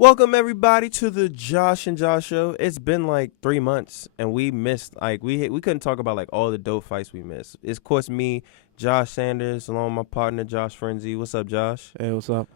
Welcome everybody to the Josh and Josh show. It's been like 3 months and we missed we couldn't talk about like all the dope fights we missed. It's of course me, Josh Sanders, along with my partner Josh Frenzy. What's up, Josh? Hey, what's up?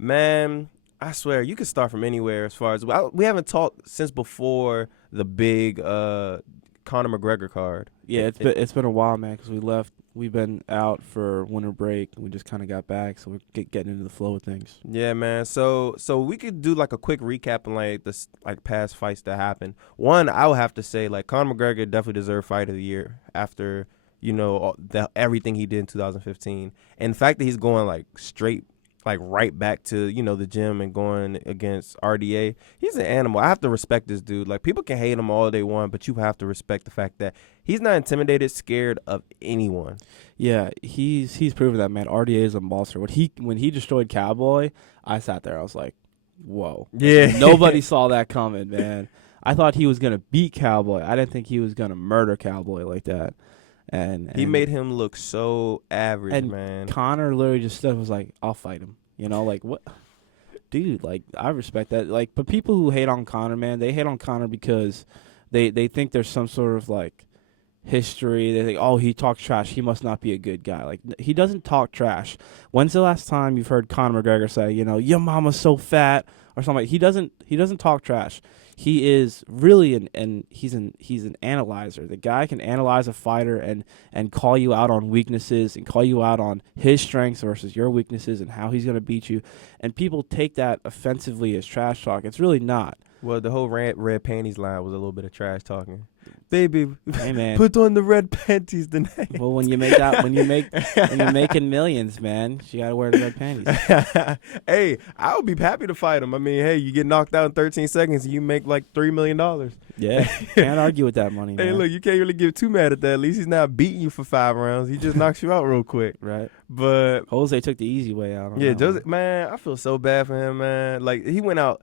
Man, I swear you can start from anywhere as far as we haven't talked since before the big Conor McGregor card. Yeah, it's been a while, man, because we left. We've been out for winter break. We just kind of got back, so we're getting into the flow of things. Yeah, man. So we could do like a quick recap on like this like past fights that happened. One, I would have to say like Conor McGregor definitely deserved fight of the year after everything he did in 2015, and the fact that he's going like straight like right back to the gym and going against RDA. He's an animal. I have to respect this dude. Like people can hate him all they want, but you have to respect the fact that he's not intimidated, scared of anyone. Yeah, he's proven that, man. RDA is a monster. When he destroyed Cowboy, I sat there. I was like, whoa. Yeah. Nobody saw that coming, man. I thought he was gonna beat Cowboy. I didn't think he was gonna murder Cowboy like that. And he made him look so average, man. Conor literally just stood and was like, I'll fight him. Like what? Dude, like I respect that. Like, but people who hate on Conor, man, they hate on Conor because they think there's some sort of like history. They think, oh, he talks trash. He must not be a good guy. Like he doesn't talk trash. When's the last time you've heard Conor McGregor say, your mama's so fat or something? He doesn't talk trash. He is really he's an analyzer. The guy can analyze a fighter and call you out on weaknesses and call you out on his strengths versus your weaknesses and how he's going to beat you. And people take that offensively as trash talk. It's really not. Well, the whole red panties line was a little bit of trash talking. Baby, hey man, put on the red panties tonight. Well, when you're making millions, man, you gotta wear the red panties. Hey, I would be happy to fight him. I mean, hey, you get knocked out in 13 seconds, and you make like $3 million. Yeah, can't argue with that money, man. Hey, look, you can't really get too mad at that. At least he's not beating you for 5 rounds. He just knocks you out real quick. Right. But Jose took the easy way out. Yeah, Jose, man, I feel so bad for him, man. Like he went out.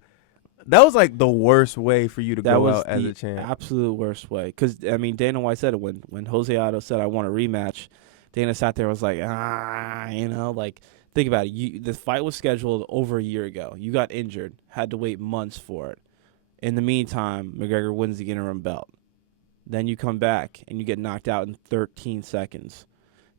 That was like the worst way for you to go out as a champ. Absolute worst way. Because, I mean, Dana White said it when Jose Aldo said, I want a rematch. Dana sat there and was like, like, think about it. The fight was scheduled over a year ago. You got injured, had to wait months for it. In the meantime, McGregor wins the interim belt. Then you come back and you get knocked out in 13 seconds.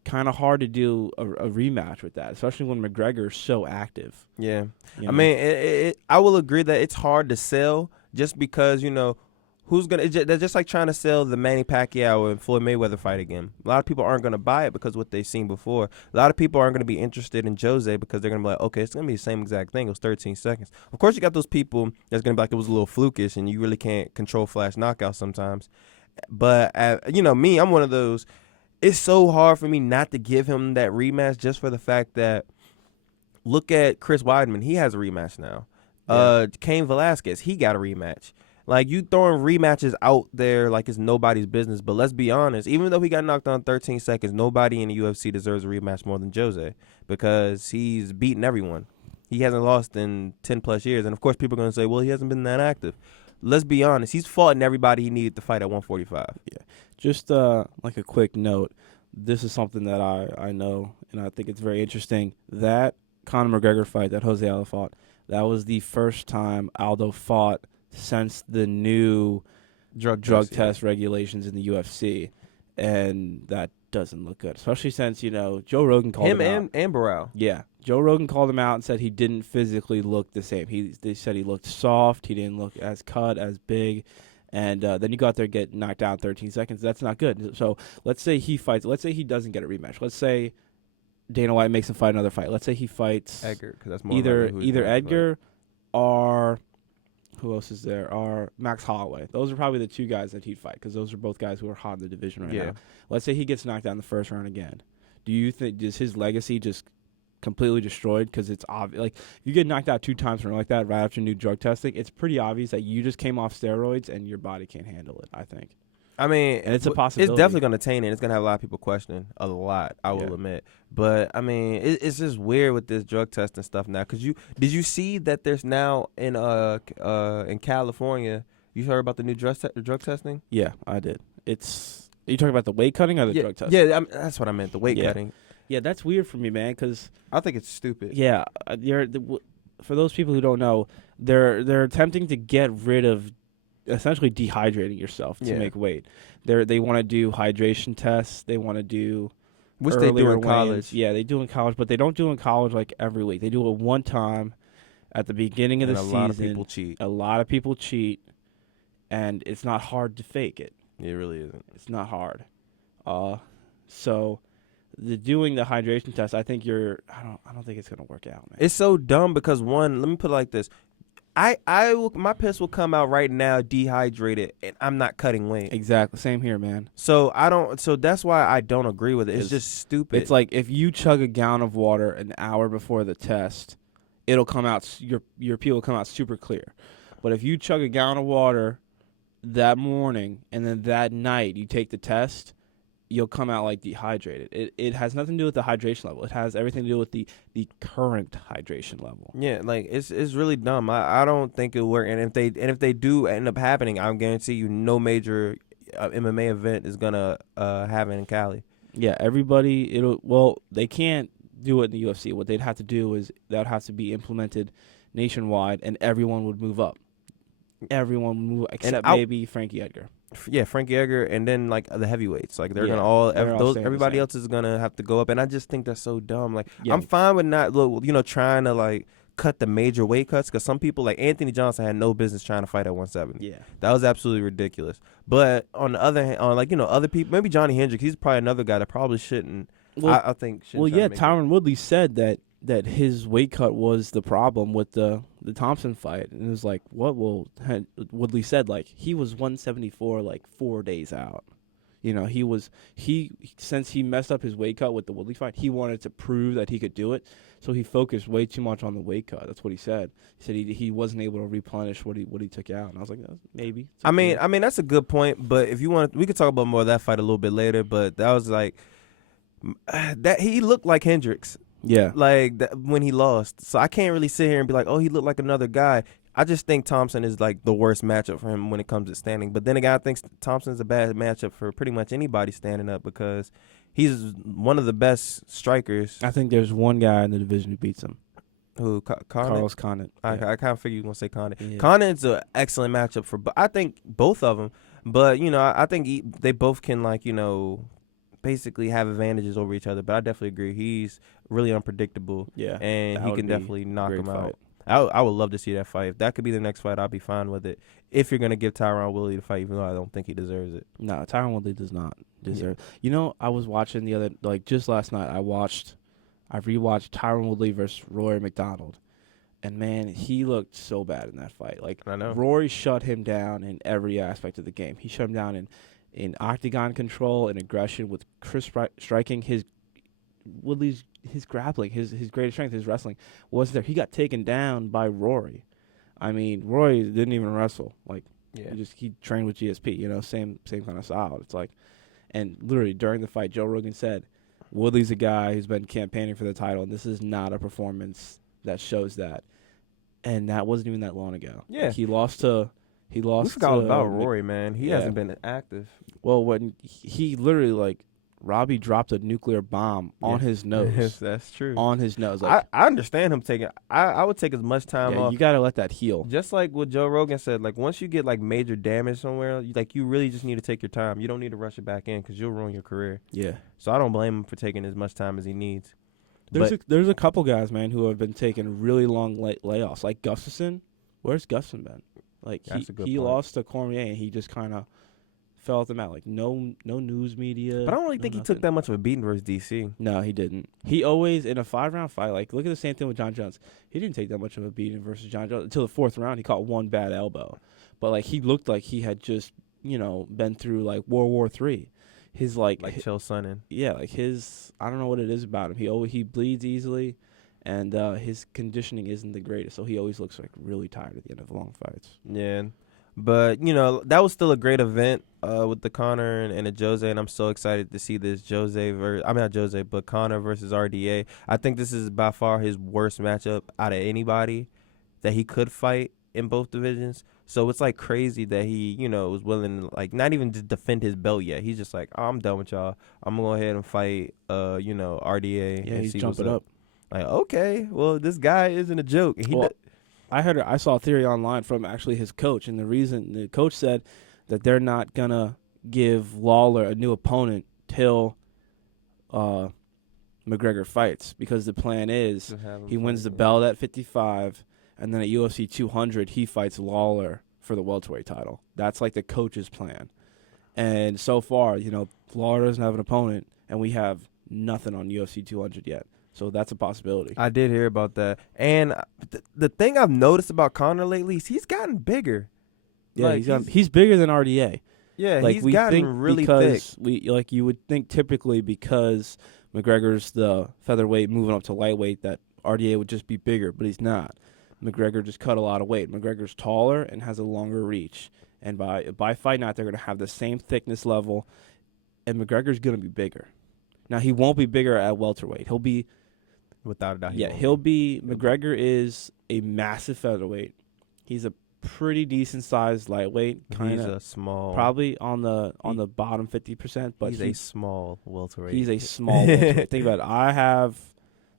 Kind of hard to do a rematch with that, especially when McGregor's so active. Yeah. I mean, I will agree that it's hard to sell just because, who's going to – they're just like trying to sell the Manny Pacquiao and Floyd Mayweather fight again. A lot of people aren't going to buy it because of what they've seen before. A lot of people aren't going to be interested in Jose because they're going to be like, okay, it's going to be the same exact thing. It was 13 seconds. Of course, you got those people that's going to be like it was a little flukish and you really can't control flash knockouts sometimes. But, me, I'm one of those – it's so hard for me not to give him that rematch just for the fact that look at Chris Weidman. He has a rematch now. Yeah. Cain Velasquez, he got a rematch. Like, you throwing rematches out there like it's nobody's business. But let's be honest, even though he got knocked out in 13 seconds, nobody in the UFC deserves a rematch more than Jose because he's beaten everyone. He hasn't lost in 10-plus years. And, of course, people are going to say, well, he hasn't been that active. Let's be honest. He's fought in everybody he needed to fight at 145. Yeah. Just like a quick note, this is something that I know, and I think it's very interesting. That Conor McGregor fight that Jose Aldo fought, that was the first time Aldo fought since the new drug test regulations in the UFC, and that doesn't look good, especially since, Joe Rogan called him out. And Barao. Yeah. Joe Rogan called him out and said he didn't physically look the same. They said he looked soft. He didn't look as cut, as big. And then you go out there and get knocked out in 13 seconds. That's not good. So let's say he fights. Let's say he doesn't get a rematch. Let's say Dana White makes him fight another fight. Let's say he fights Edgar, because that's more either Edgar or who else is there? Or Max Holloway. Those are probably the two guys that he'd fight because those are both guys who are hot in the division right now. Let's say he gets knocked out in the first round again. Do you think is his legacy just completely destroyed because it's obvious? Like, if you get knocked out 2 times from like that right after new drug testing, it's pretty obvious that you just came off steroids and your body can't handle it, I think. I mean, and it's a possibility. It's definitely going to taint it. It's going to have a lot of people questioning a lot, I will admit. But, I mean, it's just weird with this drug testing stuff now. Because did you see that there's now in California, you heard about the new drug testing? Yeah, I did. Are you talking about the weight cutting or the drug testing? Yeah, that's what I meant, the weight cutting. Yeah, that's weird for me, man, because I think it's stupid. Yeah, for those people who don't know, they're attempting to get rid of essentially dehydrating yourself to Yeah. make weight. They want to do hydration tests. They want to do Which they do earlier in weigh-ins. college. Yeah, they do in college, but they don't do in college like every week. They do it one time at the beginning of And the a season. lot of people cheat. A lot of people cheat, and it's not hard to fake it. It really isn't. It's not hard. So doing the hydration test, I think I don't think it's gonna work out, man. It's so dumb because one, let me put it like this. My piss will come out right now dehydrated and I'm not cutting weight. Exactly. Same here, man. So that's why I don't agree with it. It's just stupid. It's like if you chug a gallon of water an hour before the test, it'll come out, your pee will come out super clear. But if you chug a gallon of water that morning and then that night you take the test, you'll come out like dehydrated. It has nothing to do with the hydration level. It has everything to do with the current hydration level. Yeah, like it's really dumb. I don't think it'll work. And if they do end up happening, I guarantee you no major MMA event is gonna have it in Cali. Yeah, they can't do it in the UFC. What they'd have to do is that would have to be implemented nationwide, and everyone would move up. Everyone would move except maybe Frankie Edgar. Yeah, Frankie Edgar, and then like the heavyweights, like they're Yeah, gonna they're all staying the everybody same. else is gonna have to go up, and I just think that's so dumb. Like Yeah. I'm fine with not, trying to like cut the major weight cuts because some people like Anthony Johnson had no business trying to fight at 170. Yeah. That was absolutely ridiculous. But on the other hand, other people, maybe Johnny Hendricks, he's probably another guy that probably shouldn't. I think. Shouldn't try to make it. Tyron Woodley said that his weight cut was the problem with the Thompson fight, and it was like, what? Well, Woodley said like he was 174 like 4 days out. You know, since he messed up his weight cut with the Woodley fight, he wanted to prove that he could do it, so he focused way too much on the weight cut. That's what he said. He said he wasn't able to replenish what he took out, and I was like, maybe. I mean that's a good point, but if you want, we could talk about more of that fight a little bit later. But that was like that he looked like Hendricks. Yeah. Like when he lost. So I can't really sit here and be like, oh, he looked like another guy. I just think Thompson is like the worst matchup for him when it comes to standing. But then again, I think Thompson's a bad matchup for pretty much anybody standing up because he's one of the best strikers. I think there's one guy in the division who beats him. Who, Carlos Condit. I kind of figured you were going to say Condit. Yeah. Condit's an excellent matchup I think both of them. But, I think they both can, basically have advantages over each other. But I definitely agree. He's really unpredictable. Yeah. And he can definitely knock him fight. out. I would love to see that fight. If that could be the next fight, I'll be fine with it. If you're going to give Tyron Woodley the fight, even though I don't think he deserves it. No, Tyron Woodley does not deserve. Yeah. I was watching just last night. I rewatched Tyron Woodley versus Rory McDonald, and man, he looked so bad in that fight. Like I know. Rory shut him down in every aspect of the game. He shut him down in octagon control and aggression with crisp striking. Woodley's grappling, his greatest strength, his wrestling wasn't there. He got taken down by Rory. I mean, Rory didn't even wrestle. Like, Yeah. he trained with GSP. Same kind of style. It's like, and literally during the fight, Joe Rogan said, Woodley's a guy who's been campaigning for the title, and this is not a performance that shows that. And that wasn't even that long ago. Yeah. Like, he lost. We forgot about Rory, man. He hasn't been active. Well, when he literally Robbie dropped a nuclear bomb on his nose. Yes, that's true. On his nose. I understand him taking. I would take as much time off. You gotta let that heal. Just like what Joe Rogan said, once you get major damage somewhere, you really just need to take your time. You don't need to rush it back in because you'll ruin your career. Yeah. So I don't blame him for taking as much time as he needs. There's a couple guys, man, who have been taking really long layoffs. Like Gustafsson. Where's Gustafsson been? That's a good he point. lost to Cormier and he just kind of fell out the mat. No news media. But I don't really think he took that much of a beating versus DC. No, he didn't. He always, in a 5-round fight, look at the same thing with John Jones. He didn't take that much of a beating versus John Jones until the 4th round. He caught one bad elbow. But, he looked like he had just, been through, World War III. His, Chael Sonnen. Yeah, I don't know what it is about him. He bleeds easily, and his conditioning isn't the greatest. So he always looks, really tired at the end of long fights. Yeah. But, that was still a great event with the Conor and the Jose, and I'm so excited to see this Conor versus RDA. I think this is by far his worst matchup out of anybody that he could fight in both divisions. So it's crazy that he, was willing to not even to defend his belt yet. He's just I'm done with y'all. I'm going to go ahead and fight, RDA. Yeah, and he's see jumping what's up. Like, okay, well, this guy isn't a joke. Well, I saw a theory online from actually his coach, and the reason the coach said that they're not gonna give Lawler a new opponent till McGregor fights, because the plan is he wins the belt at 55, and then at UFC 200 he fights Lawler for the welterweight title. That's like the coach's plan. And so far, Lawler doesn't have an opponent, and we have nothing on UFC 200 yet. So that's a possibility. I did hear about that. And the thing I've noticed about Conor lately is he's gotten bigger. Yeah, Like, he's bigger than RDA. Yeah, Like, he's we gotten think really thick. You would think typically because McGregor's the featherweight moving up to lightweight that RDA would just be bigger, but he's not. McGregor just cut a lot of weight. McGregor's taller and has a longer reach. And by fight night, they're going to have the same thickness level, and McGregor's going to be bigger. Now, he won't be bigger at welterweight. He'll be, Without a doubt. McGregor is a massive featherweight. He's a pretty decent sized lightweight, He's a small. probably on the bottom 50%, but he's a small welterweight. He's a small welterweight. Think about it. I have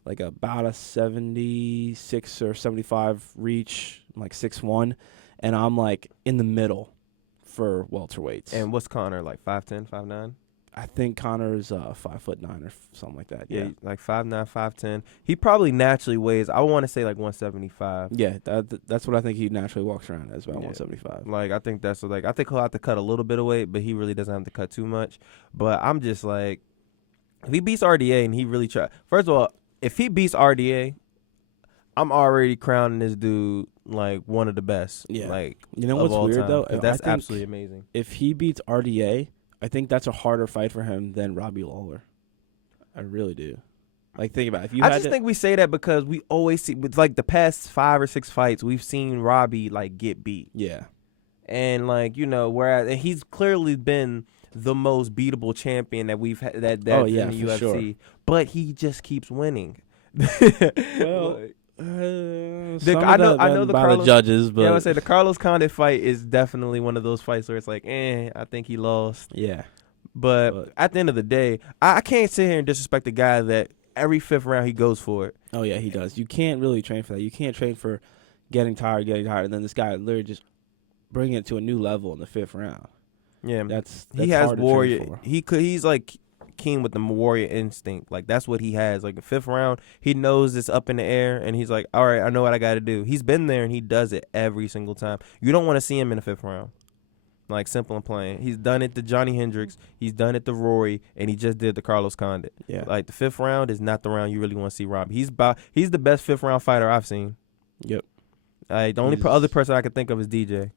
like about a 76 or 75 reach, like 6'1", and I'm like in the middle for welterweights. And what's Conor, like 5'10", 5'9"? I think Conor's 5'9" or something like that. Yeah, like 5'9", 5'10". He probably naturally weighs, I want to say, like 175. Yeah, that's what I think he naturally walks around as, about 175. Like, I think I think he'll have to cut a little bit of weight, but he really doesn't have to cut too much. But I'm just like, if he beats RDA and he really first of all, if he beats RDA, I'm already crowning this dude like one of the best. Yeah. Like, You know of what's all weird, time. though? That's I think absolutely amazing. If he beats RDA, I think that's a harder fight for him than Robbie Lawler. I really do. Like, think about it. If you I just think we say that because we always see, with like the past 5 or 6 fights, we've seen Robbie like get beat. Yeah. And like, whereas and he's clearly been the most beatable champion that we've had in the UFC, sure. but he just keeps winning. Well, I know the by Carlos, the judges, but I would say the Carlos Condit fight is definitely one of those fights where it's like, I think he lost. yeah. But at the end of the day, I can't sit here and disrespect the guy that every 5th round he goes for it. Oh yeah, he does. You can't really train for that. You can't train for getting tired, and then this guy literally just bring it to a new level in the 5th round. Yeah, That's he has hard to warrior. train for. He's like keen with the warrior instinct. Like, that's what he has. Like, the 5th round, he knows it's up in the air, and he's like, all right, I know what I got to do. He's been there, and he does it every single time. You don't want to see him in the 5th round. Like, simple and plain. He's done it to Johnny Hendricks. He's done it to Rory, and he just did the Carlos Condit. Yeah. Like, the 5th round is not the round you really want to see Robbie. He's the best 5th round fighter I've seen. Yep. The only other person I can think of is DJ.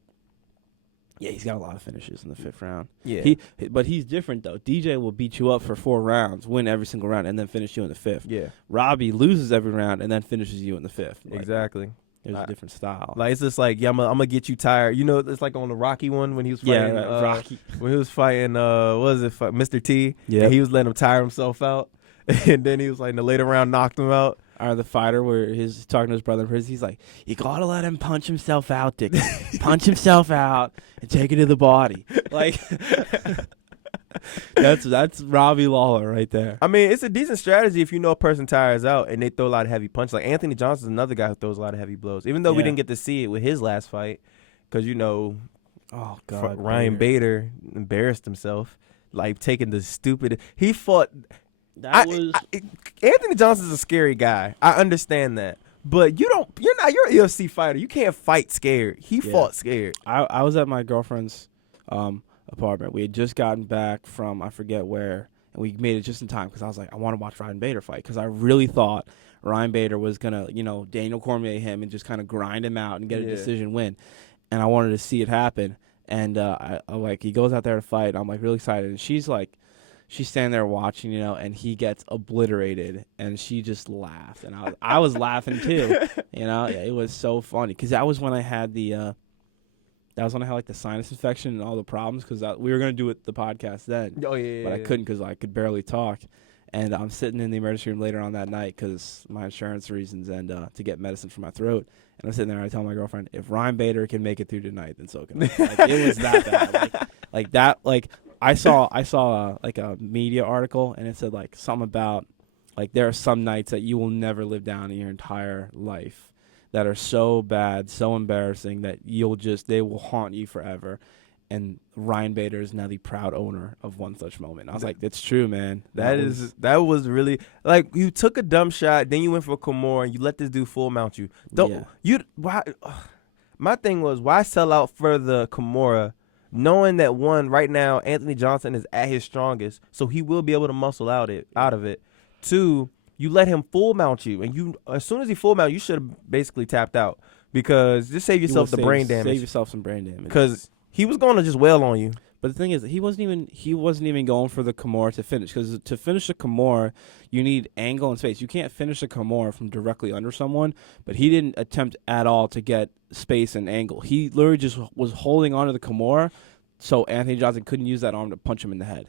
Yeah, he's got a lot of finishes in the 5th round. Yeah. But he's different, though. DJ will beat you up for 4 rounds, win every single round, and then finish you in the 5th. Yeah. Robbie loses every round and then finishes you in the 5th. Like, Exactly. There's a different style. Like, it's just like, I'm gonna get you tired. It's like on the Rocky one when he was fighting. Rocky. When he was fighting, Mr. T. Yeah. And he was letting him tire himself out. And then he was like, in the later round, knocked him out. Or the fighter where he's talking to his brother, he's like, you gotta let him punch himself out, Dick. Punch himself out and take it to the body. Like, that's Robbie Lawler right there. I mean, it's a decent strategy if you know a person tires out and they throw a lot of heavy punches. Like, Anthony Johnson's another guy who throws a lot of heavy blows. Even though we didn't get to see it with his last fight, because, oh, God. Ryan Bader embarrassed himself. Like, taking the stupid... He fought... Anthony Johnson's a scary guy. I understand that. But you're a UFC fighter. You can't fight scared. He fought scared. I was at my girlfriend's apartment. We had just gotten back from I forget where, and we made it just in time because I was like, I want to watch Ryan Bader fight because I really thought Ryan Bader was going to, Daniel Cormier him and just kind of grind him out and get a decision win. And I wanted to see it happen. And he goes out there to fight. I'm like really excited. And she's standing there watching, and he gets obliterated, and she just laughed, and I was laughing too, it was so funny because that was when I had the sinus infection and all the problems because we were gonna do the podcast then, but I couldn't because I could barely talk, and I'm sitting in the emergency room later on that night because my insurance reasons and to get medicine for my throat, and I'm sitting there and I tell my girlfriend if Ryan Bader can make it through tonight, then so can I. Like, it was that bad, like that, like. I saw like a media article and it said like something about Like there are some nights that you will never live down in your entire life that are so bad, so embarrassing that they will haunt you forever. And Ryan Bader is now the proud owner of one such moment. I was like, it's true, man. That was really like you took a dumb shot, then you went for Kimura, and you let this dude full mount you. Why? My thing was why sell out for the Kimura, knowing that one right now Anthony Johnson is at his strongest, so he will be able to muscle out of it. Two, you let him full mount you, and as soon as he full mount, you should have basically tapped out because just save yourself the brain damage. Save yourself some brain damage because he was going to just wail on you. But the thing is, he wasn't even going for the Kimura to finish, because to finish a Kimura, you need angle and space. You can't finish a Kimura from directly under someone, but he didn't attempt at all to get space and angle. He literally just was holding onto the Kimura so Anthony Johnson couldn't use that arm to punch him in the head.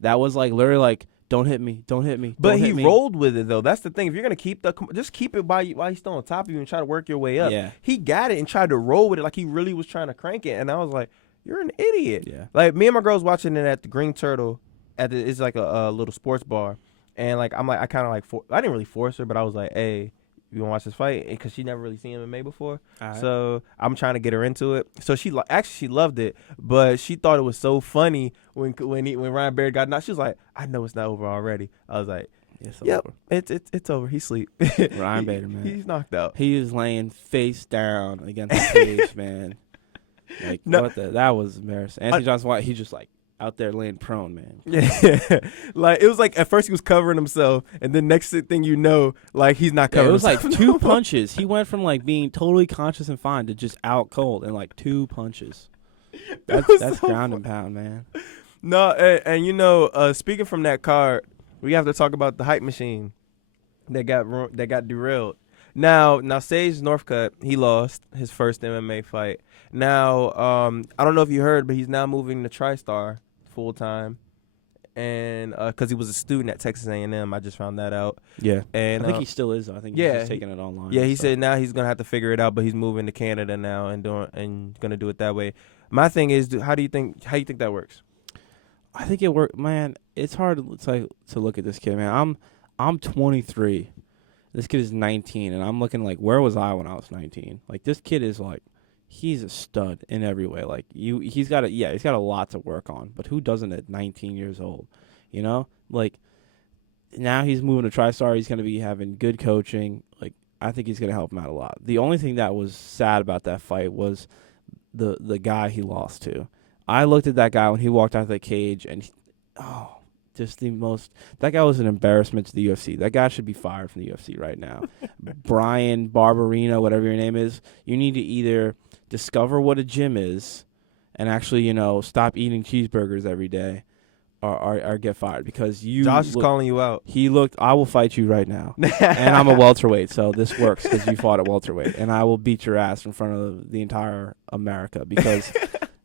That was like literally like, don't hit me, don't hit me. But he rolled with it though. That's the thing. If you're gonna keep just keep it while he's still on top of you and try to work your way up. Yeah. He got it and tried to roll with it like he really was trying to crank it, and I was like, you're an idiot. Yeah. Like me and my girls watching it at the Green Turtle, it's like a little sports bar, and like I kind of like I didn't really force her, but I was like, hey, you wanna watch this fight? Because she never really seen MMA before, so I'm trying to get her into it. So she loved it, but she thought it was so funny when Ryan Bader got knocked. She was like, I know it's not over already. I was like, yep, it's over. He's asleep. Ryan Bader, man, he's knocked out. He was laying face down against the cage, man. Like that was embarrassing. Anthony Johnson, he just like out there laying prone, man. Yeah, like it was like at first he was covering himself, and then next thing you know, like he's not covering. It was himself like two punches. He went from like being totally conscious and fine to just out cold in like 2 punches. That's so ground and pound, man. No, and speaking from that card, we have to talk about the hype machine that got derailed. Now Sage Northcutt, he lost his first MMA fight. Now, I don't know if you heard, but he's now moving to TriStar full time, and because he was a student at Texas A&M, I just found that out. Yeah, and I think he still is. I think he's just taking it online. Yeah, he said now he's gonna have to figure it out, but he's moving to Canada now and gonna do it that way. My thing is, how you think that works? I think it worked, man. It's hard to look at this kid, man. I'm 23. This kid is 19, and I'm looking like, where was I when I was 19? Like, this kid is like, he's a stud in every way. Like, he's got a lot to work on. But who doesn't at 19 years old? You know, like now he's moving to TriStar. He's gonna be having good coaching. Like, I think he's gonna help him out a lot. The only thing that was sad about that fight was the guy he lost to. I looked at that guy when he walked out of the cage, and that guy was an embarrassment to the UFC. That guy should be fired from the UFC right now. Brian Barberino, whatever your name is, you need to either discover what a gym is and actually, stop eating cheeseburgers every day or get fired, because Josh is calling you out. I will fight you right now. And I'm a welterweight, so this works because you fought at welterweight. And I will beat your ass in front of the entire America, because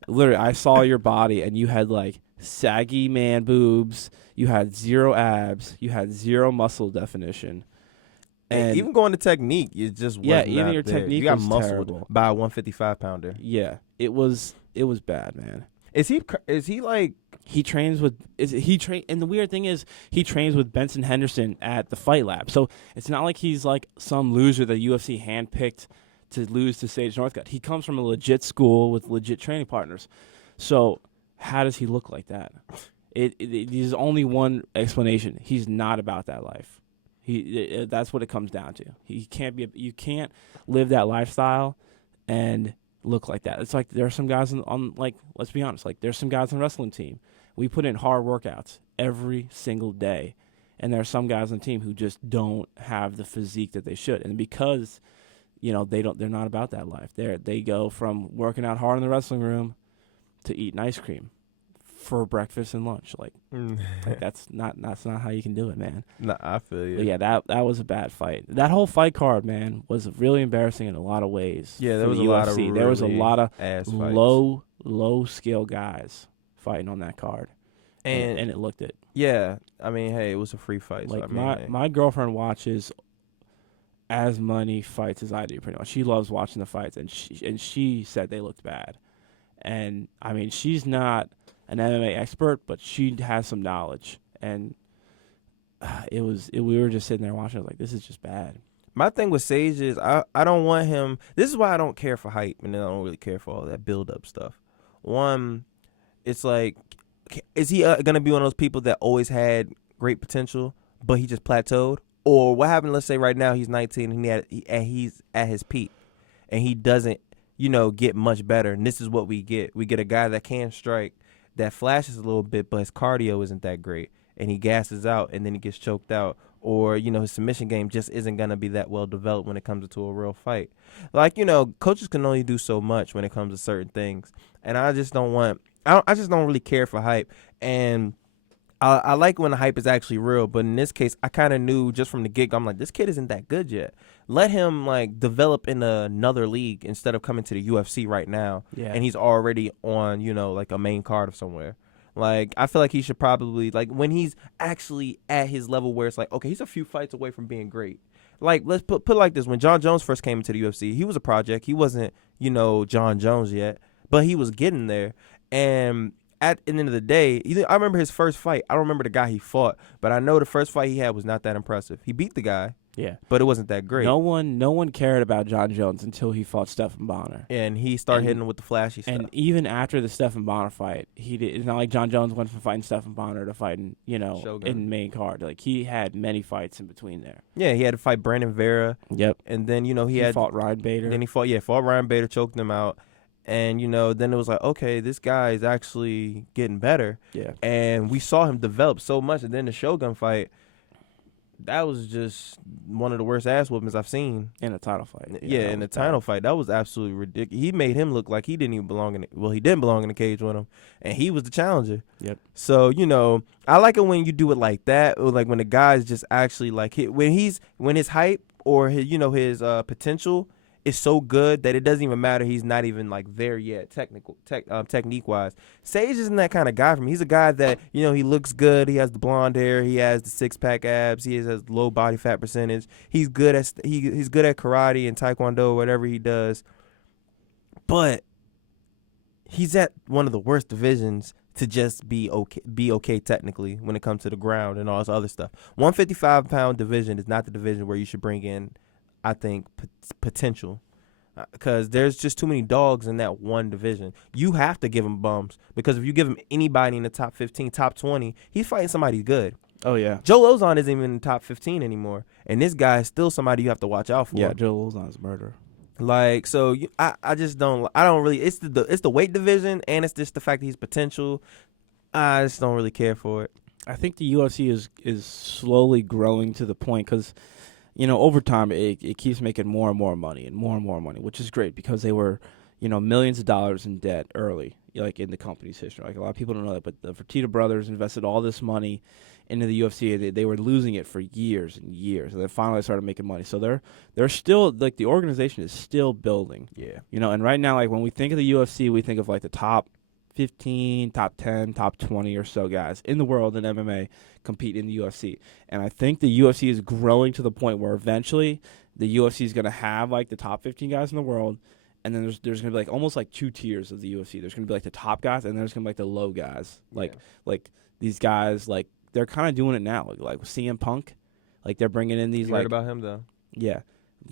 literally I saw your body and you had like saggy man boobs, you had 0 abs, you had 0 muscle definition, and even going to technique, you just even your there. technique you got was muscled terrible by a 155 pounder. Yeah, it was bad, man. Is he like he trains with and the weird thing is he trains with Benson Henderson at the Fight Lab, so it's not like he's like some loser that UFC handpicked to lose to Sage Northcutt. He comes from a legit school with legit training partners. So how does he look like that? There's only one explanation. He's not about that life. That's what it comes down to. You can't live that lifestyle and look like that. It's like there are some guys on like, let's be honest, like there's some guys on the wrestling team. We put in hard workouts every single day, and there are some guys on the team who just don't have the physique that they should. And because they're not about that life. They go from working out hard in the wrestling room to eating ice cream for breakfast and lunch. Like that's not how you can do it, man. Nah, I feel you. But yeah, that was a bad fight. That whole fight card, man, was really embarrassing in a lot of ways. Yeah, there was a lot of there was a lot of low skill guys fighting on that card, and it looked it. Yeah, I mean, hey, it was a free fight. Like so my girlfriend watches as many fights as I do, pretty much. She loves watching the fights, and she said they looked bad. And I mean, she's not an MMA expert, but she has some knowledge. And we were just sitting there watching. I was like, this is just bad. My thing with Sage is I don't want him. This is why I don't care for hype, and then I don't really care for all that build up stuff. One, it's like, is he gonna be one of those people that always had great potential, but he just plateaued? Or what happened? Let's say right now he's 19 and he's at his peak, and he doesn't, get much better. And this is what we get. We get a guy that can strike, that flashes a little bit, but his cardio isn't that great, and he gasses out, and then he gets choked out. Or, his submission game just isn't going to be that well developed when it comes to a real fight. Like, coaches can only do so much when it comes to certain things. And I just don't I just don't really care for hype. And I like when the hype is actually real. But in this case, I kind of knew just from the get-go, I'm like, this kid isn't that good yet. Let him, develop in another league instead of coming to the UFC right now. Yeah. And he's already on, a main card of somewhere. I feel like he should probably, when he's actually at his level where it's like, okay, he's a few fights away from being great. Let's put it like this. When John Jones first came into the UFC, he was a project. He wasn't, John Jones yet, but he was getting there. And at the end of the day, I remember his first fight. I don't remember the guy he fought, but I know the first fight he had was not that impressive. He beat the guy. Yeah. But it wasn't that great. No one cared about John Jones until he fought Stephan Bonner. And he started hitting him with the flashy stuff. And even after the Stephan Bonner fight, it's not like John Jones went from fighting Stephan Bonner to fighting, Shogun. in main card. He had many fights in between there. Yeah, he had to fight Brandon Vera. Yep. And then, he had fought Ryan Bader. Then he fought Ryan Bader, choked him out. And, then it was like, okay, this guy is actually getting better. Yeah. And we saw him develop so much. And then the Shogun fight, that was just one of the worst ass whoopings I've seen. In a title fight. Yeah, in the title fight. That was absolutely ridiculous. He made him look like he didn't even belong in it. Well, he didn't belong in the cage with him. And he was the challenger. Yep. So, I like it when you do it like that. Or when the guy's just actually when his hype or his, his potential is so good that it doesn't even matter. He's not even there yet, technique wise. Sage isn't that kind of guy for me. He's a guy that he looks good. He has the blonde hair. He has the 6-pack abs. He has low body fat percentage. He's good at he's good at karate and taekwondo, whatever he does. But he's at one of the worst divisions to just be okay technically when it comes to the ground and all this other stuff. 155-pound division is not the division where you should bring in, I think, potential, because there's just too many dogs in that one division. You have to give him bums, because if you give him anybody in the top 15, top 20, he's fighting somebody good. Oh, yeah. Joe Lozon isn't even in the top 15 anymore, and this guy is still somebody you have to watch out for. Yeah, Joe Lozon's murder. I just don't. I don't really. It's the weight division, and it's just the fact that he's potential. I just don't really care for it. I think the UFC is slowly growing to the point because, over time it keeps making more and more money, which is great because they were, millions of dollars in debt early, in the company's history. A lot of people don't know that, but the Fertitta brothers invested all this money into the UFC. They were losing it for years and years, and then finally they started making money. So they're still, the organization is still building. Yeah. And right now, when we think of the UFC, we think of the top 15, top 10, top 20 or so guys in the world in MMA compete in the UFC. And I think the UFC is growing to the point where eventually the UFC is going to have the top 15 guys in the world, and then there's going to be almost 2 tiers of the UFC. There's going to be the top guys, and then there's going to be the low guys. These guys, they're kind of doing it now. With CM Punk, they're bringing in these You heard about him though? Yeah,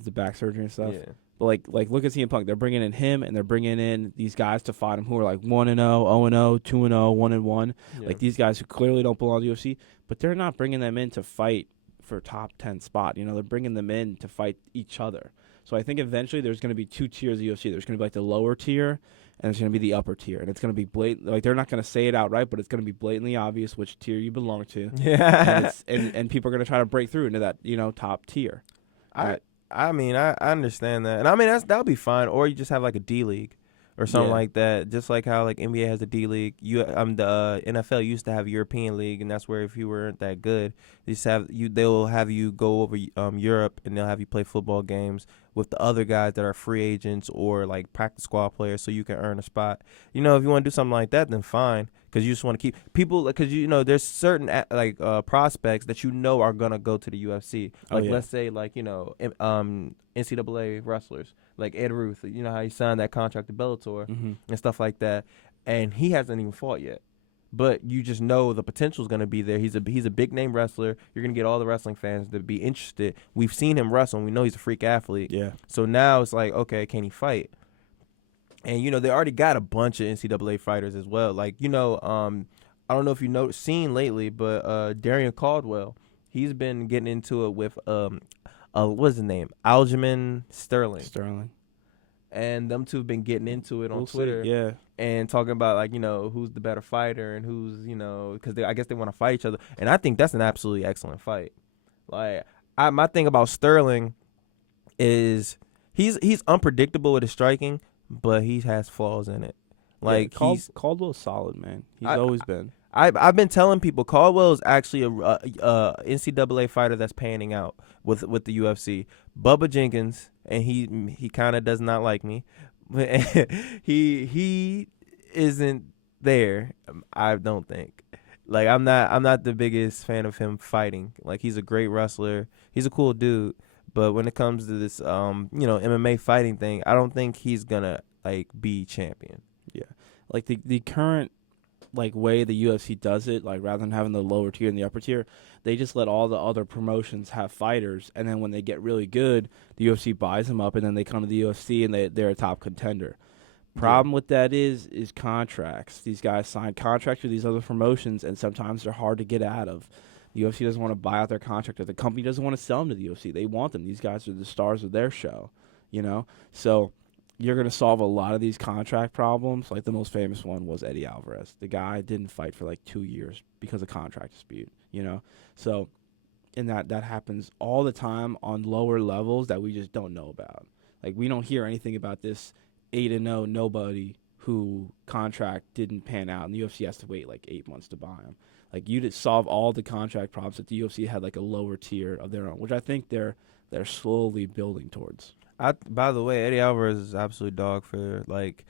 the back surgery and stuff. Yeah. But look at CM Punk. They're bringing in him, and they're bringing in these guys to fight him who are 1-0, 0-0, 2-0, 1-1. Yeah. These guys who clearly don't belong to the UFC, but they're not bringing them in to fight for top 10 spot. They're bringing them in to fight each other. So I think eventually there's going to be 2 tiers of the UFC. There's going to be the lower tier, and there's going to be the upper tier, and it's going to be blatant. They're not going to say it outright, but it's going to be blatantly obvious which tier you belong to. Yeah. and people are going to try to break through into that top tier. I mean, I understand that, and I mean that'll be fine. Or you just have a D League or something like that, just like how NBA has a D League. The NFL used to have a European League, and that's where if you weren't that good, they'll have you go over Europe, and they'll have you play football games with the other guys that are free agents or practice squad players, so you can earn a spot. If you want to do something like that, then fine, because you just want to keep people, because there's certain prospects that are gonna go to the UFC. Let's say NCAA wrestlers like Ed Ruth. How he signed that contract to Bellator and stuff like that, and he hasn't even fought yet. but you just know the potential is going to be there. He's a big name wrestler. You're going to get all the wrestling fans to be interested. We've seen him wrestle, and we know he's a freak athlete. Yeah. So now it's like, okay, can he fight? And they already got a bunch of NCAA fighters as well. Like I don't know if you seen lately, but Darian Caldwell, he's been getting into it with what's his name, Aljamain Sterling. And them two have been getting into it on Twitter. Yeah. And talking about, like, who's the better fighter and who's, because I guess they want to fight each other. And I think that's an absolutely excellent fight. Like, my thing about Sterling is he's unpredictable with his striking, but he has flaws in it. Like, Caldwell's solid, man. He's always been. I've been telling people Caldwell is actually a NCAA fighter that's panning out with the UFC. Bubba Jenkins, and he kind of does not like me. he isn't there. I don't think. Like, I'm not the biggest fan of him fighting. Like, he's a great wrestler. He's a cool dude. But when it comes to this MMA fighting thing, I don't think he's gonna like be champion. Yeah. Like the current way the UFC does it, like rather than having the lower tier and the upper tier, they just let all the other promotions have fighters, and then when they get really good, the UFC buys them up, and then they come to the UFC and they're a top contender. Problem with that is contracts. These guys sign contracts with these other promotions, and sometimes they're hard to get out of. The UFC doesn't want to buy out their contract, or the company doesn't want to sell them to the UFC. They want them. These guys are the stars of their show, So you're going to solve a lot of these contract problems. Like, the most famous one was Eddie Alvarez. The guy didn't fight for like 2 years because of contract dispute, So, and that happens all the time on lower levels that we just don't know about. Like, we don't hear anything about this 8-0 nobody who contract didn't pan out, and the UFC has to wait like 8 months to buy him. Like, you did solve all the contract problems that the UFC had, like a lower tier of their own, which I think they're slowly building towards. By the way, Eddie Alvarez is absolute dog for, like,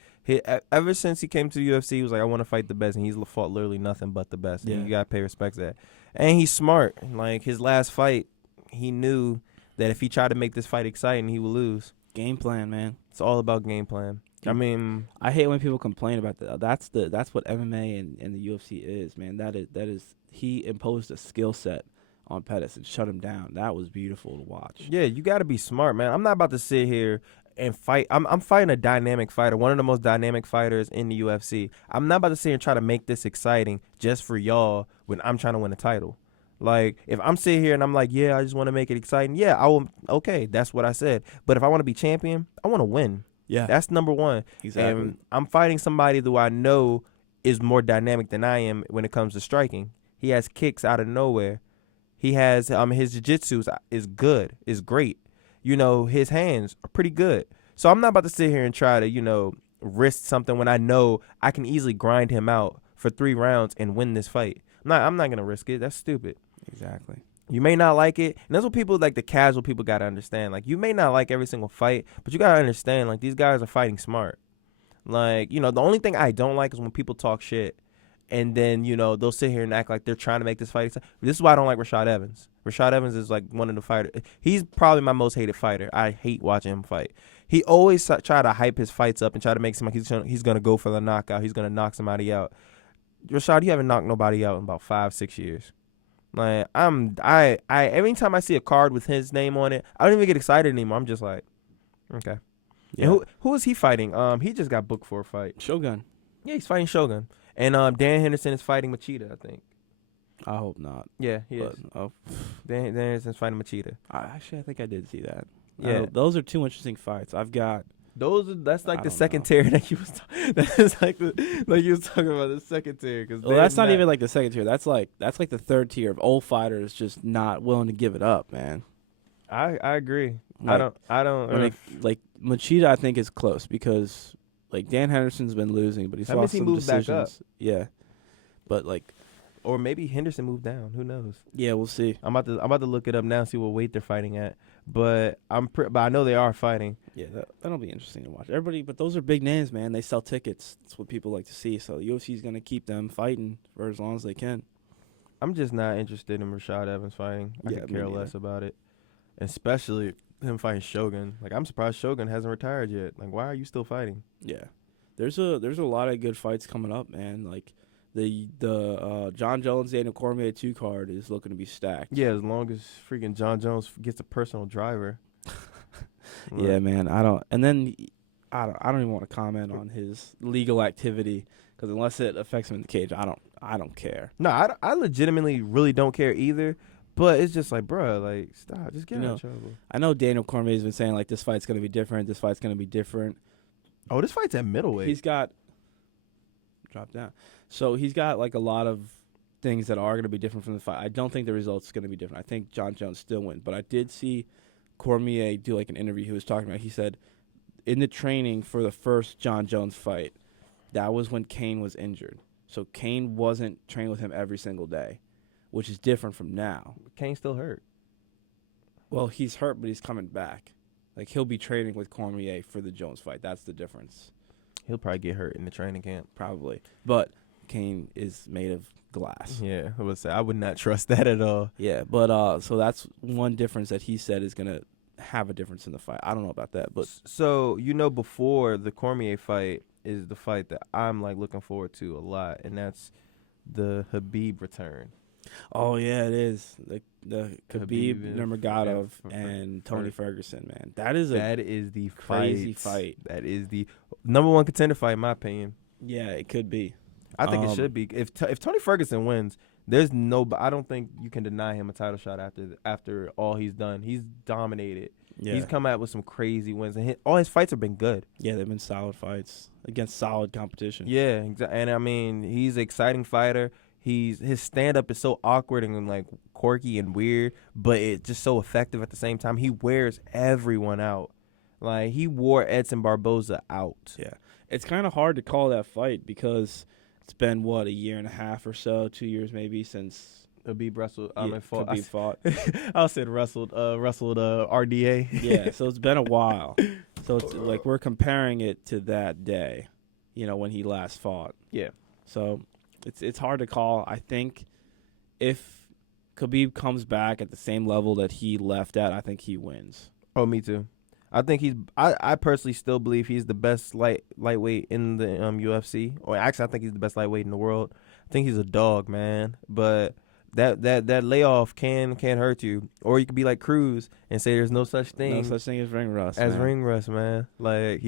ever since he came to the UFC, he was like, I want to fight the best, and he's fought literally nothing but the best. Yeah. And you got to pay respect to that. And he's smart. Like, his last fight, he knew that if he tried to make this fight exciting, he would lose. Game plan, man. It's all about game plan. I mean, I hate when people complain about that. That's what MMA and the UFC is, man. That is he imposed a skill set on Pettis and shut him down. That was beautiful to watch. yeah, you got to be smart, man. I'm not about to sit here and fight. I'm fighting a dynamic fighter, one of the most dynamic fighters in the UFC. I'm not about to sit here and try to make this exciting just for y'all when I'm trying to win a title. Like, if I'm sitting here and I'm like, yeah, I just want to make it exciting, yeah, I will. Okay, that's what I said. But if I want to be champion, I want to win. Yeah. That's number one. Exactly. And I'm fighting somebody who I know is more dynamic than I am when it comes to striking. He has kicks out of nowhere. He has his jiu-jitsu is good, is great. His hands are pretty good. So I'm not about to sit here and try to, risk something when I know I can easily grind him out for 3 rounds and win this fight. I'm not going to risk it. That's stupid. Exactly. You may not like it, and that's what people, like the casual people, got to understand. Like, you may not like every single fight, but you got to understand, like, these guys are fighting smart. Like, the only thing I don't like is when people talk shit, and then, they'll sit here and act like they're trying to make this fight exciting. This is why I don't like Rashad Evans. Rashad Evans is, like, one of the fighters. He's probably my most hated fighter. I hate watching him fight. He always try to hype his fights up and try to make it seem like he's going to go for the knockout. He's going to knock somebody out. Rashad, you haven't knocked nobody out in about 5-6 years. Like, I every time I see a card with his name on it, I don't even get excited anymore. I'm just like, okay. Yeah. And who is he fighting? He just got booked for a fight. Shogun. Yeah, he's fighting Shogun. And Dan Henderson is fighting Machida, I think. I hope not. Yeah, he is. Dan Henderson's fighting Machida. I think I did see that. Yeah, those are 2 interesting fights. I've got. That's like I the don't second know. tier that you was. That's like you was talking about the second tier. Well, that's not even like the second tier. That's like the third tier of old fighters just not willing to give it up, man. I agree. Like, I don't. like Machida, I think is close because like Dan Henderson's been losing, but he's That means lost he some moved back decisions. up. Yeah, but like, Or maybe Henderson moved down. Who knows? yeah, we'll see. I'm about to look it up now and see what weight they're fighting at. But but I know they are fighting. Yeah, that'll be interesting to watch. Everybody, but those are big names, man. They sell tickets. That's what people like to see. So the UFC is gonna keep them fighting for as long as they can. I'm just not interested in Rashad Evans fighting. I Yeah, could me care neither. less about it. Especially him fighting Shogun. Like, I'm surprised Shogun hasn't retired yet. Like, why are you still fighting? Yeah, there's a lot of good fights coming up, man. Like The John Jones Daniel Cormier 2 card is looking to be stacked. Yeah, as long as freaking John Jones gets a personal driver. Yeah, man. I don't even want to comment on his legal activity because unless it affects him in the cage, I don't care. No, I legitimately really don't care either. But it's just like, bro, like, stop. Just get out of trouble. I know Daniel Cormier's been saying, like, this fight's going to be different. This fight's going to be different. Oh, this fight's at middleweight. He's got – drop down. So he's got, like, a lot of things that are going to be different from the fight. I don't think the result's going to be different. I think John Jones still wins. But I did see Cormier do, like, an interview he was talking about. He said in the training for the first John Jones fight, that was when Kane was injured. So Kane wasn't training with him every single day, which is different from now. Kane's still hurt. Well, he's hurt, but he's coming back. Like, he'll be training with Cormier for the Jones fight. That's the difference. He'll probably get hurt in the training camp. Probably. But Kane is made of glass. Yeah, I would say I would not trust that at all. Yeah, but so that's one difference that he said is going to have a difference in the fight. I don't know about that, but So, before the Cormier fight is the fight that I'm, like, looking forward to a lot, and that's the Khabib return. oh yeah, it is the Khabib Nurmagomedov yeah, and Tony Ferguson, man. That is the crazy fight. That is the number one contender fight, in my opinion. Yeah, it could be. I think it should be. If Tony Ferguson wins, I don't think you can deny him a title shot after all he's done. He's dominated. Yeah. He's come out with some crazy wins, and all his fights have been good. Yeah, they've been solid fights against solid competition. Yeah, and I mean, he's an exciting fighter. His stand up is so awkward and like quirky and weird, but it's just so effective at the same time. He wears everyone out. Like, he wore Edson Barboza out. Yeah. It's kind of hard to call that fight because it's been, a year and a half or so, 2 years maybe since Khabib wrestled. Khabib fought. I said wrestled RDA. Yeah, so it's been a while. So it's like we're comparing it to that day, when he last fought. Yeah. So it's hard to call. I think if Khabib comes back at the same level that he left at, I think he wins. Oh, me too. I think I personally still believe he's the best lightweight in the UFC. Or actually, I think he's the best lightweight in the world. I think he's a dog, man. But that layoff can hurt you. Or you could be like Cruz and say there's no such thing. No such thing as ring rust. Ring rust, man. Like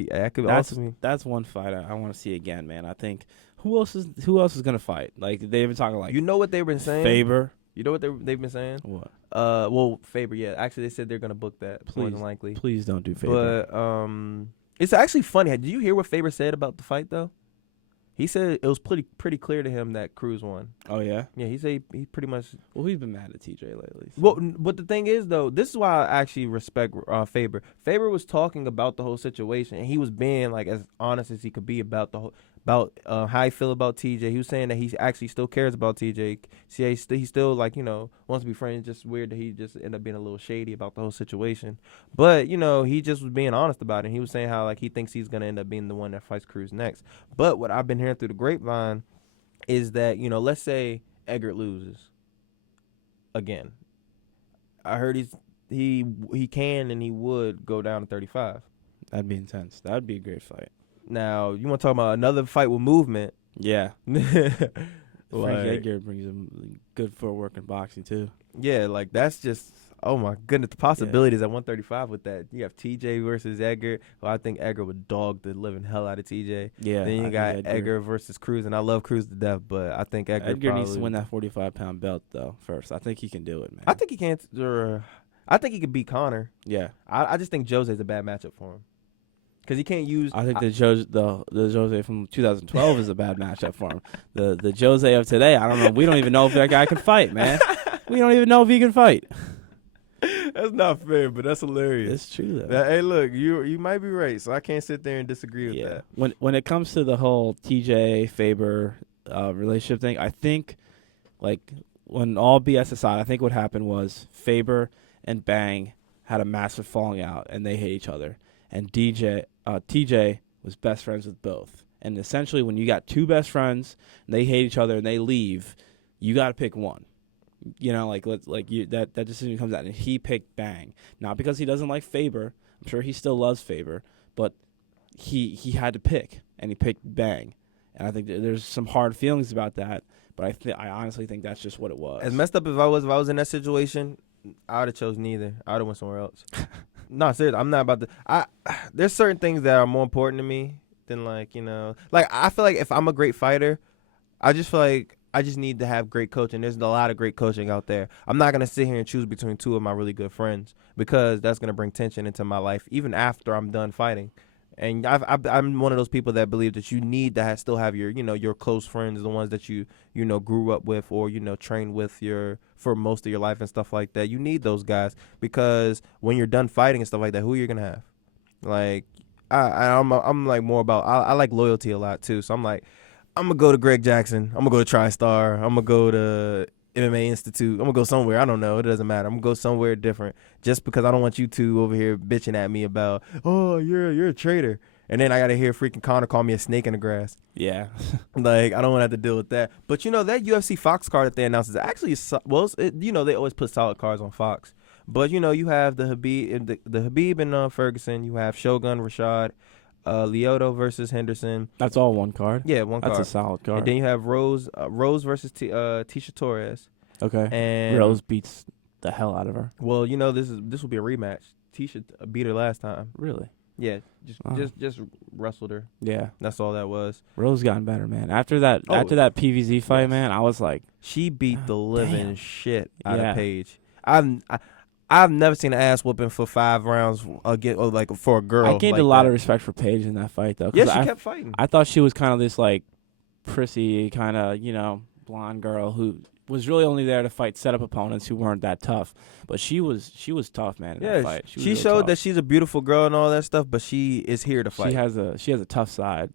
that's one fight I want to see again, man. I think who else is gonna fight? Like they've been talking like what they've been saying? Faber. You know what they've been saying? What? Well, Faber, yeah. Actually, they said they're gonna book that more than likely. Please don't do Faber. But it's actually funny. Did you hear what Faber said about the fight though? He said it was pretty clear to him that Cruz won. Oh yeah. Yeah, he said he pretty much. Well, he's been mad at TJ lately. So. Well, but the thing is though, this is why I actually respect Faber. Faber was talking about the whole situation, and he was being like as honest as he could be about how he feel about TJ. He was saying that he actually still cares about TJ. See, he still like wants to be friends. Just weird that he just ended up being a little shady about the whole situation. But he just was being honest about it. And he was saying how like he thinks he's gonna end up being the one that fights Cruz next. But what I've been hearing through the grapevine is that let's say Edgar loses again. I heard he can and he would go down to 35. That'd be intense. That'd be a great fight. Now, you want to talk about another fight with movement. Yeah. Frank Edgar brings him good footwork in boxing, too. Yeah, like, that's just, oh, my goodness. The possibilities at 135 with that. You have TJ versus Edgar. Well, I think Edgar would dog the living hell out of TJ. Yeah. Then you got Edgar versus Cruz, and I love Cruz to death, but I think Edgar needs to win that 45-pound belt, though, first. I think he can do it, man. I think he can. I think he could beat Conor. Yeah. I just think Jose's a bad matchup for him. Because he can't use. I think the Jose from 2012 is a bad matchup for him. The Jose of today, I don't know. We don't even know if that guy can fight, man. We don't even know if he can fight. That's not fair, but that's hilarious. It's true though. Hey, look, you might be right, so I can't sit there and disagree with that. When it comes to the whole TJ Faber relationship thing, I think like when all BS aside, I think what happened was Faber and Bang had a massive falling out, and they hate each other. And TJ was best friends with both. And essentially, when you got two best friends and they hate each other and they leave, you got to pick one. That decision comes out, and he picked Bang, not because he doesn't like Faber. I'm sure he still loves Faber, but he had to pick, and he picked Bang. and I think there's some hard feelings about that. But I honestly think that's just what it was. As messed up as if I was in that situation, I would have chose neither. I would have went somewhere else. No, seriously, I'm not about to. There's certain things that are more important to me than like I feel like if I'm a great fighter, I just feel like I just need to have great coaching. There's a lot of great coaching out there. I'm not gonna sit here and choose between two of my really good friends because that's gonna bring tension into my life even after I'm done fighting. And I'm one of those people that believe that you need to still have your close friends, the ones that you grew up with or trained with for most of your life and stuff like that. You need those guys because when you're done fighting and stuff like that, who are you gonna have? Like I'm like more about I like loyalty a lot too. So I'm like I'm gonna go to Greg Jackson. I'm gonna go to TriStar. I'm gonna go to MMA Institute. I'm gonna go somewhere. I don't know. It doesn't matter. I'm gonna go somewhere different just because I don't want you two over here bitching at me about, oh, you're a traitor. And then I gotta hear freaking Conor call me a snake in the grass. Yeah. Like I don't want to have to deal with that. But that UFC Fox card that they announced is actually they always put solid cards on Fox. But you have the Habib and Ferguson. You have Shogun Rashad. Lyoto versus Henderson. That's all one card? Yeah, one card. That's a solid card. And then you have Rose versus Tisha Torres. Okay. And Rose beats the hell out of her. Well, this will be a rematch. Tisha beat her last time. Really? Yeah, just wrestled her. Yeah. That's all that was. Rose gotten better, man. After that PVZ fight, yes. Man, I was like, she beat the living shit out of Paige. I've never seen an ass whooping for 5 rounds again, or like for a girl. I gained a lot of respect for Paige in that fight, though. Yeah, she kept fighting. I thought she was kind of this like prissy kind of blonde girl who was really only there to fight setup opponents who weren't that tough. But she was tough, man. In that fight. She showed tough. That she's a beautiful girl and all that stuff, but she is here to fight. She has a tough side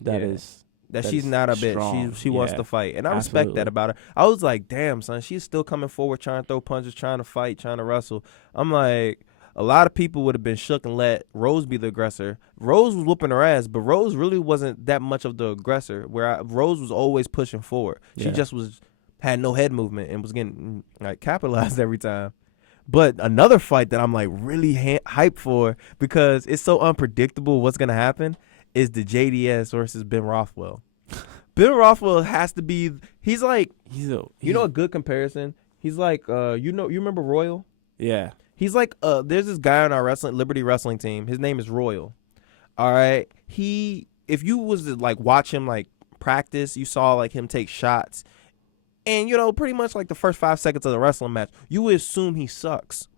that she's not a bitch. She wants to fight. And I respect that about her. I was like, damn, son, she's still coming forward, trying to throw punches, trying to fight, trying to wrestle. I'm like, a lot of people would have been shook and let Rose be the aggressor. Rose was whooping her ass, but Rose really wasn't that much of the aggressor, Rose was always pushing forward. She just had no head movement and was getting capitalized every time. But another fight that I'm like really hyped for because it's so unpredictable what's going to happen is the JDS versus Ben Rothwell. Ben Rothwell has to be. He's a good comparison. He's like you remember Royal? Yeah. He's like there's this guy on our Liberty wrestling team. His name is Royal. All right. If you was to watch him practice, you saw him take shots, and pretty much the first 5 seconds of the wrestling match, you would assume he sucks.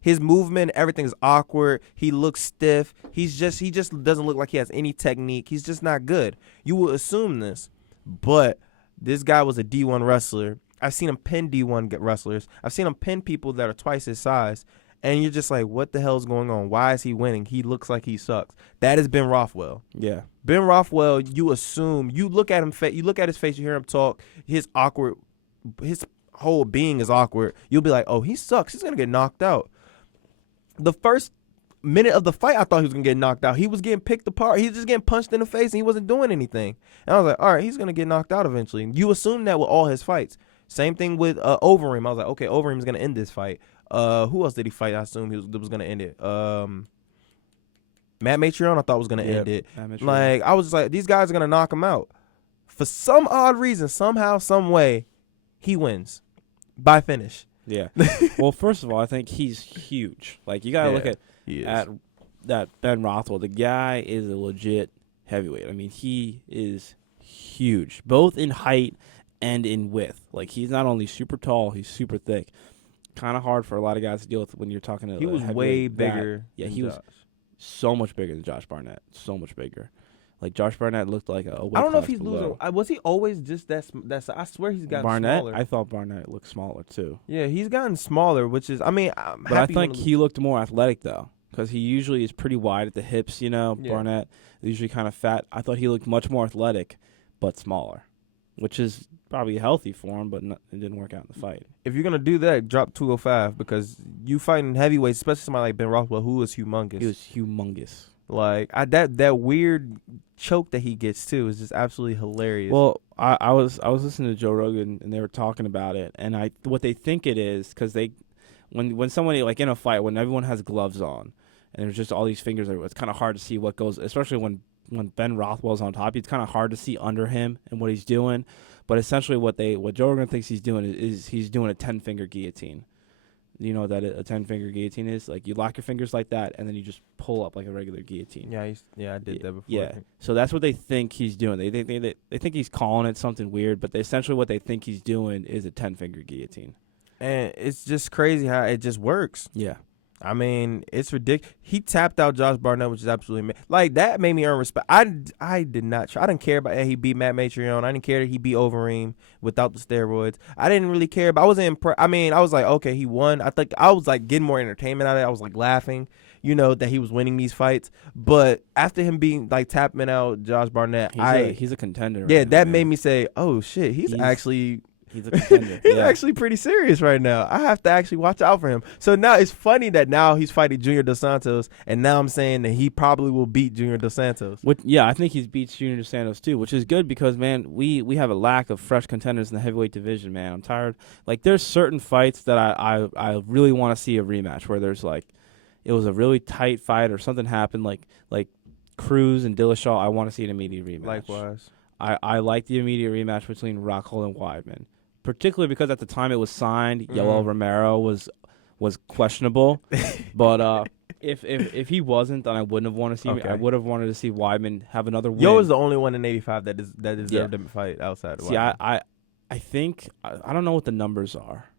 His movement, everything's awkward. He looks stiff. He just doesn't look like he has any technique. He's just not good. You would assume this. But this guy was a D1 wrestler. I've seen him pin D1 wrestlers. I've seen him pin people that are twice his size. And you're just like, what the hell is going on? Why is he winning? He looks like he sucks. That is Ben Rothwell. Yeah. Ben Rothwell, you assume, you look at his face, you hear him talk, his whole being is awkward. You'll be like, oh, he sucks. He's going to get knocked out. The first minute of the fight, I thought he was going to get knocked out. He was getting picked apart. He was just getting punched in the face, and he wasn't doing anything. And I was like, all right, he's going to get knocked out eventually. You assume that with all his fights. Same thing with Overeem. I was like, okay, Overeem's going to end this fight. Who else did he fight? I assume he was going to end it. Matt Matreon, I thought was going to end it. I was just like, these guys are going to knock him out. For some odd reason, somehow, some way, he wins by finish. Yeah. Well, first of all, I think he's huge. You got to look at that Ben Rothwell. The guy is a legit heavyweight. I mean, he is huge, both in height and in width. He's not only super tall, he's super thick. Kind of hard for a lot of guys to deal with when you're talking to. He was way bigger. Yeah, he was so much bigger than Josh Barnett. So much bigger. Josh Barnett looked like a weight I don't know if he's below. losing. Was he always just that? I swear he's gotten Barnett, smaller. I thought Barnett looked smaller too. Yeah, he's gotten smaller, which is. I mean, but I think he looked more athletic though, because he usually is pretty wide at the hips. Barnett is usually kind of fat. I thought he looked much more athletic, but smaller, which is probably healthy for him, but it didn't work out in the fight. If you're gonna do that, drop 205 because you fighting heavyweights, especially somebody like Ben Rothwell, who is humongous. He was humongous. That weird choke that he gets too is just absolutely hilarious. Well, I was listening to Joe Rogan and they were talking about it, and what they think it is because when somebody in a fight when everyone has gloves on and there's just all these fingers everywhere, it's kind of hard to see what goes, especially when when Ben Rothwell's on top, it's kind of hard to see under him and what he's doing. But essentially, what Joe Rogan thinks he's doing is he's doing a 10-finger guillotine. You know what that a 10-finger guillotine is? Like, you lock your fingers like that, and then you just pull up like a regular guillotine. Yeah, I did that before. Yeah, so that's what they think he's doing. They think he's calling it something weird, but essentially what they think he's doing is a 10-finger guillotine. And it's just crazy how it just works. Yeah. I mean, it's ridiculous. He tapped out Josh Barnett, which is absolutely like that made me earn respect. I did not. I didn't care about that he beat Matt Matreon. I didn't care that he beat Overeem without the steroids. I didn't really care. But I wasn't impressed. I mean, I was like, okay, he won. I think I was like getting more entertainment out of it. I was like laughing, that he was winning these fights. But after him being like tapping out Josh Barnett, he's a contender. Yeah, right that now, made man. me say, oh shit, he's actually. He's a contender. He's Yeah. actually pretty serious right now. I have to actually watch out for him. So now it's funny that now he's fighting Junior Dos Santos, and now I'm saying that he probably will beat Junior Dos Santos. I think he's beats Junior Dos Santos too, which is good because, man, we have a lack of fresh contenders in the heavyweight division, man. I'm tired. Like, there's certain fights that I really want to see a rematch where there's like, it was a really tight fight or something happened like Cruz and Dillashaw. I want to see an immediate rematch. Likewise. I like the immediate rematch between Rockhold and Weidman. Particularly because at the time it was signed, Yoel Romero was questionable, but if he wasn't, then I wouldn't have wanted to see. Okay. I would have wanted to see Weidman have another win. Yo is the only one in '85 that deserved to fight outside of See, Weidman. I think I don't know what the numbers are,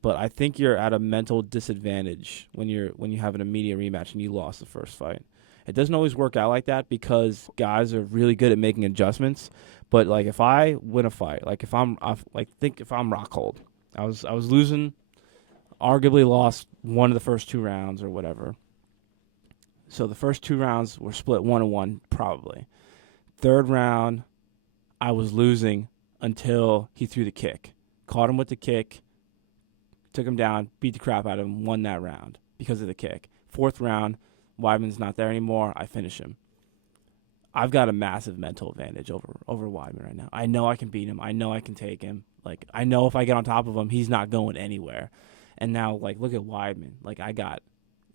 but I think you're at a mental disadvantage when you have an immediate rematch and you lost the first fight. It doesn't always work out like that because guys are really good at making adjustments. But like, if I win a fight, like if I'm Rockhold, I was losing, arguably lost one of the first 2 rounds or whatever. So the first 2 rounds were split 1-1 probably. Third round, I was losing until he threw the kick, caught him with the kick, took him down, beat the crap out of him, won that round because of the kick. Fourth round, Weidman's not there anymore. I finish him. I've got a massive mental advantage over Weidman right now. I know I can beat him. I know I can take him. Like, I know if I get on top of him, he's not going anywhere. And now, like, look at Weidman. Like, I got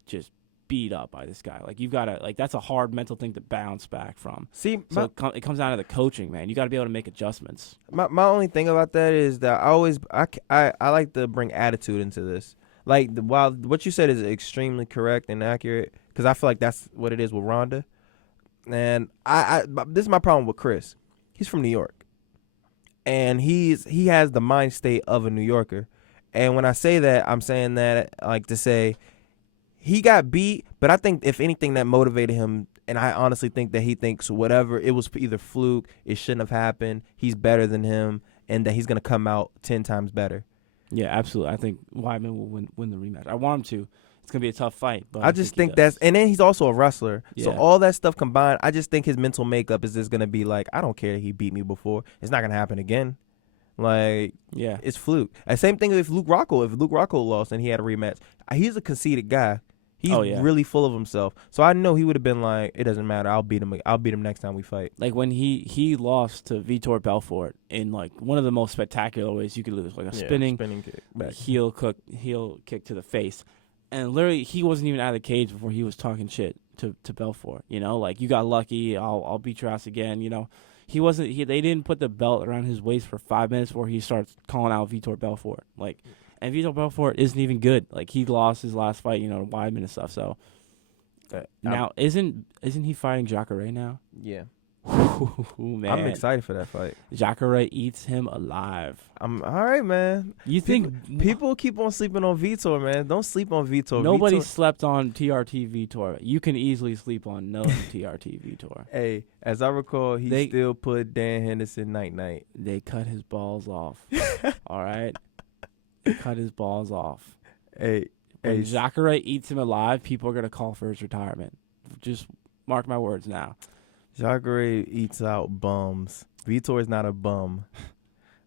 just beat up by this guy. Like, you've got to, like, that's a hard mental thing to bounce back from. See, so it comes down to the coaching, man. You got to be able to make adjustments. my only thing about that is that I like to bring attitude into this. Like, while what you said is extremely correct and accurate, because I feel like that's what it is with Ronda. And this is my problem with Chris. He's from New York, and he has the mind state of a New Yorker. And when I say that, I'm saying that like to say he got beat, but I think if anything that motivated him, and I honestly think that he thinks whatever, it was either fluke, it shouldn't have happened, he's better than him, and that he's gonna come out 10 times better. Yeah, absolutely. I think Weidman will win the rematch. I want him to. It's going to be a tough fight. But I just think that's – and then he's also a wrestler. Yeah. So all that stuff combined, I just think his mental makeup is just going to be like, I don't care that he beat me before. It's not going to happen again. Like, yeah, it's fluke. And same thing with Luke Rockhold. If Luke Rockhold lost and he had a rematch, he's a conceited guy. He's really full of himself. So I know he would have been like, it doesn't matter. I'll beat him next time we fight. Like when he lost to Vitor Belfort in like one of the most spectacular ways you could lose, like a spinning kick back. heel kick to the face. And literally, he wasn't even out of the cage before he was talking shit to Belfort. You know, like, you got lucky. I'll beat your ass again. You know, he wasn't. They didn't put the belt around his waist for 5 minutes before he starts calling out Vitor Belfort. Like, and Vitor Belfort isn't even good. Like, he lost his last fight, to Weidman and stuff. So now isn't he fighting Jacare now? Yeah. Ooh, man. I'm excited for that fight. Jacare eats him alive. I'm all right, man. You think people keep on sleeping on Vitor, man? Don't sleep on Vitor. Nobody slept on TRT Vitor. You can easily sleep on no TRT Vitor. Hey, as I recall, he still put Dan Henderson night. They cut his balls off. All right, they cut his balls off. When Jacare eats him alive, people are gonna call for his retirement. Just mark my words now. Jacare eats out bums. Vitor is not a bum.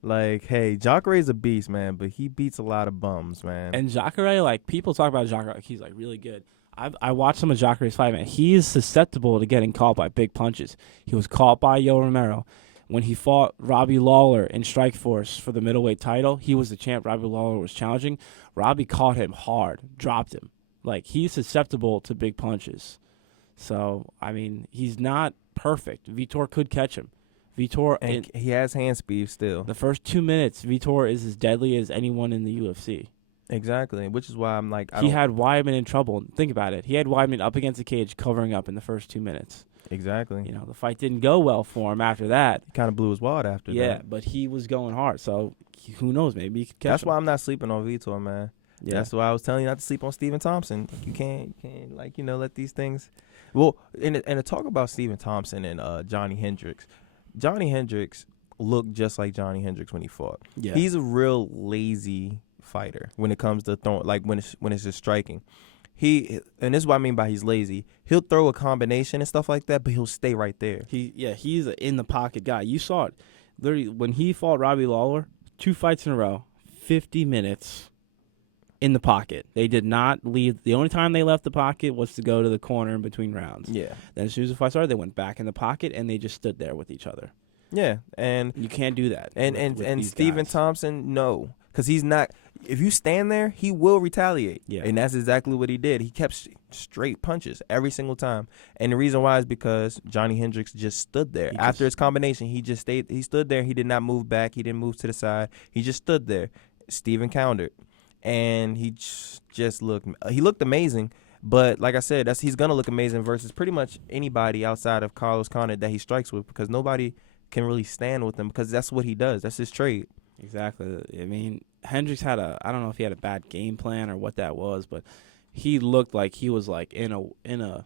Like, hey, Jacare is a beast, man, but he beats a lot of bums, man. And Jacare, like, people talk about Jacare, like, he's like really good. I watched some of Jacare's fight, man. He is susceptible to getting caught by big punches. He was caught by Yoel Romero. When he fought Robbie Lawler in Strikeforce for the middleweight title, he was the champ. Robbie Lawler was challenging. Robbie caught him hard, dropped him. Like, he's susceptible to big punches. So, I mean, he's not perfect. Vitor could catch him. Vitor, And he has hand speed still. the first 2 minutes, Vitor is as deadly as anyone in the UFC. Exactly, which is why I'm like, He had Weidman in trouble. Think about it. He had Weidman up against the cage, covering up in the first 2 minutes. exactly. You know, the fight didn't go well for him after that. He kind of blew his wad after Yeah, that. but he was going hard. So who knows? Maybe he could catch That's him. why I'm not sleeping on Vitor, man. Yeah. That's why I was telling you not to sleep on Stephen Thompson. You can't like, let these things. Well, and to talk about Stephen Thompson and Johnny Hendricks. Johnny Hendricks looked just like Johnny Hendricks when he fought. Yeah. He's a real lazy fighter when it comes to throwing, like when it's just striking. And this is what I mean by he's lazy. He'll throw a combination and stuff like that, but he'll stay right there. He's an in the pocket guy. You saw it. Literally, when he fought Robbie Lawler, 2 fights in a row, 50 minutes in the pocket. They did not leave. The only time they left the pocket was to go to the corner in between rounds. Yeah. Then as soon as the fight started, they went back in the pocket and they just stood there with each other. Yeah, and You can't do that. and with these Stephen guys. Thompson, no, because he's not. If you stand there, he will retaliate. Yeah. And that's exactly what he did. He kept straight punches every single time. And the reason why is because Johnny Hendricks just stood there. After his combination, he just stayed. He stood there. He did not move back. He didn't move to the side. He just stood there. Stephen countered, and he just looked. He looked amazing. But like I said, he's gonna look amazing versus pretty much anybody outside of Carlos Condit that he strikes with, because nobody can really stand with him, because that's what he does. That's his trade. Exactly. I mean, Hendricks I don't know if he had a bad game plan or what that was, but he looked like he was like in a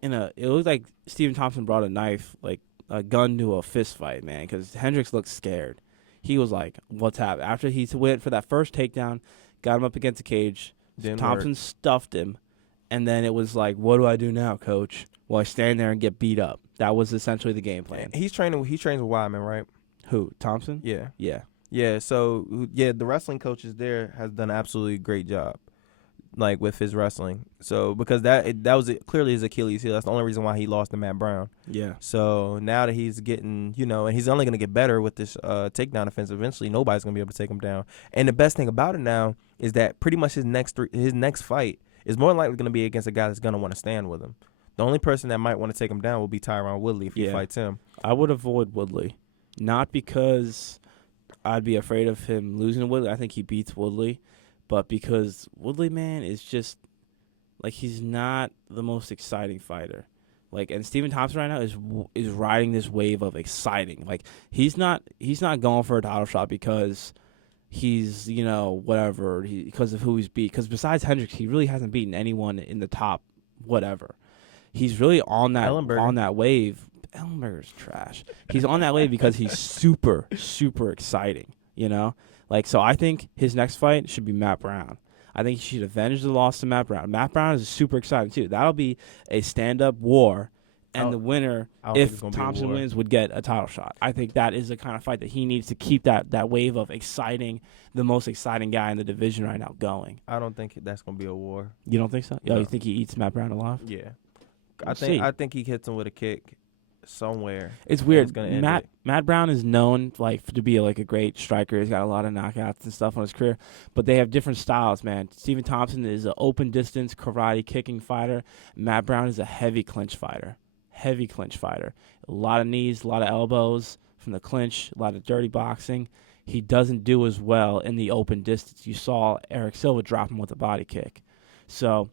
it looked like Stephen Thompson brought a knife, like a gun to a fist fight, man, because Hendricks looked scared. He was like, what's happening? After he went for that first takedown, got him up against the cage, Thompson stuffed him, and then it was like, what do I do now, coach? Well, I stand there and get beat up. That was essentially the game plan. He trains with Weidman, right? Who, Thompson? Yeah. Yeah. Yeah, so the wrestling coaches there has done an absolutely great job, like with his wrestling. So because that was clearly his Achilles heel. That's the only reason why he lost to Matt Brown. Yeah. So now that he's getting, and he's only gonna get better with this takedown offense. Eventually, nobody's gonna be able to take him down. And the best thing about it now is that pretty much his next fight is more likely gonna be against a guy that's gonna want to stand with him. The only person that might want to take him down will be Tyron Woodley if he fights him. I would avoid Woodley, not because I'd be afraid of him losing to Woodley. I think he beats Woodley, but because Woodley, man, is just like, he's not the most exciting fighter. Like, and Stephen Thompson right now is riding this wave of exciting. Like, he's not going for a title shot because he's whatever, because of who he's beat. Because besides Hendricks, he really hasn't beaten anyone in the top whatever. He's really on that wave. Ellenberger's trash. He's on that wave because he's super, super exciting, Like, so I think his next fight should be Matt Brown. I think he should avenge the loss to Matt Brown. Matt Brown is super exciting, too. That'll be a stand-up war, and the winner, if Thompson wins, would get a title shot. I think that is the kind of fight that he needs to keep that wave of exciting, the most exciting guy in the division right now going. I don't think that's going to be a war. You don't think so? No. Oh, you think he eats Matt Brown alive? Yeah. We'll I think he hits him with a kick somewhere. It's weird. Gonna end it. Matt Brown is known to be a great striker. He's got a lot of knockouts and stuff on his career, but they have different styles, man. Stephen Thompson is an open distance karate kicking fighter. Matt Brown is a heavy clinch fighter. A lot of knees, a lot of elbows from the clinch, a lot of dirty boxing. He doesn't do as well in the open distance. You saw Eric Silva drop him with a body kick, so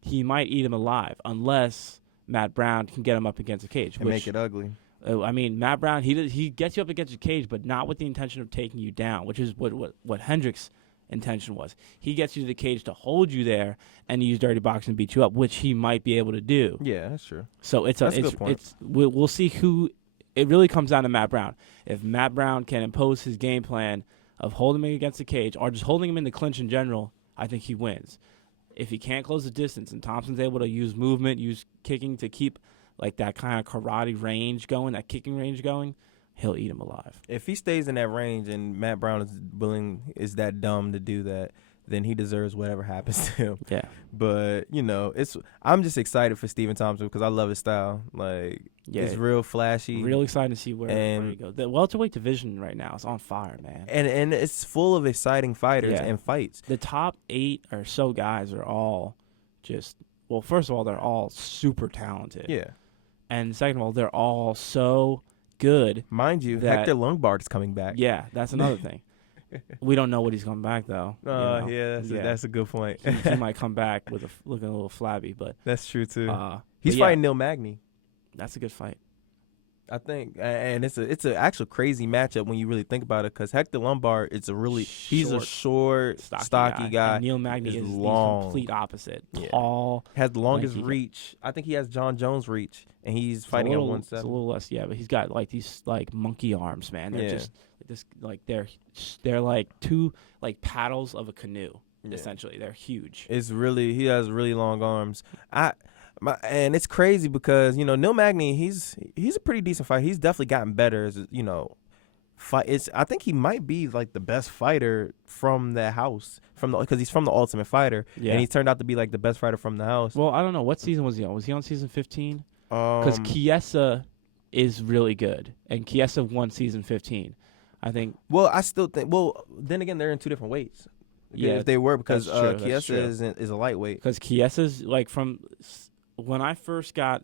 he might eat him alive unless Matt Brown can get him up against a cage And make it ugly. I mean, Matt Brown, he gets you up against a cage, but not with the intention of taking you down, which is what Hendricks' intention was. He gets you to the cage to hold you there and use dirty boxing to beat you up, which he might be able to do. Yeah, that's true. So that's a good point. We'll see who. It really comes down to Matt Brown. If Matt Brown can impose his game plan of holding him against the cage or just holding him in the clinch in general, I think he wins. If he can't close the distance and Thompson's able to use movement, use kicking to keep that kind of karate range going, that kicking range going, he'll eat him alive. If he stays in that range and Matt Brown is that dumb to do that, then he deserves whatever happens to him. Yeah. But, I'm just excited for Stephen Thompson because I love his style. It's real flashy. Real excited to see where he goes. The welterweight division right now is on fire, man. And it's full of exciting fighters and fights. The top 8 or so guys are all first of all, they're all super talented. Yeah. and second of all, they're all so good. Mind you, That- Hector Lombard is coming back. Yeah, that's another thing. We don't know what he's coming back though. Yeah, that's a good point. He might come back with looking a little flabby, but That's true too. He's He's fighting Neil Magny. That's a good fight. I think, and it's a actual crazy matchup when you really think about it, because Hector Lombard, he's a short, stocky guy. And Neil Magny is is long. the complete opposite. Yeah. Tall, Has the longest lanky guy. reach. I think he has John Jones' reach, and he's It's fighting a at little, 170. It's a little less, yeah, but he's got like these like monkey arms, man. They're Yeah. just this like they're like two like paddles of a canoe. Yeah. Essentially, they're huge. He has really long arms. And it's crazy because Neil Magny, he's a pretty decent fighter. He's definitely gotten better as fight. I think he might be like the best fighter from the house because he's from the Ultimate Fighter, Yeah. and he's turned out to be like the best fighter from the house. Well, I don't know what season was he on. Was he on season 15? Because Chiesa is really good, and Chiesa won season 15. I think. Well, I still think. Well, then again, they're in two different weights. Yeah, if they were, because that's true, that's Chiesa true. is a lightweight. Because Chiesa's like when I first started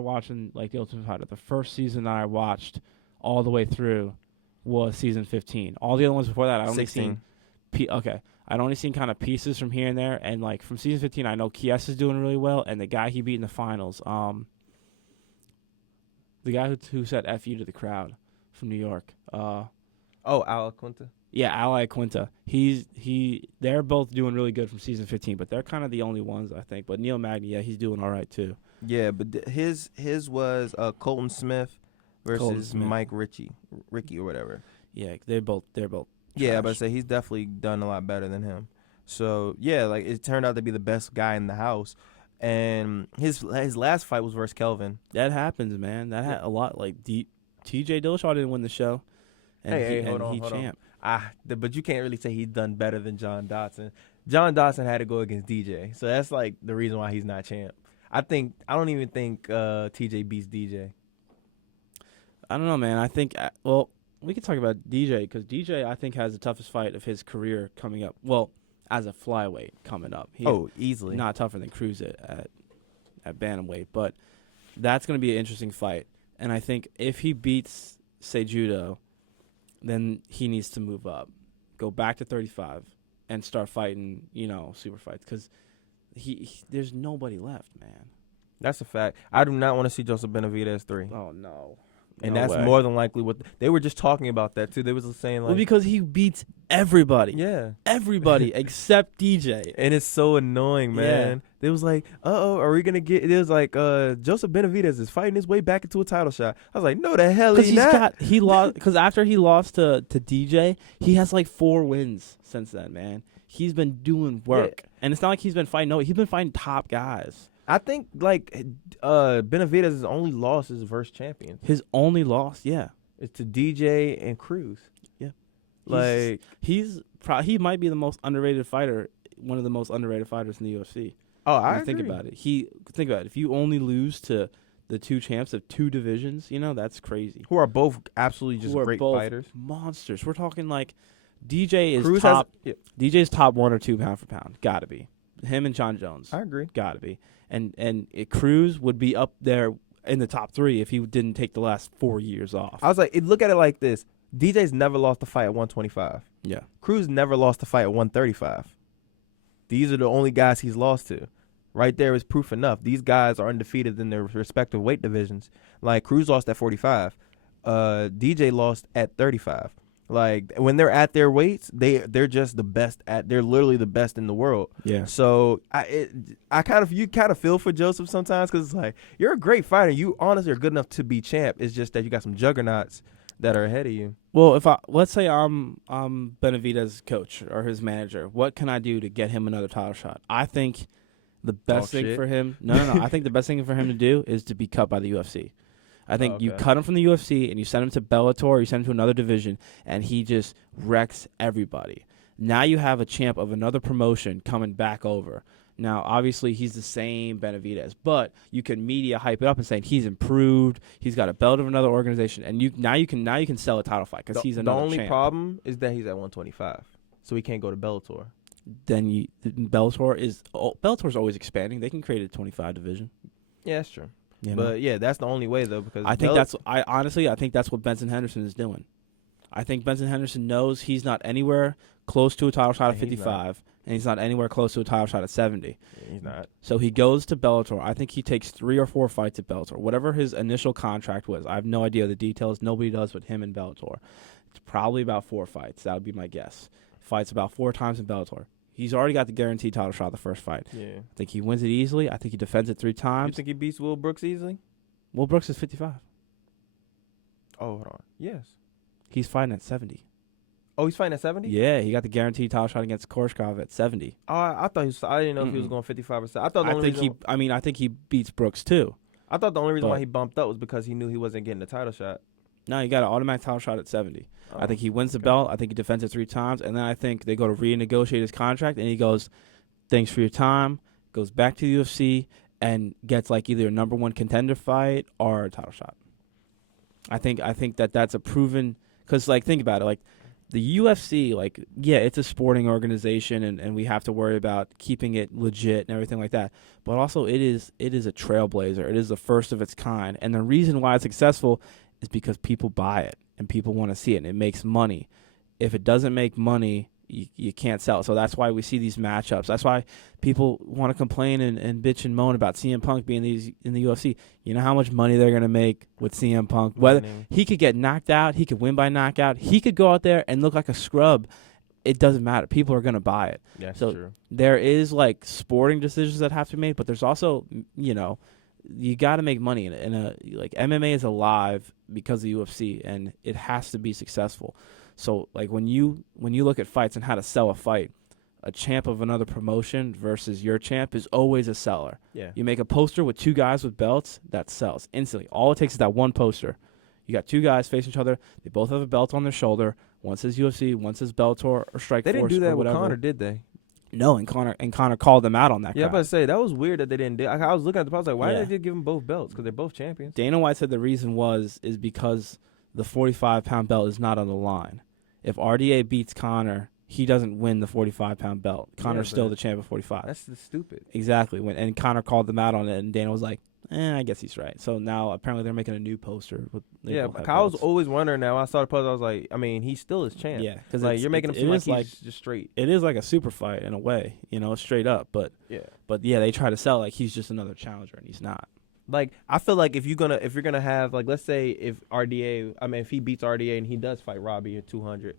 watching like the Ultimate Fighter, the first season that I watched all the way through was season 15. All the other ones before that, I only 16. seen. I'd only seen kind of pieces from here and there, and like from season 15, I know Chiesa's doing really well, and the guy he beat in the finals, the guy who said "F you" to the crowd from New York. Al Quinta. Yeah, Ally Quinta. They're both doing really good from season 15, but they're kind of the only ones, I think. But Neil Magny, yeah, he's doing all right too. Yeah, but his was Colton Smith versus Smith. Mike Ricky or whatever. Yeah, they're both. Yeah, trash. but I say he's definitely done a lot better than him. So yeah, like it turned out to be the best guy in the house, and his last fight was versus Kelvin. That happens, man. That had a lot. Like T.J. Dillashaw didn't win the show, and Hold on. champ. But you can't really say he's done better than John Dodson. John Dodson had to go against DJ, so that's like the reason why he's not champ. I don't even think TJ beats DJ. I don't know, man. I think we could talk about DJ because DJ I think has the toughest fight of his career coming up. Well, as a flyweight coming up. Easily. Not tougher than Cruz at bantamweight, but that's going to be an interesting fight. And I think if he beats Cejudo, then he needs to move up, go back to 35, and start fighting, super fights. Because there's nobody left, man. That's a fact. I do not want to see Joseph Benavidez 3. Oh, no. And No that's way. more than likely what they were just talking about that too. They was saying like, Well, because he beats everybody. yeah, Everybody except DJ. and it's so annoying, man. They was like, are we gonna get? It was like, Joseph Benavidez is fighting his way back into a title shot. I was like, no, the hell Because he's not. he lost. Because after he lost to DJ, he has like 4 wins since then, man. He's been doing work, and it's not like he's been fighting. No, he's been fighting top guys. I think like Benavidez's only loss is versus champions. His only loss, yeah. It's to DJ and Cruz. Yeah. Like he might be the most underrated fighter, one of the most underrated fighters in the UFC. I think about it. Think about it. If you only lose to the 2 champs of 2 divisions, that's crazy. who are both absolutely just Who are great both fighters. monsters. We're talking like DJ is Cruz top. has, DJ's top 1 or 2 pound for pound. Gotta be. Him and John Jones. I agree. Gotta be. And Cruz would be up there in the top 3 if he didn't take the last 4 years off. I was like, look at it like this: DJ's never lost a fight at 125. Yeah. Cruz never lost a fight at 135. These are the only guys he's lost to. Right there is proof enough. These guys are undefeated in their respective weight divisions. Like Cruz lost at 45. DJ lost at 35. Like when they're at their weights, they're just the best they're literally the best in the world. Yeah. So you kind of feel for Joseph sometimes because it's like you're a great fighter. You honestly are good enough to be champ. It's just that you got some juggernauts that are ahead of you. Well, let's say I'm Benavidez's coach or his manager, what can I do to get him another title shot? I think the best thing shit. for him. No. I think the best thing for him to do is to be cut by the UFC. I think you okay. cut him from the UFC and you send him to Bellator, or you send him to another division, and he just wrecks everybody. Now you have a champ of another promotion coming back over. Now, obviously, he's the same Benavidez, but you can media hype it up and say he's improved. He's got a belt of another organization, and you can sell a title fight because he's another champ. The only problem is that he's at 125, so he can't go to Bellator. Then Bellator's always expanding. They can create a 25 division. Yeah, that's true. You know? But yeah, that's the only way though, because I think I think that's what Benson Henderson is doing. I think Benson Henderson knows he's not anywhere close to a title shot at Yeah, he's 55, and he's not anywhere close to a title shot at 70. Yeah, he's not. So he goes to Bellator. I think he takes 3 or 4 fights at Bellator, whatever his initial contract was. I have no idea the details. Nobody does but him and Bellator. It's probably about 4 fights. That would be my guess. Fights about 4 times in Bellator. He's already got the guaranteed title shot the first fight. Yeah. I think he wins it easily. I think he defends it 3 You times. think he beats Will Brooks easily? Will Brooks is 55. Oh, hold on. Yes. He's fighting at 70. Oh, he's fighting at 70? Yeah, he got the guaranteed title shot against Korshkov at 70. Oh, I thought he was. I didn't know if he was Mm-mm. going 55 or 70. I thought the I only think reason. I think he beats Brooks too. I thought the only reason why but- he bumped up was because he knew he wasn't getting the title shot. No, he got an automatic title shot at 70. I think he wins the belt. I think he defends it 3 times, and then I think they go to renegotiate his contract, and he goes, "Thanks for your time." Goes back to the UFC and gets like either a number 1 contender fight or a title shot. I think that's a proven, because like think about it, like the UFC, like yeah, it's a sporting organization, and we have to worry about keeping it legit and everything like that. But also it is a trailblazer. It is the first of its kind, and the reason why it's successful is because people buy it and people want to see it, and it makes money. If it doesn't make money, you can't sell it. So that's why we see these matchups. That's why people want to complain and bitch and moan about CM Punk being in the UFC. You know how much money they're going to make with CM Punk? Whether he could get knocked out, he could win by knockout, he could go out there and look like a scrub. It doesn't matter. People are going to buy it. That's so true. There is like sporting decisions that have to be made, but there's also, you got to make money like MMA is alive because of the UFC, and it has to be successful. So like when you look at fights and how to sell a fight, a champ of another promotion versus your champ is always a seller. Yeah. You make a poster with 2 guys with belts, that sells instantly. All it takes is that one poster. You got 2 guys facing each other. They both have a belt on their shoulder. One says UFC, one says Bellator or Strikeforce. They didn't do that or with whatever. Connor, did they? No, and Connor called them out on that. Yeah, I was crap. about to say that was weird that they didn't do. I was looking at the post like, why Yeah. did they just give them both belts? Because they're both champions. Dana White said the reason is because the 45-pound belt is not on the line. If RDA beats Connor, he doesn't win the 45-pound belt. Connor's still but the champ of 45. That's just stupid. Exactly. And Connor called them out on it, and Dana was like, I guess he's right. So now apparently they're making a new poster. Yeah, I was always wondering. Now I saw the poster, I was like, I mean, he still is champ. Yeah, because like you're making him seem like he's just straight. It is like a super fight in a way, straight up. But yeah, they try to sell like he's just another challenger, and he's not. Like I feel like if you're gonna have, like, let's say if if he beats RDA and he does fight Robbie at 200,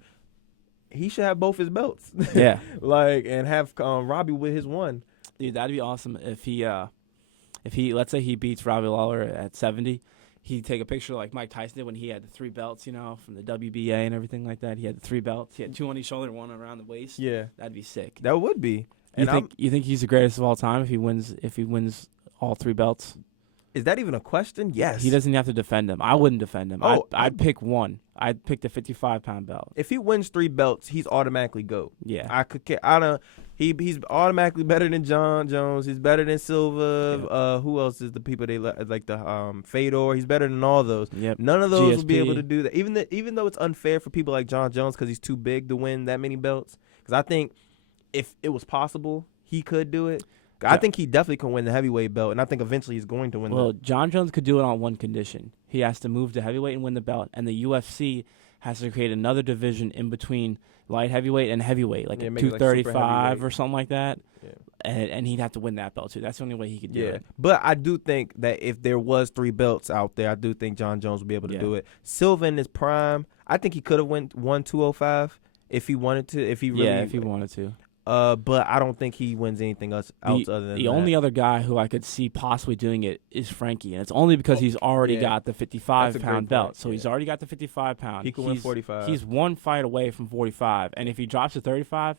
he should have both his belts. Yeah, like, and have Robbie with his one. Dude, that'd be awesome if he let's say he beats Robbie Lawler at 70. He'd take a picture like Mike Tyson did when he had the 3 belts, from the WBA and everything like that. He had the 3 belts. He had 2 on each shoulder, 1 around the waist. Yeah, That'd be sick. that would be. You think he's the greatest of all time if he wins all 3 belts? Is that even a question? Yes. He doesn't have to defend them. I wouldn't defend him. Oh, I'd pick one. I'd pick the 55-pound belt. If he wins 3 belts, he's automatically GOAT. Yeah. I could care. I don't. He's automatically better than John Jones. He's better than Silva. Yeah. Who else is the people they like? The Fedor. He's better than all those. Yep. None of those will be GSP. able to do that. Even though it's unfair for people like John Jones because he's too big to win that many belts. Because I think if it was possible, he could do it. I think he definitely can win the heavyweight belt, and I think eventually he's going to win. Well, John Jones could do it on one condition. He has to move to heavyweight and win the belt, and the UFC has to create another division in between light heavyweight and heavyweight, like a make it like super 235 heavyweight. or something like that. Yeah. And he'd have to win that belt too. That's the only way he could do it. But I do think that if there was 3 belts out there, I do think John Jones would be able to do it. Silva in his prime, I think he could have won 205 if he wanted to. If he wanted to. But I don't think he wins anything else other than that. The only other guy who I could see possibly doing it is Frankie, and it's only because he's already got the 55-pound belt. point, So he's already got the 55-pound. He can win 45. He's 1 fight away from 45, and if he drops to 35,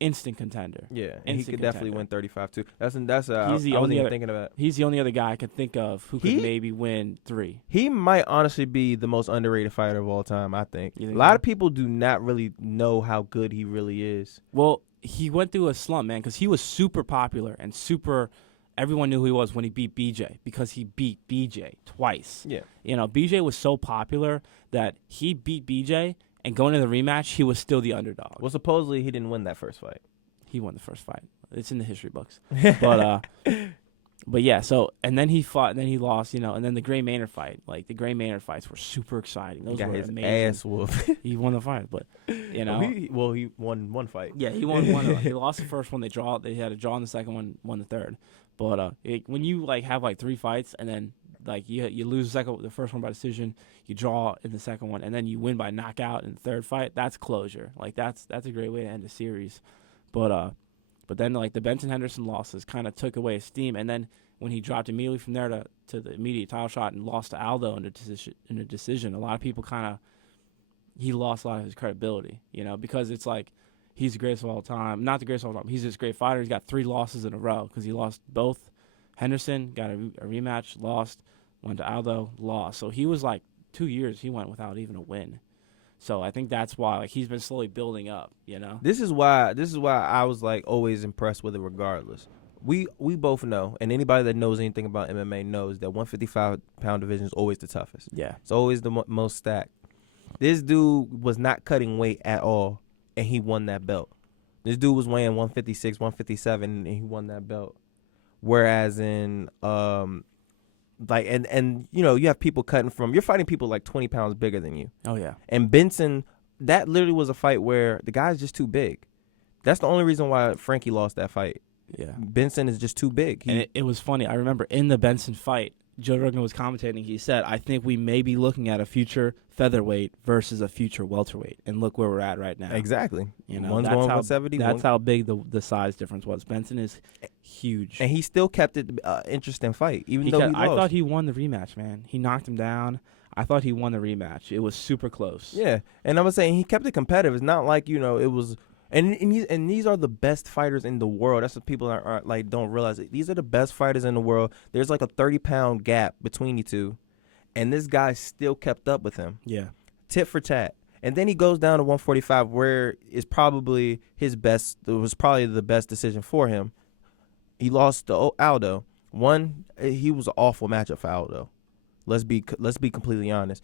instant contender. Yeah, and he Instant could definitely contender. win 35 too. That's He's I the wasn't only even other- thinking about. He's the only other guy I can think of who could He- maybe win 3. He might honestly be the most underrated fighter of all time. I think You a think lot so? of people do not really know how good he really is. Well, he went through a slump, man, because he was super popular and super. Everyone knew who he was when he beat BJ because he beat BJ twice. Yeah, BJ was so popular that he beat BJ, and going to the rematch, he was still the underdog. well, supposedly he didn't win that first fight. He won the first fight. It's in the history books. But But yeah, so and then he fought, and then he lost, and then the Gray Maynard fight, like the Gray Maynard fights were super exciting. Those Got were his amazing. ass whooped. He won the fight, but He won one fight. yeah, he won one. He lost the first one. They had a draw in the second one, won the third. But when you like have like 3 fights and then like you lose the first one by decision, you draw in the second one, and then you win by knockout in the third fight, that's closure. Like that's a great way to end a series. But then like the Benson Henderson losses kind of took away his steam, and then when he dropped immediately from there to the immediate title shot and lost to Aldo in a decision, a lot of people he lost a lot of his credibility, because it's like he's the greatest of all time. Not the greatest of all time. He's just a great fighter. He's got 3 losses in a row because he lost both. Henderson got a rematch, lost, went to Aldo, lost. So he was like 2 years he went without even a win. So I think that's why like he's been slowly building up, This is why I was like always impressed with it regardless. We both know, and anybody that knows anything about MMA knows that 155-pound division is always the toughest. Yeah. It's always the most stacked. This dude was not cutting weight at all, and he won that belt. This dude was weighing 156, 157, and he won that belt. Whereas in you have people you're fighting people like 20 pounds bigger than you. Oh yeah. And Benson, that literally was a fight where the guy's just too big. That's the only reason why Frankie lost that fight. Yeah. Benson is just too big. And it was funny. I remember in the Benson fight, Joe Rogan was commentating. He said, I think we may be looking at a future featherweight versus a future welterweight. And look where we're at right now. Exactly. that's One's going how, 170. That's how big the size difference was. Benson is huge. And he still kept it interesting fight, even though he lost. I thought he won the rematch, man. He knocked him down. I thought he won the rematch. It was super close. Yeah. And I was saying he kept it competitive. It's not like, it was... And these are the best fighters in the world. That's what people are like don't realize. These are the best fighters in the world. There's like a 30-pound gap between you two, and this guy still kept up with him. Yeah, tit for tat. And then he goes down to 145, where is probably his best. It was probably the best decision for him. He lost to Aldo. He was an awful matchup for Aldo. Let's be completely honest.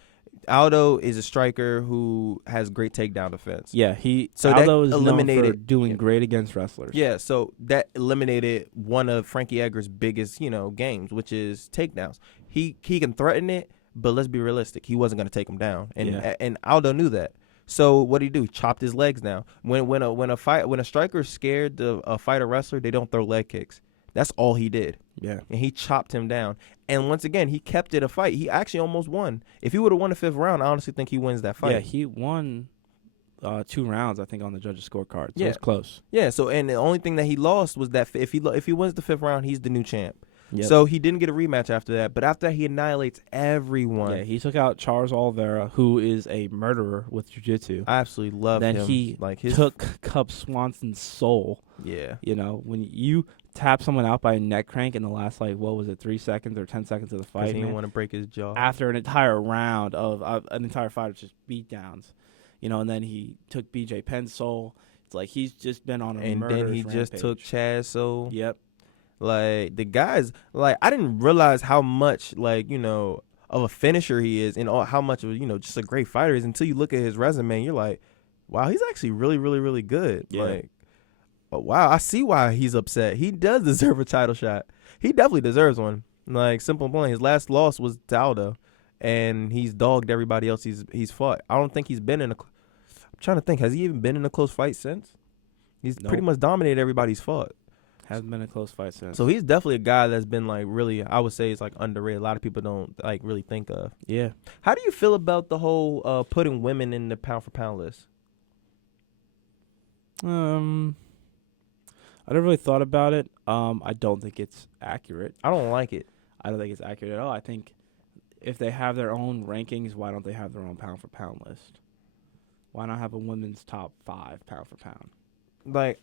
Aldo is a striker who has great takedown defense. Yeah, Aldo is eliminated known for doing great against wrestlers. Yeah, so that eliminated one of Frankie Edgar's biggest, games, which is takedowns. He can threaten it, but let's be realistic. He wasn't going to take him down, and Aldo knew that. So what did he do? He chopped his legs down. When a striker is scared to fight a wrestler, they don't throw leg kicks. That's all he did. Yeah. And he chopped him down. And once again, he kept it a fight. He actually almost won. If he would have won the 5th round, I honestly think he wins that fight. Yeah, he won 2 rounds, I think, on the judges' scorecard. So it's close. Yeah, so and the only thing that he lost was that if he wins the 5th round, he's the new champ. Yep. So he didn't get a rematch after that. But after that, he annihilates everyone. Yeah, he took out Charles Oliveira, who is a murderer with jiu-jitsu. I absolutely love him. Then he took Cub Swanson's soul. Yeah. When you tap someone out by a neck crank in the last, 3 seconds or 10 seconds of the fight, he didn't want to break his jaw. After an entire round of an entire fight of just beatdowns. And then he took BJ Penn's soul. It's like he's just been on a murderous And then he rampage. just took Chaz's soul. Yep. Like, the guy's, I didn't realize how much, of a finisher he is and how much of, just a great fighter is until you look at his resume and you're like, wow, he's actually really, really, really good. Yeah. Wow, I see why he's upset. He does deserve a title shot. He definitely deserves one. Simple and plain. His last loss was to Aldo, and he's dogged everybody else he's fought. I don't think he's been in I'm trying to think. Has he even been in a close fight since? He's pretty much dominated everybody he's fought. Hasn't been a close fight since. So he's definitely a guy that's been really, I would say, is underrated. A lot of people don't really think of. Yeah. How do you feel about the whole putting women in the pound for pound list? I never really thought about it. I don't think it's accurate. I don't like it. I don't think it's accurate at all. I think if they have their own rankings, why don't they have their own pound for pound list? Why not have a women's top 5 pound for pound? I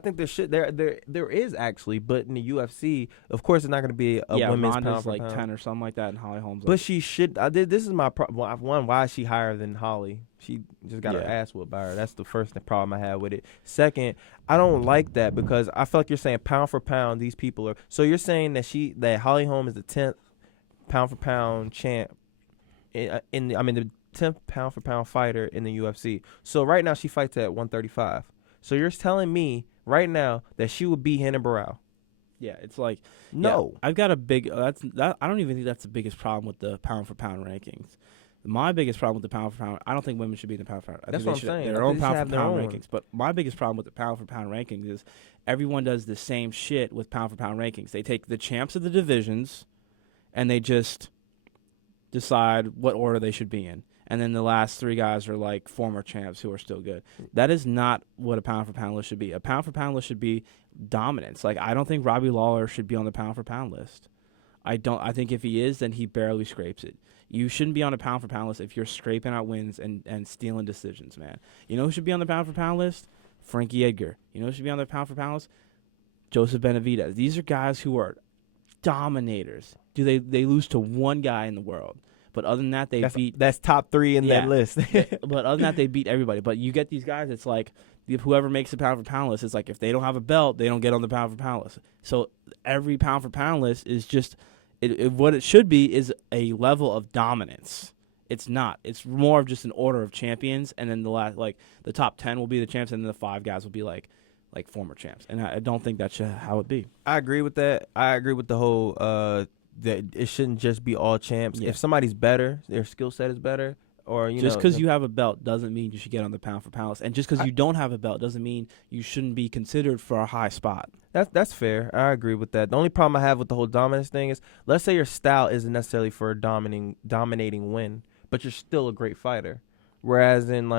think there is actually, but in the UFC, of course, it's not going to be a women's Ronda's pound for pound. 10 or something like that, and Holly Holmes. But she should. This is my one. Why is she higher than Holly? She just got her ass whooped by her. That's the first problem I had with it. Second, I don't like that because I feel like you're saying pound for pound. These people are. So you're saying that Holly Holm is the 10th pound for pound champ the 10th pound for pound fighter in the UFC. So right now she fights at 135. So you're telling me right now that she would beat Hannah Barrow? Yeah, it's like No. Yeah, I've got a big. That. I don't even think that's the biggest problem with the pound for pound rankings. My biggest problem with the pound for pound, I don't think women should be in the pound for pound. I That's think what they I'm should saying. have I their think own they should pound have for their pound own. rankings. But my biggest problem with the pound for pound rankings is everyone does the same shit with pound for pound rankings. They take the champs of the divisions, and they just decide what order they should be in. And then the last three guys are like former champs who are still good. That is not what a pound for pound list should be. A pound for pound list should be dominance. Like, I don't think Robbie Lawler should be on the pound for pound list. I don't. I think if he is, then he barely scrapes it. You shouldn't be on a pound for pound list if you're scraping out wins and stealing decisions, man. You know who should be on the pound for pound list? Frankie Edgar. You know who should be on the pound for pound list? Joseph Benavidez. These are guys who are dominators. They lose to one guy in the world, but other than that, they beat. That's top 3 in that list. But other than that, they beat everybody. But you get these guys, it's like whoever makes the pound for pound list, it's like if they don't have a belt, they don't get on the pound for pound list. So every pound for pound list is just what it should be is a level of dominance. It's not. It's more of just an order of champions, and then the top 10 will be the champs, and then the 5 guys will be like former champs. And I don't think that's how it be. I agree with that. I agree with the whole that it shouldn't just be all champs. Yeah. If somebody's better, their skill set is better, or just because you have a belt doesn't mean you should get on the pound for pound list, and just because you don't have a belt doesn't mean you shouldn't be considered for a high spot. That's fair. I agree with that. The only problem I have with the whole dominance thing is, let's say your style isn't necessarily for a dominating win, but you're still a great fighter. Whereas in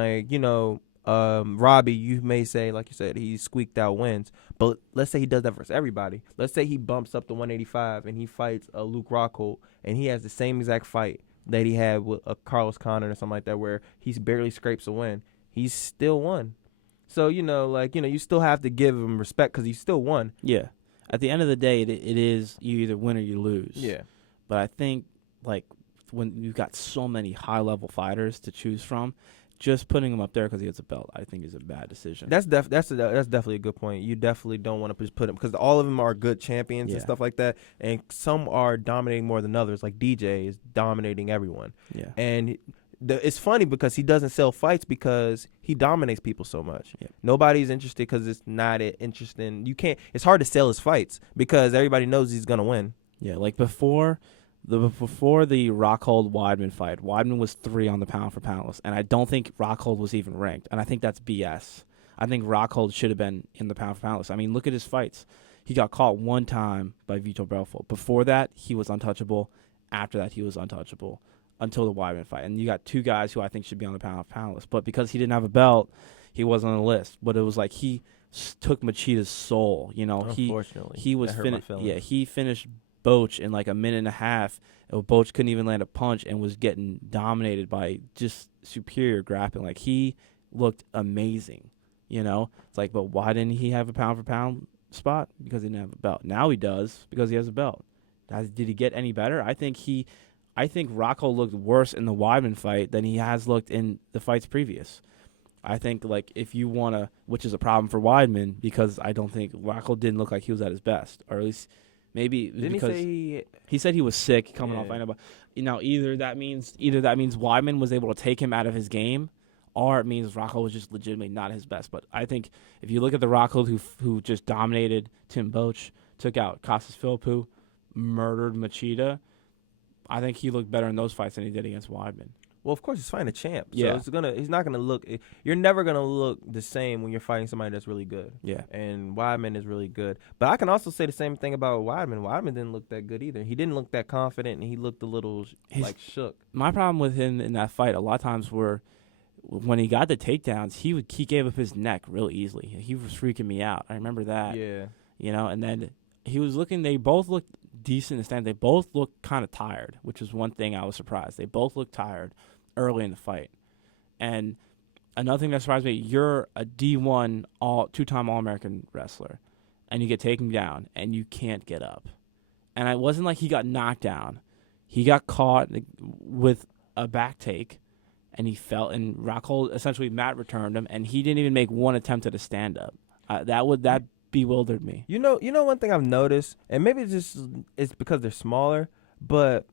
Robbie, you may say, like you said, he squeaked out wins. But let's say he does that versus everybody. Let's say he bumps up to 185 and he fights Luke Rockhold, and he has the same exact fight that he had with Carlos Condit or something like that, where he barely scrapes a win. He's still won. So, you still have to give him respect because he still won. Yeah. At the end of the day, it is you either win or you lose. Yeah. But I think, when you've got so many high-level fighters to choose from, just putting him up there because he has a belt, I think, is a bad decision. That's definitely a good point. You definitely don't want to just put him, because all of them are good champions and stuff like that, and some are dominating more than others. Like DJ is dominating everyone. Yeah. And it's funny because he doesn't sell fights because he dominates people so much. Yeah. Nobody's interested because it's not interesting. It's hard to sell his fights because everybody knows he's gonna win. Yeah, like before the Rockhold Weidman fight, Weidman was 3 on the pound for pound list, and I don't think Rockhold was even ranked, and I think that's BS. I think Rockhold should have been in the pound for pound list. I mean, look at his fights. He got caught one time by Vitor Belfort. Before that, he was untouchable. After that, he was untouchable until the Weidman fight. And you got 2 guys who I think should be on the pound for pound list, but because he didn't have a belt, he wasn't on the list. But it was like he took Machida's soul. Unfortunately, he was finished. he finished Boach in like a minute and a half. Boach couldn't even land a punch and was getting dominated by just superior grappling. Like, he looked amazing. It's like, but why didn't he have a pound for pound spot? Because he didn't have a belt. Now he does because he has a belt. Did he get any better? I think Rockhold looked worse in the Weidman fight than he has looked in the fights previous. I think, if you want to, which is a problem for Weidman, because I don't think Rockhold didn't look like he was at his best, or at least maybe Didn't because he say he said he was sick coming off fighting. But either that means Weidman was able to take him out of his game, or it means Rockhold was just legitimately not his best. But I think if you look at the Rockhold who just dominated Tim Boach, took out Costas Philippou, murdered Machida, I think he looked better in those fights than he did against Weidman. Well, of course, he's fighting a champ. So Yeah. he's not gonna look. You're never gonna look the same when you're fighting somebody that's really good. Yeah. And Weidman is really good. But I can also say the same thing about Weidman. Weidman didn't look that good either. He didn't look that confident, and he looked a little shook. My problem with him in that fight a lot of times were when he got the takedowns, he gave up his neck real easily. He was freaking me out. I remember that. Yeah. And then he was they both looked decent in the stand. They both looked kind of tired, which was one thing I was surprised. They both looked tired early in the fight. And another thing that surprised me, you're a D1 two-time All-American wrestler, and you get taken down, and you can't get up. And it wasn't like he got knocked down. He got caught with a back take, and he fell, and Rockhold, essentially Matt returned him, and he didn't even make one attempt at a stand-up. That bewildered me. You know one thing I've noticed, and maybe it's because they're smaller, but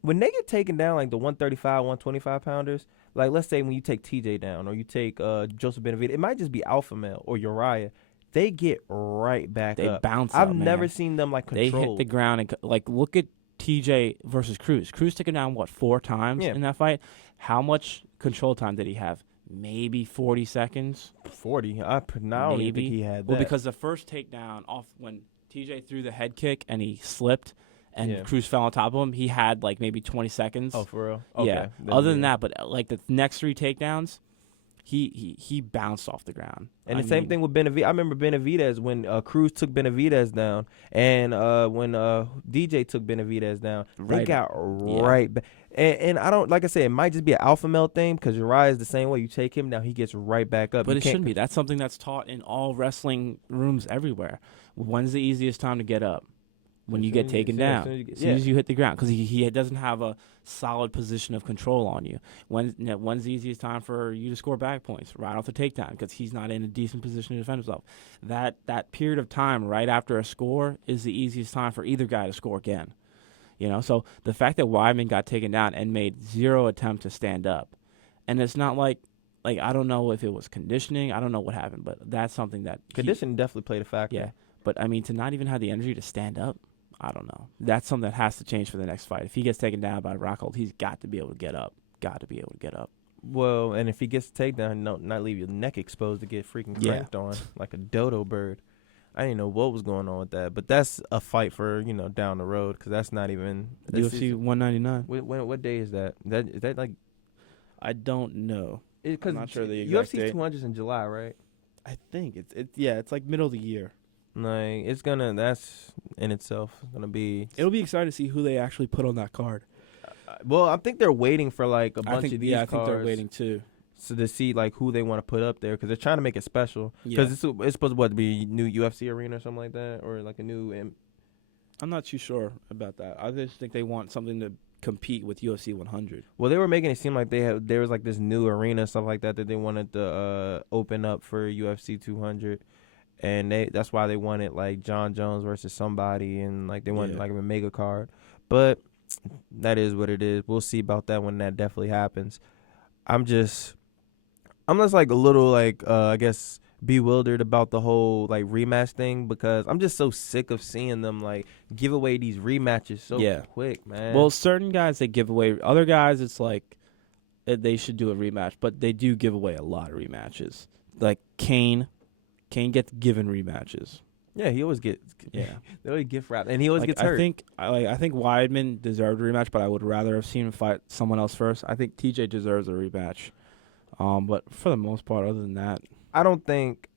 when they get taken down, like the 135, 125 pounders, like let's say when you take TJ down or you take Joseph Benavidez, it might just be Alpha Male or Uriah. they get right back They up. bounce I've up, never man. seen them like They control. hit the ground and like look at TJ versus Cruz. Cruz took him down 4 times Yeah. in that fight. How much control time did he have? Maybe 40 seconds. 40. I don't even Maybe. think he had that. Well, because the first takedown off when TJ threw the head kick and he slipped and Yeah. Cruz fell on top of him, he had like maybe 20 seconds. Oh, for real? Yeah. Okay. Other than that, but like the next 3 takedowns, he bounced off the ground. And the same thing with Benavidez. I remember Benavidez when Cruz took Benavidez down, and when DJ took Benavidez down, they Right. got Yeah. right back. And I don't, like I said, it might just be an alpha male thing because Uriah is the same way. You take him down, he gets right back up. But You it can't- shouldn't be. That's something that's taught in all wrestling rooms everywhere. When's the easiest time to get up? When As you soon get as taken as down. soon as you get- As soon as you hit the ground. Because he doesn't have a solid position of control on you. When's the easiest time for you to score back points? Right off the takedown because he's not in a decent position to defend himself. That period of time right after a score is the easiest time for either guy to score again. You know, so the fact that Weidman got taken down and made 0 attempt to stand up, and it's not like I don't know if it was conditioning, I don't know what happened, but that's something that Conditioning definitely played a factor. yeah. But I mean, to not even have the energy to stand up, I don't know. That's something that has to change for the next fight. If he gets taken down by Rockhold, he's got to be able to get up. Got to be able to get up. Well, and if he gets a takedown, not leave your neck exposed to get freaking Yeah. cranked on like a dodo bird. I didn't know what was going on with that, but that's a fight for down the road because that's not even UFC 199. What day is that? Is that like? I don't know. Because I'm not sure the exact UFC date. 200 is in July, right? I think it's like middle of the year. Like that's in itself gonna be. It'll be exciting to see who they actually put on that card. Well, I think they're waiting for like a bunch I think of these I think they're cards waiting too. so to see like who they want to put up there because they're trying to make it special. Yeah. Because it's supposed to be a new UFC arena or something like that, or like a new. I'm not too sure about that. I just think they want something to compete with UFC 100. Well, they were making it seem like there was like this new arena stuff like that they wanted to open up for UFC 200, and that's why they wanted like John Jones versus somebody, and like they wanted Yeah. like a mega card, but that is what it is. We'll see about that when that definitely happens. I'm just like a little like I guess bewildered about the whole like rematch thing because I'm just so sick of seeing them like give away these rematches so Yeah. quick, man. Well, certain guys they give away. Other guys, it's like they should do a rematch, but they do give away a lot of rematches. Like Kane gets given rematches. yeah, he always gets Yeah, they always gift wrap, and he always like, gets hurt. I think Weidman deserved a rematch, but I would rather have seen him fight someone else first. I think TJ deserves a rematch. But for the most part, other than that, I don't think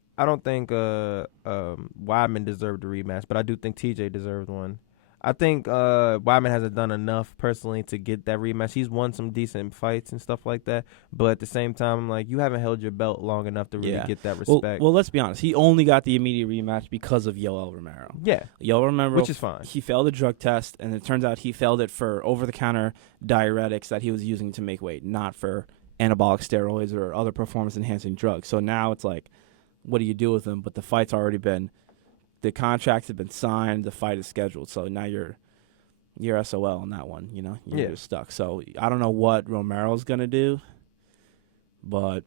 Weidman deserved a rematch, but I do think TJ deserved one. I think Weidman hasn't done enough personally to get that rematch. He's won some decent fights and stuff like that, but at the same time, like you haven't held your belt long enough to really Yeah. get that well, respect. well, let's be honest. He only got the immediate rematch because of Yoel Romero. yeah, Yoel Romero, which is fine. he failed a drug test, and it turns out he failed it for over-the-counter diuretics that he was using to make weight, not for anabolic steroids or other performance-enhancing drugs. So now it's like, what do you do with him? But the fight's already been, the contracts have been signed, the fight is scheduled. So now you're SOL on that one. You're Yeah. just stuck. So I don't know what Romero's gonna do, but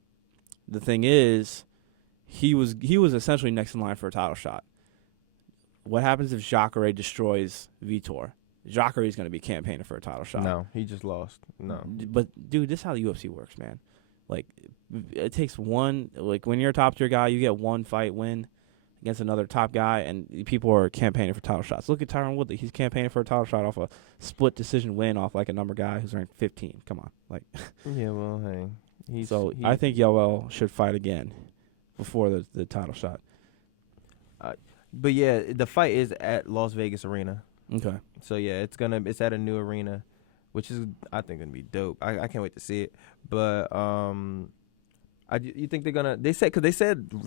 the thing is, he was essentially next in line for a title shot. What happens if Jacare destroys Vitor? Jacare is going to be campaigning for a title shot. No, he just lost. No, But, dude, this is how the UFC works, man. Like, it takes one. Like, when you're a top-tier guy, you get one fight win against another top guy, and people are campaigning for title shots. Look at Tyron Woodley. He's campaigning for a title shot off a split decision win off, like, a number guy who's ranked 15. Come on. Like, yeah, well, hey, I think Yoel should fight again before the title shot. But yeah, the fight is at Las Vegas Arena. Okay. So yeah, it's at a new arena, which is I think gonna be dope. I can't wait to see it. But you think they're gonna? They said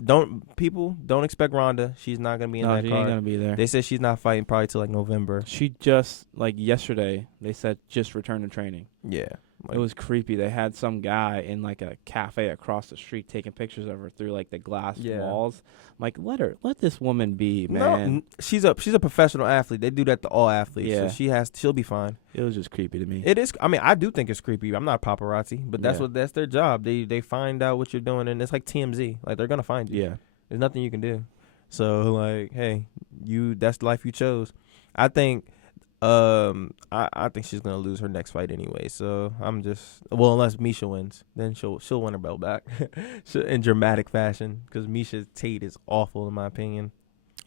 don't expect Ronda. She's not gonna be in No, that she card. ain't going to be there. They said she's not fighting probably till like November. She just, like yesterday, they said just returned to training. Yeah, It was creepy. They had some guy in like a cafe across the street taking pictures of her through like the glass Yeah. walls. I'm like, let this woman be, no, man. she's a professional athlete. They do that to all athletes. Yeah. So she'll be fine. It was just creepy to me. It is. I mean, I do think it's creepy. I'm not a paparazzi, but Yeah. that's their job. They find out what you're doing, and it's like TMZ. Like they're gonna find you. Yeah. There's nothing you can do. So like, hey, that's the life you chose. I think I think she's gonna lose her next fight anyway. So I'm just unless Misha wins, then she'll win her belt back in dramatic fashion because Misha Tate is awful in my opinion.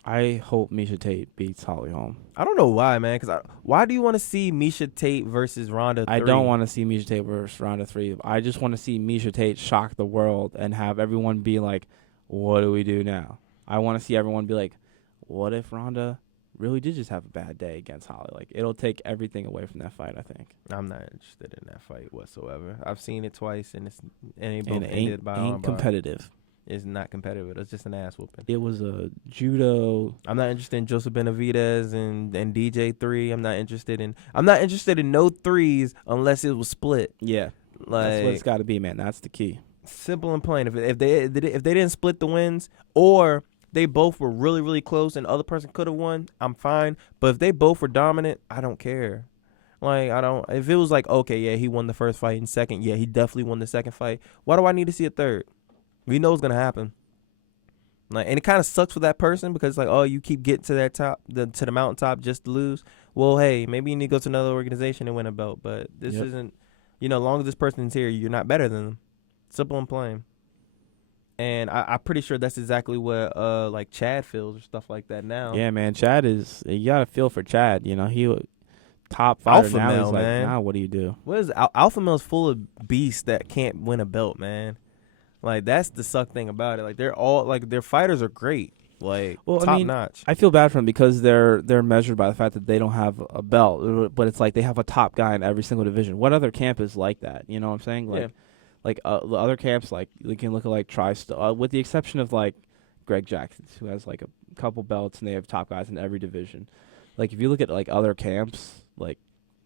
I hope Misha Tate beats Holly Holm. I don't know why, man. Because why do you want to see Misha Tate versus Ronda 3? I don't want to see Misha Tate versus Ronda 3. I just want to see Misha Tate shock the world and have everyone be like, what do we do now? I want to see everyone be like, what if Ronda really did just have a bad day against Holly? Like, it'll take everything away from that fight, I think. I'm not interested in that fight whatsoever. I've seen it twice, and it ain't competitive. It's not competitive. It's just an ass whooping. It was a judo. I'm not interested in Joseph Benavidez and DJ3. I'm not interested in no threes unless it was split. Yeah, like that's what it's got to be, man. That's the key. Simple and plain. If they didn't split the wins, or they both were really really close and the other person could have won, I'm fine. But if they both were dominant, I don't care. Like I don't. If it was like, okay, yeah, he won the first fight, and second, yeah, he definitely won the second fight. Why do I need to see a third? We know it's gonna happen. Like, and it kind of sucks for that person because like, oh, you keep getting to that top, to the mountaintop just to lose. Well, hey, maybe you need to go to another organization and win a belt. But this isn't, as long as this person's here, you're not better than them. Simple and plain. And I'm pretty sure that's exactly what like Chad feels or stuff like that now. Yeah, man. Chad is, you gotta feel for Chad. He top fighter Alpha now. male, He's like, man. now what do you do? What is Alpha Male's full of beasts that can't win a belt, man. Like, that's the suck thing about it. Like, they're all, like, their fighters are great. Like, top notch. I feel bad for them because they're measured by the fact that they don't have a belt. But it's like they have a top guy in every single division. What other camp is like that? You know what I'm saying? Like, the other camps, like, they can look at, like, TriStar, with the exception of, like, Greg Jackson, who has, like, a couple belts, and they have top guys in every division. Like, if you look at, like, other camps, like,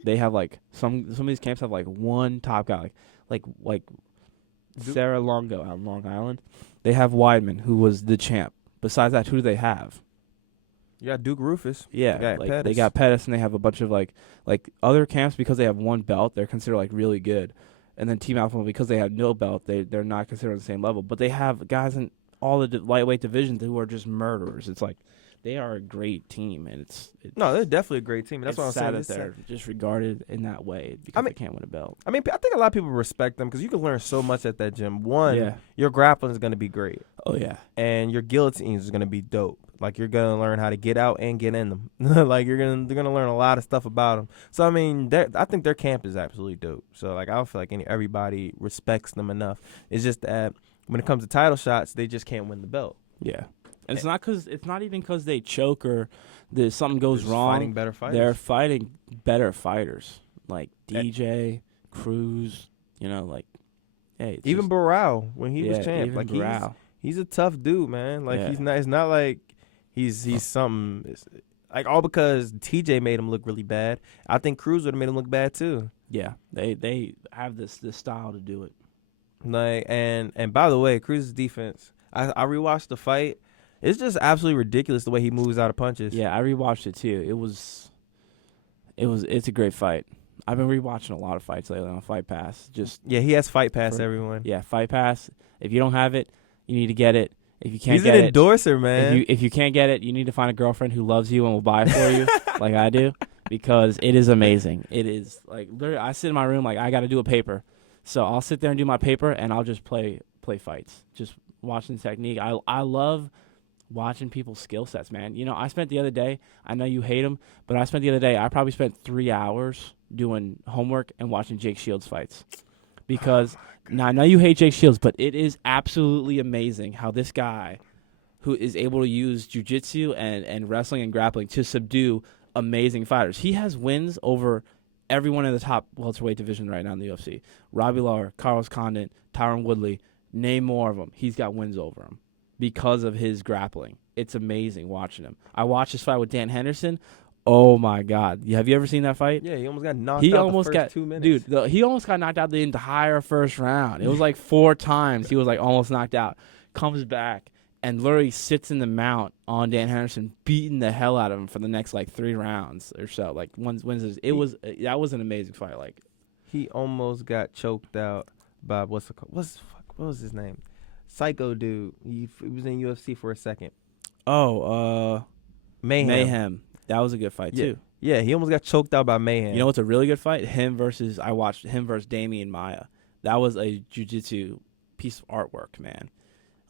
they have, like, some of these camps have, like, one top guy. Like Sarah Longo out in Long Island. They have Weidman, who was the champ. Besides that, who do they have? You got Duke Rufus. Yeah, they got Pettis, and they have a bunch of like other camps because they have one belt. They're considered like really good, and then Team Alpha because they have no belt, they're not considered on the same level. But they have guys in all the lightweight divisions who are just murderers. It's like they are a great team, and no, they're definitely a great team. That's it's what I'm sad saying. that they're just regarded in that way because they can't win a belt. I mean, I think a lot of people respect them because you can learn so much at that gym. One, your grappling is going to be great. Oh yeah, and your guillotines is going to be dope. Like, you're going to learn how to get out and get in them. Like, they're going to learn a lot of stuff about them. So I mean, I think their camp is absolutely dope. So like, I don't feel like everybody respects them enough. It's just that when it comes to title shots, they just can't win the belt. Yeah. And it's not even because they choke or something goes wrong. Fighting better fighters. They're fighting better fighters like DJ, Cruz. Like, hey, even Barao when he was champ. Like, Barao. He's a tough dude, man. Like, he's not. It's not like he's something. It's like all because TJ made him look really bad. I think Cruz would have made him look bad too. Yeah, they have this style to do it. Like, and by the way, Cruz's defense. I rewatched the fight. It's just absolutely ridiculous the way he moves out of punches. Yeah, I rewatched it too. It's a great fight. I've been rewatching a lot of fights lately on Fight Pass. He has Fight Pass, everyone. Yeah, Fight Pass. If you don't have it, you need to get it. If you can't He's an endorser, man. If you can't get it, you need to find a girlfriend who loves you and will buy it for you, like I do, because it is amazing. It is like literally, I sit in my room like I got to do a paper, so I'll sit there and do my paper, and I'll just play fights, just watching the technique. I love watching people's skill sets, man. I spent the other day, I know you hate him, but I probably spent 3 hours doing homework and watching Jake Shields fights. Because, now I know you hate Jake Shields, but it is absolutely amazing how this guy who is able to use jiu-jitsu and wrestling and grappling to subdue amazing fighters. He has wins over everyone in the top welterweight division right now in the UFC. Robbie Lawler, Carlos Condit, Tyron Woodley, name more of them. He's got wins over him because of his grappling. It's amazing watching him. I watched this fight with Dan Henderson. Oh, my God. Have you ever seen that fight? Yeah, he almost got knocked out the first 2 minutes. Dude, he almost got knocked out the entire first round. It was like 4 times he was like almost knocked out. Comes back and literally sits in the mount on Dan Henderson, beating the hell out of him for the next like 3 rounds or so. Like wins. That was an amazing fight. Like, he almost got choked out by what was his name? Psycho dude. He was in UFC for a second. Oh, Mayhem. That was a good fight Yeah. too. Yeah, he almost got choked out by Mayhem. You know what's a really good fight? I watched him versus Damian Maya. That was a jiu-jitsu piece of artwork, man.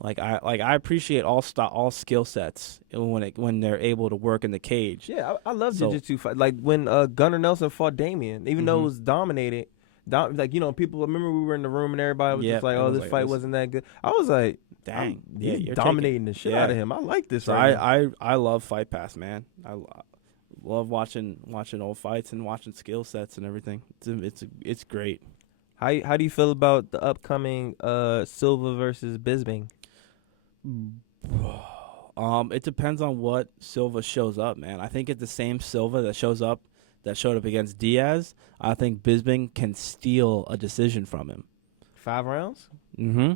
I appreciate all skill sets when they're able to work in the cage. Yeah, I love So- jiu-jitsu fight. Like when Gunnar Nelson fought Damian, even though it Mhm. was dominated. Like, you know, people remember we were in the room and everybody was Yep, just like, it "Oh, was this like fight this. wasn't that good." I was like, Dang, he's you're dominating the shit out of yeah. him. I like this So right now. I love Fight Pass, man. Love watching old fights and watching skill sets and everything. It's great. How do you feel about the upcoming Silva versus Bisping? It depends on what Silva shows up, man. I think it's the same Silva that showed up against Diaz. I think Bisping can steal a decision from him. 5 rounds? Mm-hmm.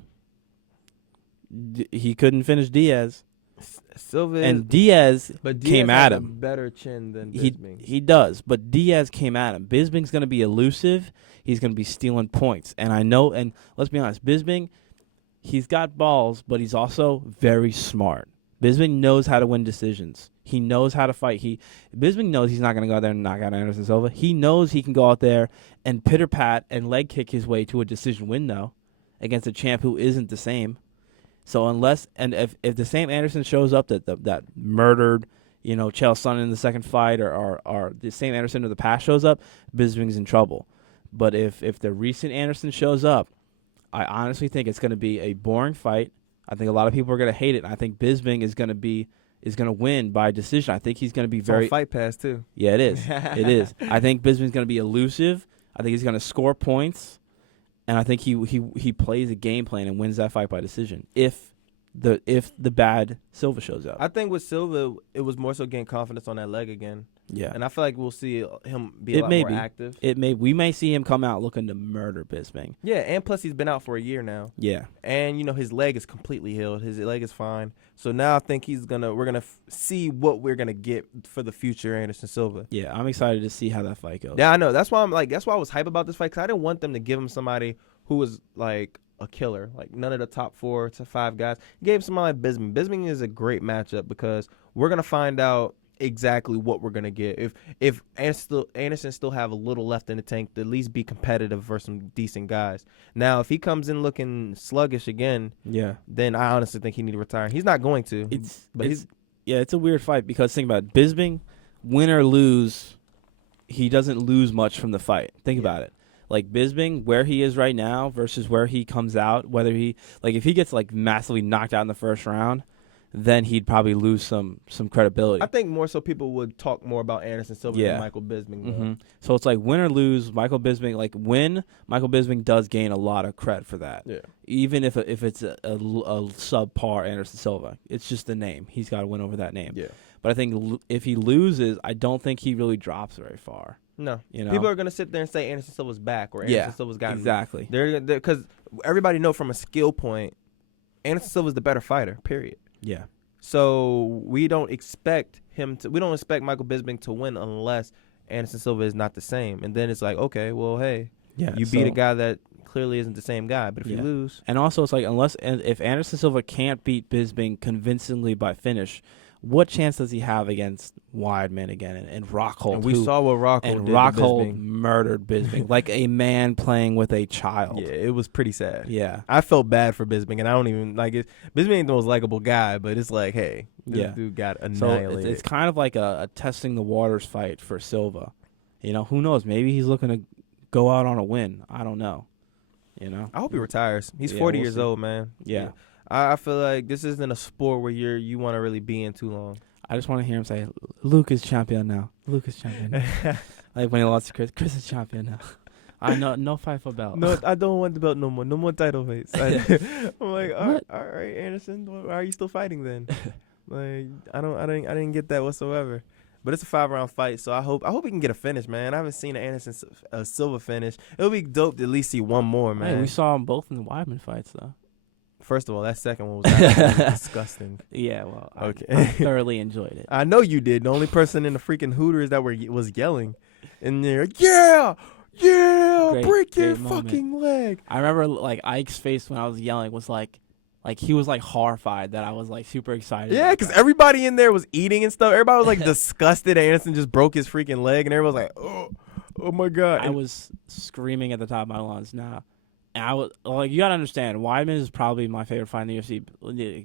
He couldn't finish Diaz, Silva and Diaz but Diaz came has at a him. better chin than He Bisping. he does, but Diaz came at him. Bisping's going to be elusive. He's going to be stealing points, and I know. And let's be honest, Bisping, he's got balls, but he's also very smart. Bisping knows how to win decisions. He knows how to fight. Bisping knows he's not going to go out there and knock out Anderson Silva. He knows he can go out there and pitter pat and leg kick his way to a decision win, though, against a champ who isn't the same. So if the same Anderson shows up that murdered, Chael Sonnen in the second fight, or the same Anderson of the past shows up, Bisping's in trouble. But if the recent Anderson shows up, I honestly think it's going to be a boring fight. I think a lot of people are going to hate it. I think Bisping is going to win by decision. I think he's going to be It's very on Fight Pass too. Yeah, it is. It is. I think Bisping's going to be elusive. I think he's going to score points, and I think he plays a game plan and wins that fight by decision. If the bad Silva shows up. I think with Silva, it was more so getting confidence on that leg again. Yeah. And I feel like we'll see him be a It lot may more be. active. We may see him come out looking to murder Bisping. Yeah, and plus he's been out for a year now. Yeah. And, his leg is completely healed. His leg is fine. So now I think we're going to see what we're going to get for the future Anderson Silva. Yeah, I'm excited to see how that fight goes. Yeah, I know. That's why I was hype about this fight, because I didn't want them to give him somebody who was like a killer, like none of the top 4 to 5 guys. He gave somebody like Bisping. Bisping is a great matchup because we're going to find out exactly what we're going to get. If Anderson still have a little left in the tank to at least be competitive versus some decent guys. Now, if he comes in looking sluggish again, Yeah. then I honestly think he need to retire. He's not going to. It's a weird fight because think about it. Bisping, win or lose, he doesn't lose much from the fight. Think about it. Like Bisping, where he is right now versus where he comes out, if he gets massively knocked out in the first round, then he'd probably lose some credibility. I think more so people would talk more about Anderson Silva Yeah. than Michael Bisping. Mm-hmm. So it's like win or lose, Michael Bisping. Win, Michael Bisping does gain a lot of cred for that. Yeah. Even if it's a subpar Anderson Silva, it's just the name. He's got to win over that name. Yeah. But I think if he loses, I don't think he really drops very far. No. You know? People are going to sit there and say Anderson Silva's back or Anderson Silva's got exactly. They're because everybody know from a skill point, Anderson Silva's the better fighter, period. Yeah. So we don't expect Michael Bisping to win unless Anderson Silva is not the same. And then it's like, okay, well, hey, Yeah. you beat a guy that clearly isn't the same guy. But if you lose, and also it's like if Anderson Silva can't beat Bisping convincingly by finish, what chance does he have against Weidman again and Rockhold? and we saw what Rockhold and did to Rockhold Bisping. murdered Bisping like a man playing with a child. Yeah, it was pretty sad. Yeah. I felt bad for Bisping, and I don't even like it. Bisping ain't the most likable guy, but it's like, hey, this dude got So annihilated. it's kind of like a testing the waters fight for Silva. Who knows? Maybe he's looking to go out on a win. I don't know. I hope he retires. He's Yeah, 40 we'll years see. old, man. Yeah. I feel like this isn't a sport where you want to really be in too long. I just want to hear him say, Luke is champion now. Luke is champion now. Like when he lost to Chris. Chris is champion now. I know, no fight for belt. No, I don't want the belt no more. No more title fights. I'm like, all right, Anderson, why are you still fighting then? Like, I didn't get that whatsoever. But it's a 5-round fight, so I hope he can get a finish, man. I haven't seen an Anderson Silva finish. It'll be dope to at least see one more, man. Hey, we saw them both in the Weidman fights, though. First of all, that second one was absolutely disgusting. Yeah, well, Okay. I thoroughly enjoyed it. I know you did. The only person in the freaking Hooters that was yelling in there, yeah, break your great moment. fucking leg. I remember Ike's face when I was yelling was like, Like he was like horrified that I was like super excited. Yeah, about because that. everybody in there was eating and stuff. Everybody was like disgusted. Anderson just broke his freaking leg, and everybody was like, oh my god. I was screaming at the top of my lungs. Now, and I was like, you gotta understand, Weidman is probably my favorite fight in the UFC.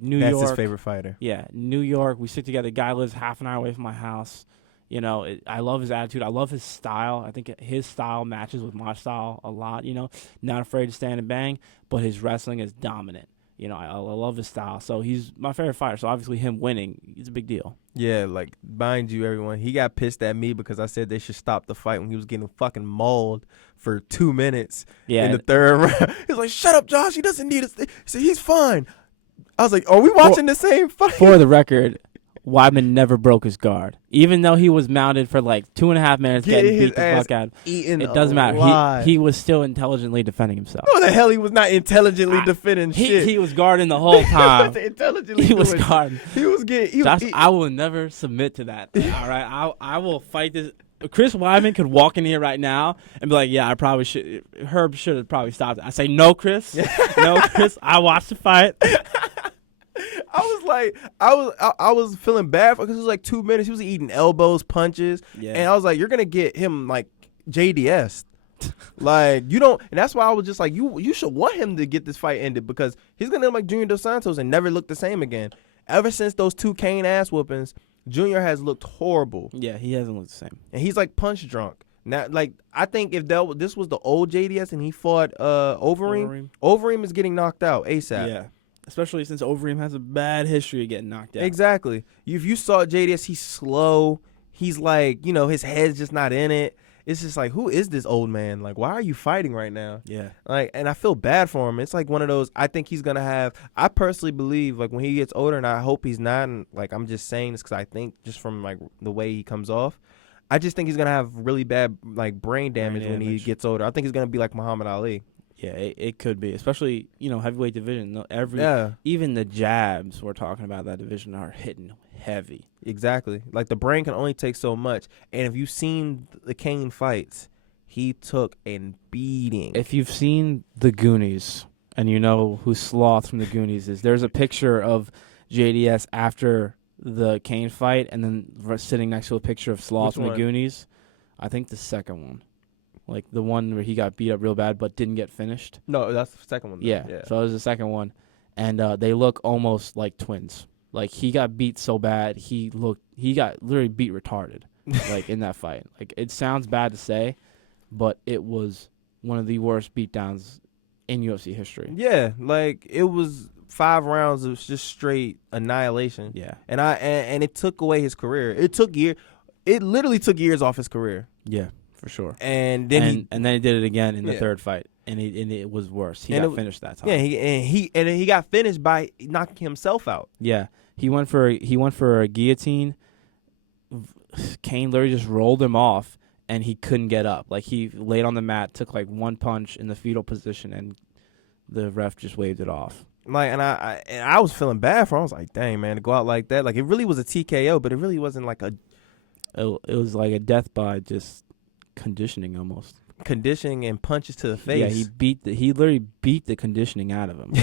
New That's York, his favorite fighter. Yeah, New York. We stick together. Guy lives half an hour away from my house. You know, I love his attitude. I love his style. I think his style matches with my style a lot. You know, not afraid to stand and bang, but his wrestling is dominant. You know, I love his style. So he's my favorite fighter. So obviously him winning is a big deal. Yeah, like, mind you, everyone, he got pissed at me because I said they should stop the fight when he was getting fucking mauled for 2 minutes in the third round. He's like, shut up, Josh. He doesn't need us. So he's fine. I was like, are we watching the same fight? For the record, Weidman never broke his guard. Even though he was mounted for like 2.5 minutes getting beat the fuck out. It doesn't matter. He was still intelligently defending himself. No, the hell he was not intelligently defending shit. He was guarding the whole time. Intelligently He was doing guarding. He was getting. Josh, I will never submit to that. All right, I will fight this. Chris Weidman could walk in here right now and be like, "Yeah, I probably should. Herb should have probably stopped it." I say, "No, Chris. No, Chris. I watched the fight." I was like, I was feeling bad because it was like 2 minutes. He was eating elbows, punches, and I was like, you're gonna get him like JDS. Like, you don't, and that's why I was just like, you should want him to get this fight ended because he's gonna look like Junior Dos Santos and never look the same again. Ever since those 2 Kane ass whoopings, Junior has looked horrible. Yeah, he hasn't looked the same, and he's like punch drunk. Now, like, I think if this was the old JDS and he fought Overeem is getting knocked out ASAP. Yeah. Especially since Overeem has a bad history of getting knocked out. Exactly. If you saw JDS, he's slow. He's like, you know, his head's just not in it. It's just like, who is this old man? Like, why are you fighting right now? Yeah. Like, and I feel bad for him. It's like one of those, I think he's going to have, I personally believe, like, when he gets older, and I hope he's not, and, like, I'm just saying this because I think just from, like, the way he comes off, I just think he's going to have really bad, like, brain damage when he gets older. I think he's going to be like Muhammad Ali. Yeah, it could be, especially, you know, heavyweight division. Even the jabs we're talking about that division are hitting heavy. Exactly. Like, the brain can only take so much. And if you've seen the Kane fights, he took a beating. If you've seen The Goonies and you know who Sloth from The Goonies is, there's a picture of JDS after the Kane fight and then sitting next to a picture of Sloth from The Goonies. I think the second one. Like the one where he got beat up real bad but didn't get finished. No, that's the second one. Yeah. So it was the second one. And they look almost like twins. Like he got beat so bad, he got literally beat retarded like in that fight. Like it sounds bad to say, but it was one of the worst beatdowns in UFC history. Yeah, like it was 5 rounds of just straight annihilation. Yeah. And it took away his career. It literally took years off his career. Yeah. For sure. And then he did it again in the third fight, and it was worse. He got finished that time. Yeah, he got finished by knocking himself out. Yeah, he went for a guillotine. Kane literally just rolled him off, and he couldn't get up. Like he laid on the mat, took like one punch in the fetal position, and the ref just waved it off. Like, and I was feeling bad for him. I was like, dang, man, to go out like that. Like it really was a TKO, but it really wasn't like a. It was like a death by just conditioning almost. Conditioning and punches to the face. Yeah, he literally beat the conditioning out of him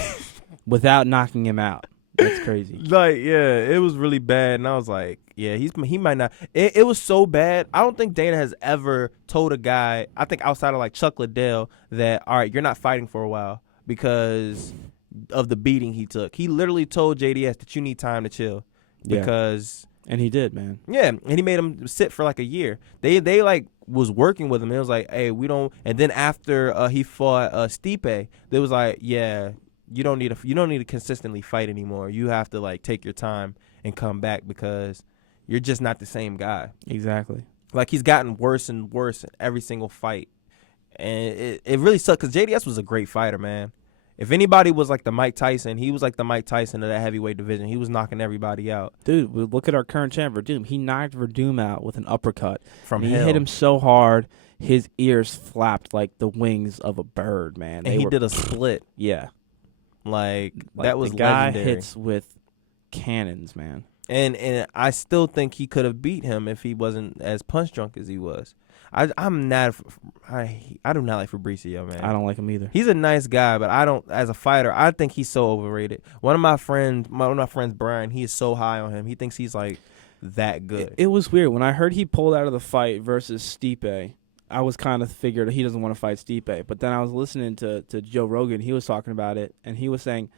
without knocking him out. That's crazy. Like, yeah, it was really bad, and I was like, yeah, he might not. It was so bad. I don't think Dana has ever told a guy, I think outside of like Chuck Liddell, that all right, you're not fighting for a while because of the beating he took. He literally told JDS that you need time to chill because. And he did, man. Yeah, and he made him sit for like a year. They like was working with him. It was like, hey, we don't. And then after he fought Stipe, they was like, yeah, you don't need to consistently fight anymore. You have to like take your time and come back because you're just not the same guy. Exactly. Like he's gotten worse and worse in every single fight, and it really sucked because JDS was a great fighter, man. If anybody was like the Mike Tyson, he was like the Mike Tyson of that heavyweight division. He was knocking everybody out. Dude, look at our current champ, Verdum. He knocked Verdum out with an uppercut. From hell. He hit him so hard, his ears flapped like the wings of a bird, man. And he did a split. Yeah. Like that was the guy legendary. hits with cannons, man. And I still think he could have beat him if he wasn't as punch drunk as he was. I'm not. I do not like Fabricio, man. I don't like him either. He's a nice guy, but I don't. As a fighter, I think he's so overrated. One of my friends, Brian, he is so high on him. He thinks he's like that good. It was weird when I heard he pulled out of the fight versus Stipe. I was kind of figured he doesn't want to fight Stipe, but then I was listening to Joe Rogan. He was talking about it, and he was saying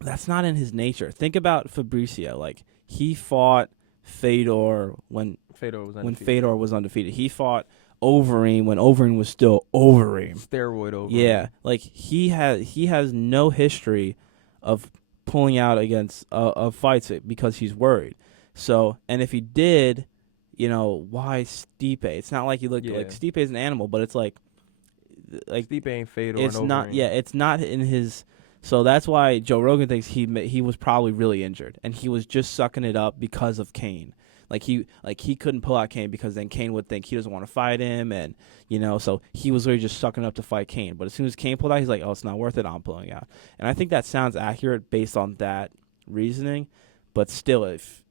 that's not in his nature. Think about Fabricio. Like, he fought Fedor when Fedor was undefeated. He fought Overeem when Overeem was still Overeem. Steroid Overeem. Yeah, like he has no history of pulling out against of fights because he's worried. So, and if he did, why Stipe? It's not like like Stipe is an animal, but it's like Stipe ain't Fedor. It's and not. Overeem. Yeah, it's not in his. So that's why Joe Rogan thinks he was probably really injured, and he was just sucking it up because of Kane. He couldn't pull out Kane because then Kane would think he doesn't want to fight him, and so he was really just sucking up to fight Kane. But as soon as Kane pulled out, he's like, oh, it's not worth it. I'm pulling out, and I think that sounds accurate based on that reasoning. But still, if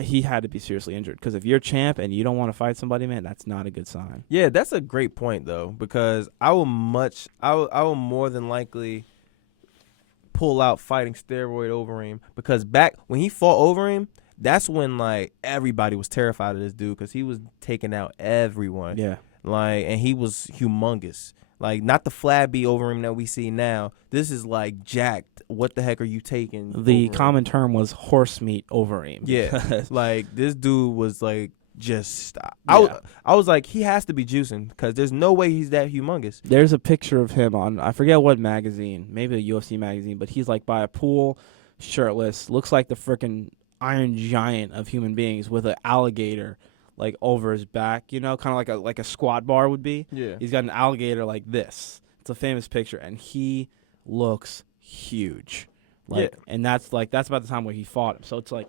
he had to be seriously injured, because if you're champ and you don't want to fight somebody, man, that's not a good sign. Yeah, that's a great point though, because I will more than likely pull out fighting steroid Overeem, because back when he fought Overeem, that's when like everybody was terrified of this dude because he was taking out everyone. Yeah, and he was humongous. Like, not the flabby Overeem that we see now. This is like jacked. What the heck are you taking? The Overeem? common term was horse meat Overeem. Yeah, like this dude was like just. Yeah. I was like, he has to be juicing because there's no way he's that humongous. There's a picture of him on, I forget what magazine, maybe a UFC magazine, but he's like by a pool, shirtless, looks like the freaking Iron Giant of human beings with an alligator like over his back, kind of like a squat bar would be. Yeah, He's got an alligator like this. It's a famous picture, and he looks huge. And that's about the time where he fought him. So it's like,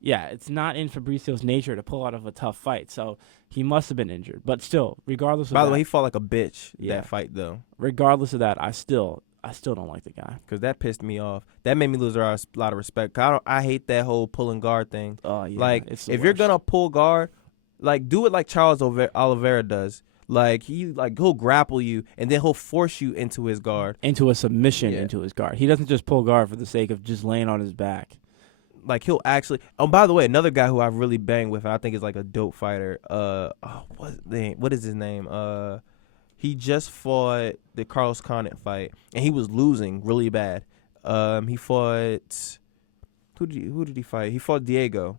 yeah, it's not in Fabricio's nature to pull out of a tough fight. So he must have been injured. But still, regardless of that. By the way, he fought like a bitch Yeah. that fight though. Regardless of that, I still don't like the guy. Because that pissed me off. That made me lose a lot of respect. I hate that whole pulling guard thing. Oh yeah. Like, it's if you're gonna pull guard, like do it like Charles Oliveira does. Like he'll grapple you and then he'll force you into his guard. into a submission Yeah. into his guard. He doesn't just pull guard for the sake of just laying on his back. Like he'll actually. Oh, by the way, another guy who I really bang with, and I think is like a dope fighter. What is his name? He just fought the Carlos Condit fight, and he was losing really bad. He fought. Who did he fight? He fought Diego.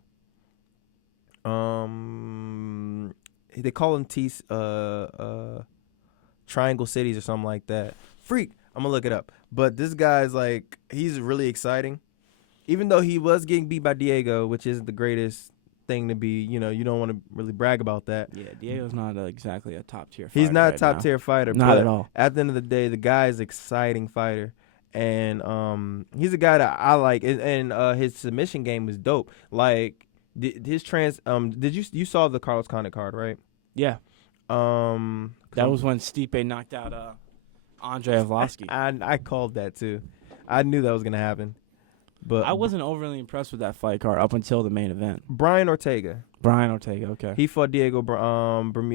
They call him Triangle Cities or something like that. Freak. I'm gonna look it up. But this guy's like, he's really exciting. Even though he was getting beat by Diego, which isn't the greatest thing to be, you don't want to really brag about that. Yeah, Diego's not exactly a top tier fighter. He's not a right top now. tier fighter. Not but at all. At the end of the day, the guy is an exciting fighter. And he's a guy that I like, and his submission game is dope. Like did you saw the Carlos Condit card, right? Yeah. That was when Stipe knocked out Andre Arlovski. I called that too. I knew that was gonna happen, but I wasn't overly impressed with that fight card up until the main event. Brian Ortega. Brian Ortega, okay. He fought Diego Brandao.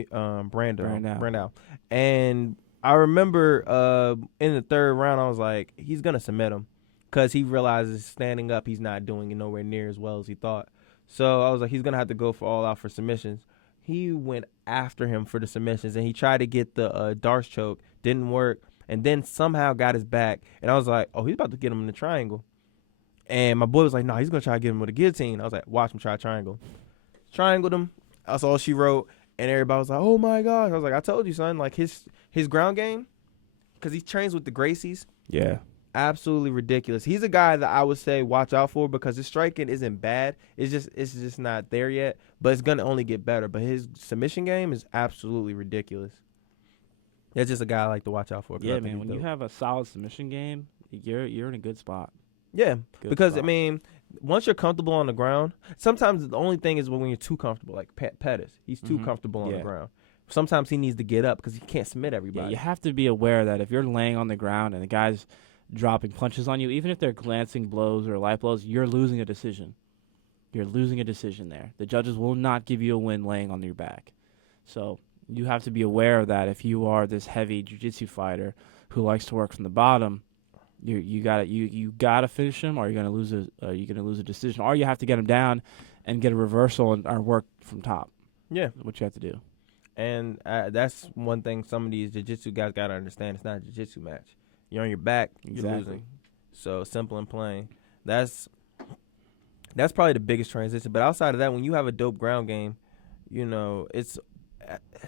And I remember in the third round, I was like, he's going to submit him because he realizes standing up, he's not doing it nowhere near as well as he thought. So I was like, he's going to have to go for all out for submissions. He went after him for the submissions, and he tried to get the Darce choke. Didn't work. And then somehow got his back. And I was like, oh, he's about to get him in the triangle. And my boy was like, no, he's going to try to get him with a guillotine. I was like, watch him try triangle. Triangled him. That's all she wrote. And everybody was like, oh, my gosh. I was like, I told you, son. Like, his ground game, because he trains with the Gracies. Yeah. Absolutely ridiculous. He's a guy that I would say watch out for because his striking isn't bad. It's just not there yet. But it's going to only get better. But his submission game is absolutely ridiculous. That's just a guy I like to watch out for. Yeah, man. When you have a solid submission game, you're in a good spot. Yeah, Good because, spot. I mean, once you're comfortable on the ground, sometimes the only thing is when you're too comfortable, like Pettis. He's too comfortable on the ground. Sometimes he needs to get up because he can't submit everybody. Yeah, you have to be aware that if you're laying on the ground and the guy's dropping punches on you, even if they're glancing blows or light blows, you're losing a decision. You're losing a decision there. The judges will not give you a win laying on your back. So you have to be aware of that if you are this heavy jiu-jitsu fighter who likes to work from the bottom. You gotta finish him, or you're gonna lose a decision, or you have to get him down and get a reversal and or work from top. Yeah. What you have to do. And that's one thing some of these jiu-jitsu guys got to understand. It's not a jiu-jitsu match. You're on your back, you're losing. So simple and plain. That's probably the biggest transition. But outside of that, when you have a dope ground game, it's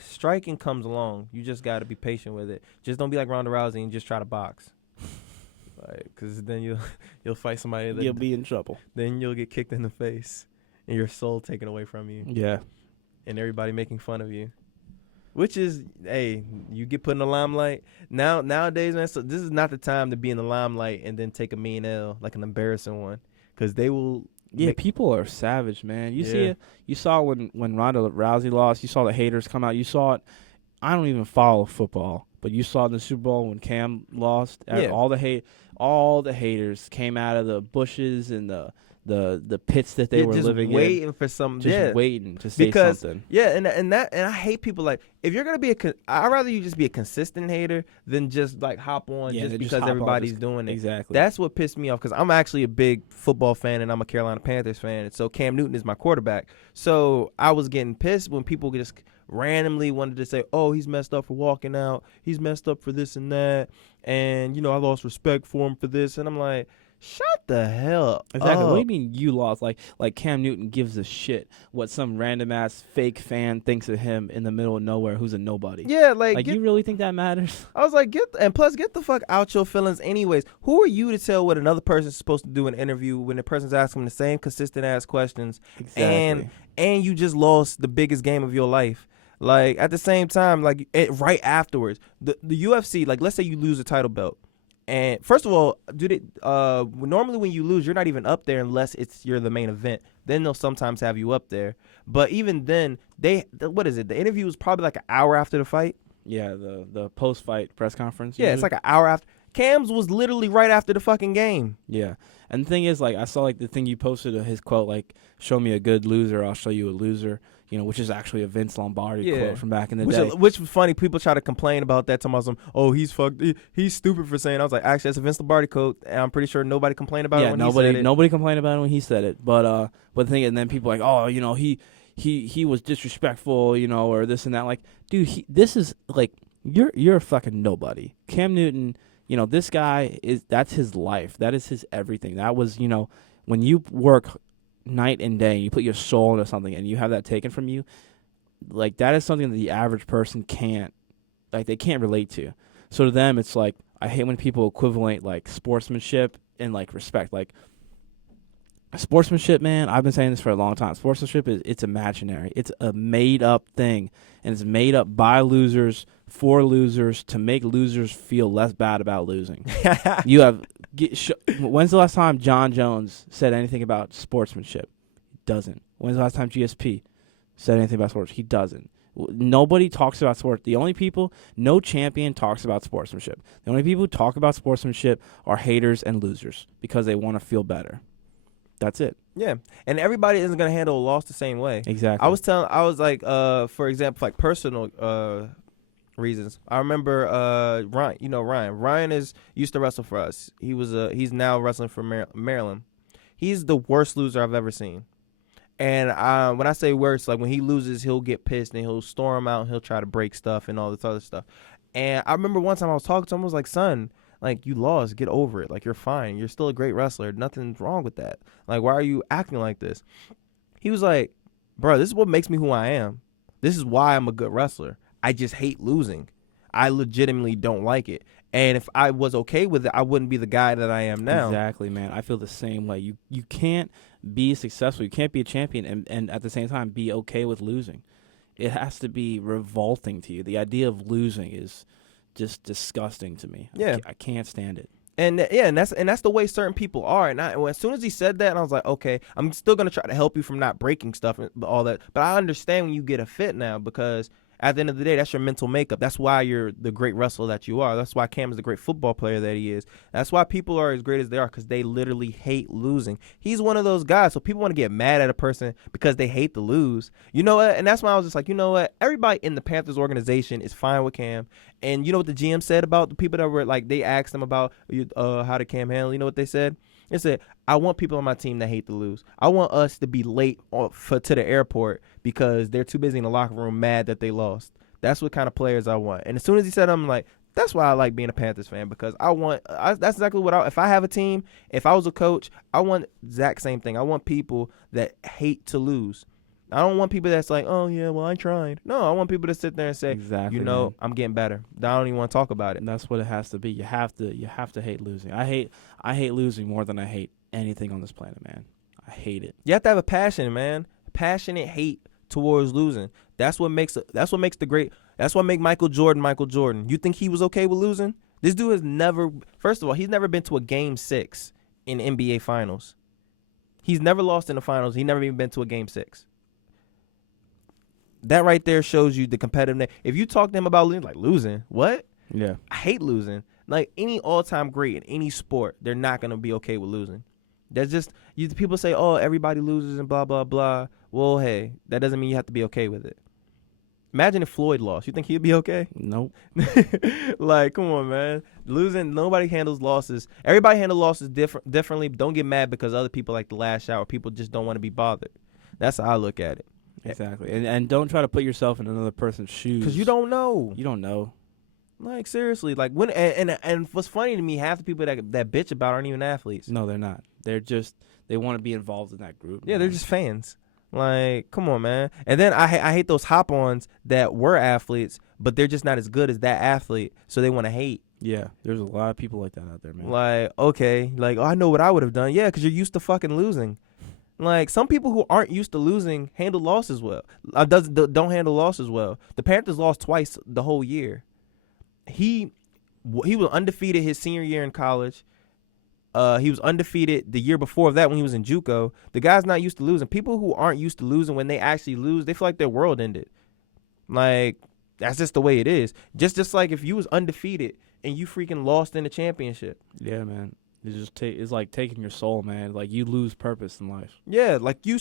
striking comes along. You just got to be patient with it. Just don't be like Ronda Rousey and just try to box. Because then you'll fight somebody that you'll be in trouble. Then you'll get kicked in the face and your soul taken away from you. Yeah. And everybody making fun of you. Which is, hey, you get put in the limelight. Nowadays, man, so this is not the time to be in the limelight and then take a mean L, like an embarrassing one. Because they will. Yeah, people are savage, man. You saw when Ronda Rousey lost, you saw the haters come out. You saw it. I don't even follow football, but you saw in the Super Bowl when Cam lost. Yeah. All the haters came out of the bushes and the pits that they were living waiting in. For some, just waiting to say something. Yeah, and I hate people like, if you're gonna be I'd rather you just be a consistent hater than just like hop on just because everybody's doing it. Exactly. That's what pissed me off, because I'm actually a big football fan and I'm a Carolina Panthers fan, and so Cam Newton is my quarterback. So I was getting pissed when people just randomly wanted to say, oh, he's messed up for walking out, he's messed up for this and that, and I lost respect for him for this, and I'm like, shut the hell up. Exactly. What do you mean you lost? Like Cam Newton gives a shit what some random ass fake fan thinks of him in the middle of nowhere who's a nobody. Yeah, like you really think that matters? I was like, get the fuck out your feelings anyways. Who are you to tell what another person's supposed to do in an interview when the person's asking the same consistent ass questions? Exactly. And you just lost the biggest game of your life. Like, at the same time, like, right afterwards, the UFC, like, let's say you lose a title belt. And first of all, normally when you lose, you're not even up there unless you're the main event. Then they'll sometimes have you up there. But even then, what is it? The interview was probably like an hour after the fight. Yeah, the post-fight press conference. Yeah, it's like an hour after. Cam's was literally right after the fucking game. Yeah. And the thing is, like, I saw, like, the thing you posted of his quote, like, show me a good loser, I'll show you a loser, which is actually a Vince Lombardi quote from back in the day. Which was funny. People try to complain about that, talking about some, oh, he's fucked, he's stupid for saying. I was like, actually, that's a Vince Lombardi quote, and I'm pretty sure nobody complained about it when he said it. Nobody complained about it when he said it. But the thing, and then people are like, oh, he was disrespectful, or this and that. Like, dude, this is, like, you're a fucking nobody. Cam Newton, this guy that's his life. That is his everything. That was, when you work night and day, you put your soul into something and you have that taken from you, like, that is something that the average person they can't relate to. So to them, it's like, I hate when people equivalent, like, sportsmanship and, like, respect. Like, sportsmanship, man, I've been saying this for a long time. Sportsmanship it's imaginary. It's a made up thing, and it's made up by losers for losers to make losers feel less bad about losing. When's the last time John Jones said anything about sportsmanship? He doesn't. When's the last time GSP said anything about sports? He doesn't. Nobody talks about sports. No champion talks about sportsmanship. The only people who talk about sportsmanship are haters and losers because they want to feel better. That's it. Yeah, and everybody isn't gonna handle a loss the same way. Exactly. I was like, for example, like personal reasons. I remember Ryan. Ryan used to wrestle for us. He's now wrestling for Maryland. He's the worst loser I've ever seen. And when I say worst, like, when he loses, he'll get pissed and he'll storm out and he'll try to break stuff and all this other stuff. And I remember one time I was talking to him, I was like, son, like, you lost, get over it. Like, you're fine. You're still a great wrestler. Nothing's wrong with that. Like, why are you acting like this? He was like, bro, this is what makes me who I am. This is why I'm a good wrestler. I just hate losing. I legitimately don't like it. And if I was okay with it, I wouldn't be the guy that I am now. Exactly, man. I feel the same way. You can't be successful. You can't be a champion and at the same time be okay with losing. It has to be revolting to you. The idea of losing is just disgusting to me. Yeah. I can't stand it. And that's the way certain people are. And as soon as he said that, I was like, okay, I'm still gonna try to help you from not breaking stuff and all that. But I understand when you get a fit now, because At the end of the day, that's your mental makeup. That's why you're the great wrestler that you are. That's why Cam is the great football player that he is. That's why people are as great as they are, because they literally hate losing. He's one of those guys. So people want to get mad at a person because they hate to lose. You know what? And that's why I was just like, you know what? Everybody in the Panthers organization is fine with Cam. And you know what the GM said about the people that were like, they asked him about how did Cam handle? You know what they said? They said, I want people on my team that hate to lose. I want us to be late to the airport because they're too busy in the locker room mad that they lost. That's what kind of players I want. And as soon as he said, I'm like, that's why I like being a Panthers fan, because that's exactly what if I have a team, if I was a coach, I want exact same thing. I want people that hate to lose. I don't want people that's like, oh, yeah, well, I tried. No, I want people to sit there and say, Exactly, you know, man. I'm getting better. I don't even want to talk about it. And that's what it has to be. You have to hate losing. I hate losing more than I hate anything on this planet, man. I hate it. You have to have a passion, man. Passionate hate towards losing. That's what makes Michael Jordan Michael Jordan. You think he was okay with losing? This dude has never, first of all, he's never been to a game 6 in NBA finals. He's never lost in the finals. He never even been to a game 6. That right there shows you the competitiveness. If you talk to him about losing, what? Yeah. I hate losing. Like any all-time great in any sport, they're not going to be okay with losing. That's just, people say, oh, everybody loses and blah, blah, blah. Well, hey, that doesn't mean you have to be okay with it. Imagine if Floyd lost. You think he'd be okay? Nope. Like, come on, man. Losing, nobody handles losses. Everybody handles losses differently. Don't get mad because other people like to lash out or people just don't want to be bothered. That's how I look at it. Exactly. And don't try to put yourself in another person's shoes. Because you don't know. You don't know. Like, seriously. Like, when and what's funny to me, half the people that bitch about aren't even athletes. No, they're not. They're just, they want to be involved in that group. Yeah, man. they're just fans. Like, come on, man. And then I hate those hop-ons that were athletes, but they're just not as good as that athlete, so they want to hate. Yeah, there's a lot of people like that out there, man. Like, okay, like, oh, I know what I would have done. Yeah, because you're used to fucking losing. Like, some people who aren't used to losing handle losses well. Don't handle losses well. The Panthers lost twice the whole year. He was undefeated his senior year in college. He was undefeated the year before that when he was in JUCO. The guy's not used to losing. People who aren't used to losing, when they actually lose, they feel like their world ended. Like, that's just the way it is. Just like if you was undefeated and you freaking lost in the championship. Yeah, man. It's like taking your soul, man. Like, you lose purpose in life. Yeah, like you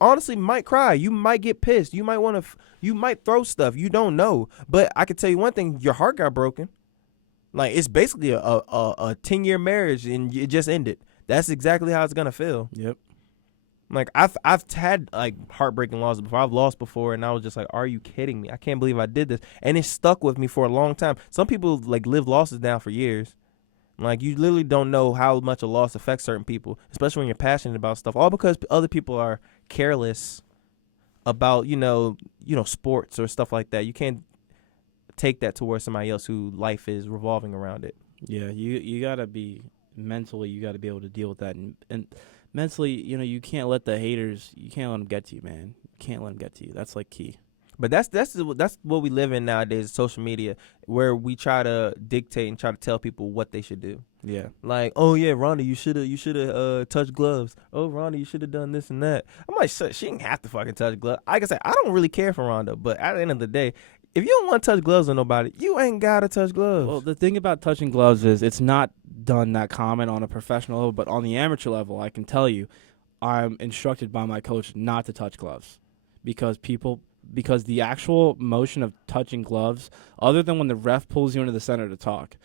honestly might cry. You might get pissed. You might throw stuff. You don't know. But I can tell you one thing, your heart got broken. Like, it's basically a 10-year marriage and it just ended. That's exactly how it's going to feel. Yep. Like, I've had like heartbreaking losses before. I've lost before and I was just like, are you kidding me? I can't believe I did this. And it stuck with me for a long time. Some people like live losses down for years. Like, you literally don't know how much a loss affects certain people, especially when you're passionate about stuff, all because other people are careless about, you know, sports or stuff like that. You can't take that towards somebody else who life is revolving around it. Yeah, you got to be mentally, you got to be able to deal with that. And mentally, you can't let the haters, you can't let them get to you, man. You can't let them get to you. That's, like, key. But that's what we live in nowadays, social media, where we try to dictate and try to tell people what they should do. Yeah. Like, oh yeah, Rhonda, you should have touched gloves. Oh, Rhonda, you should have done this and that. I'm like, she didn't have to fucking touch gloves. Like I said, I don't really care for Rhonda, but at the end of the day, if you don't want to touch gloves with nobody, you ain't gotta touch gloves. Well, the thing about touching gloves is it's not done that common on a professional level, but on the amateur level, I can tell you, I'm instructed by my coach not to touch gloves because the actual motion of touching gloves, other than when the ref pulls you into the center to talk,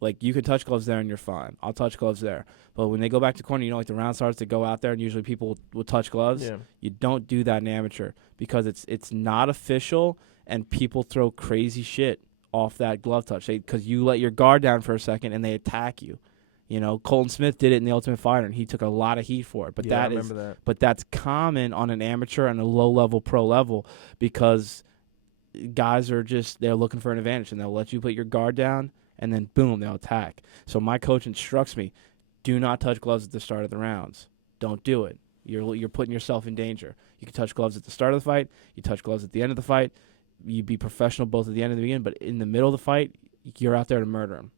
like you can touch gloves there and you're fine. I'll touch gloves there. But when they go back to corner, like the round starts to go out there and usually people will touch gloves. Yeah. You don't do that in amateur because it's not official and people throw crazy shit off that glove touch because you let your guard down for a second and they attack you. Colton Smith did it in The Ultimate Fighter, and he took a lot of heat for it. But I remember that. But that's common on an amateur and a low-level pro level because guys are they're looking for an advantage, and they'll let you put your guard down, and then, boom, they'll attack. So my coach instructs me, do not touch gloves at the start of the rounds. Don't do it. You're putting yourself in danger. You can touch gloves at the start of the fight. You touch gloves at the end of the fight. You be professional both at the end and the beginning, but in the middle of the fight, you're out there to murder him.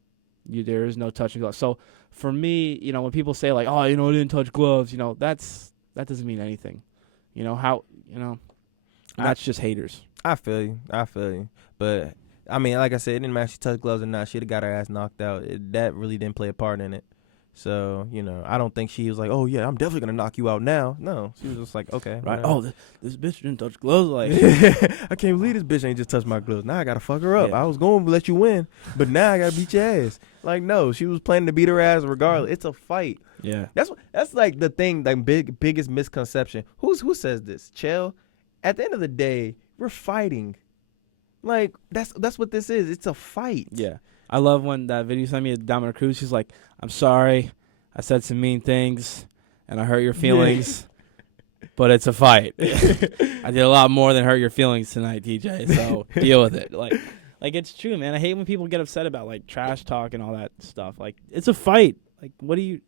There is no touching gloves. So for me, when people say like, "Oh, I didn't touch gloves," that doesn't mean anything. That's just haters. I feel you. I feel you. But I mean, like I said, it didn't matter if she touched gloves or not. She'd have got her ass knocked out. That really didn't play a part in it. So, I don't think she was like, oh, yeah, I'm definitely going to knock you out now. No, she was just like, okay. Right? whatever. Oh, this bitch didn't touch gloves. Like, I can't believe this bitch ain't just touched my gloves. Now I got to fuck her up. Yeah. I was going to let you win, but now I got to beat your ass. Like, no, she was planning to beat her ass regardless. It's a fight. yeah. That's like the thing, like biggest misconception. Who says this? Chell? At the end of the day, we're fighting. Like, that's what this is. It's a fight. Yeah. I love when that video sent me of Dominic Cruz. She's like, I'm sorry. I said some mean things and I hurt your feelings, but it's a fight. I did a lot more than hurt your feelings tonight, TJ, so deal with it. Like it's true, man. I hate when people get upset about, like, trash talk and all that stuff. Like, it's a fight. Like, what do you...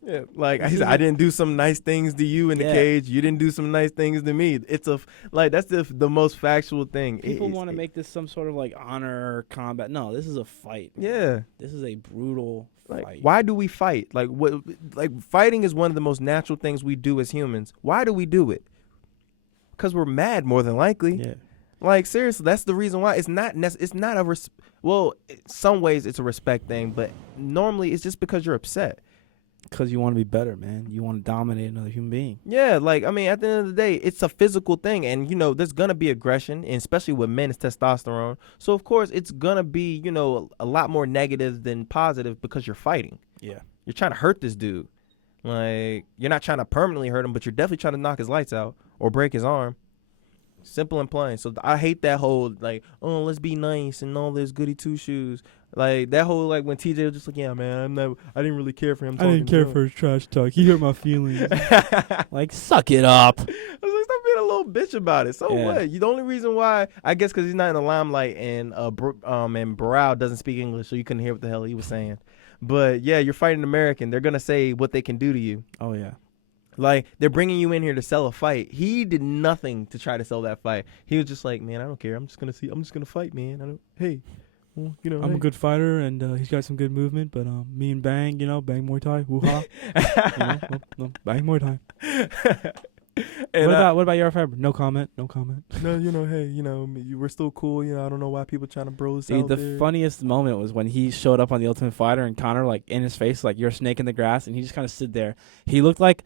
Yeah, like I said, I didn't do some nice things to you in the Yeah. cage. You didn't do some nice things to me. It's that's the most factual thing. People want to make this some sort of, like, honor or combat. No, this is a fight, man. Yeah. This is a brutal Like, fight. why do we fight? Like, what? Like, fighting is one of the most natural things we do as humans. Why do we do it? Because we're mad, more than likely. Yeah. Like, seriously, that's the reason why. It's not well, in some ways it's a respect thing, but normally it's just because you're upset. Because you want to be better, man. You want to dominate another human being. Yeah, like, I mean, at the end of the day, it's a physical thing, and there's gonna be aggression, and especially with men, it's testosterone. So of course, it's gonna be a lot more negative than positive because you're fighting. Yeah. You're trying to hurt this dude. Like, you're not trying to permanently hurt him, but you're definitely trying to knock his lights out or break his arm. Simple and plain. So I hate that whole, like, oh, let's be nice and all this goody two shoes. Like, that whole, like, when TJ was just like, yeah, man, I didn't really care for him. I didn't care for his trash talk. He hurt my feelings. Like, suck it up. I was like, stop being a little bitch about it. So Yeah. what? The only reason why, I guess, because he's not in the limelight, and Barrow doesn't speak English, so you couldn't hear what the hell he was saying. But yeah, you're fighting American. They're gonna say what they can do to you. Oh, yeah. Like, they're bringing you in here to sell a fight. He did nothing to try to sell that fight. He was just like, man, I don't care. I'm just gonna fight, man. Well, I'm hey. a good fighter, and he's got some good movement, but me and Bang, Bang Muay Thai, hoo-ha. Bang Muay Thai. And What about your fiber? No comment. no, hey, we're still cool. I don't know why people trying to bro this Dude, out the there. funniest moment was when he showed up on The Ultimate Fighter and Conor, like, in his face, like, you're a snake in the grass, and he just kind of stood there. He looked like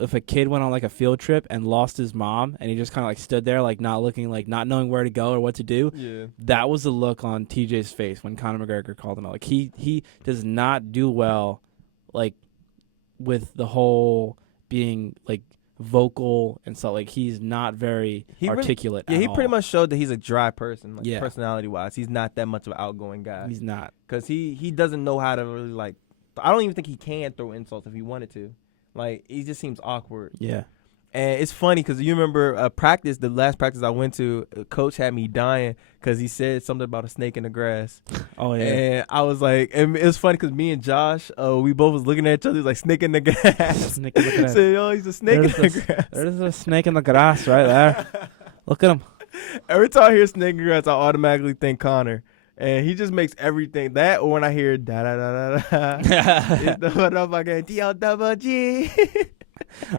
if a kid went on, like, a field trip and lost his mom, and he just kind of, like, stood there, like, not looking, like, not knowing where to go or what to do. Yeah. That was the look on TJ's face when Conor McGregor called him out. Like, he does not do well, like, with the whole being, like, vocal and stuff. Like, he's not very articulate Yeah, at he all. pretty much showed that he's a dry person, like, Yeah. personality-wise. He's not that much of an outgoing guy. He's not. Because he doesn't know how to really, like, I don't even think he can throw insults if he wanted to. Like, he just seems awkward. Yeah. And it's funny because you remember the last practice I went to, coach had me dying because he said something about a snake in the grass. Oh, yeah. And I was like, and it was funny because me and Josh, we both was looking at each other like, snake in the grass. Snake in the grass. Said, oh, he's a snake in the grass. There's a snake in the grass right there. Look at him. Every time I hear snake in the grass, I automatically think Connor. And he just makes everything that, or when I hear da da da da da, it's the motherfucking T-O-double-G.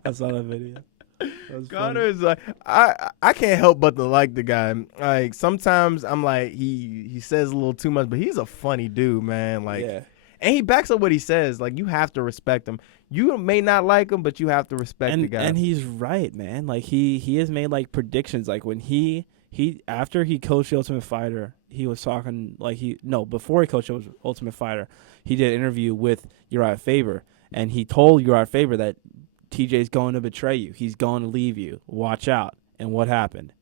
I saw that video. That was Connor funny. is like, I can't help but to like the guy. Like, sometimes I'm like, he says a little too much, but he's a funny dude, man. Like, yeah. and he backs up what he says. Like, you have to respect him. You may not like him, but you have to respect the guy. And he's right, man. Like, he has made, like, predictions. Like, when he after he coached the Ultimate Fighter, he was talking like before he coached the Ultimate Fighter, he did an interview with Uriah Faber, and he told Uriah Faber that TJ's going to betray you. He's going to leave you. Watch out. And what happened?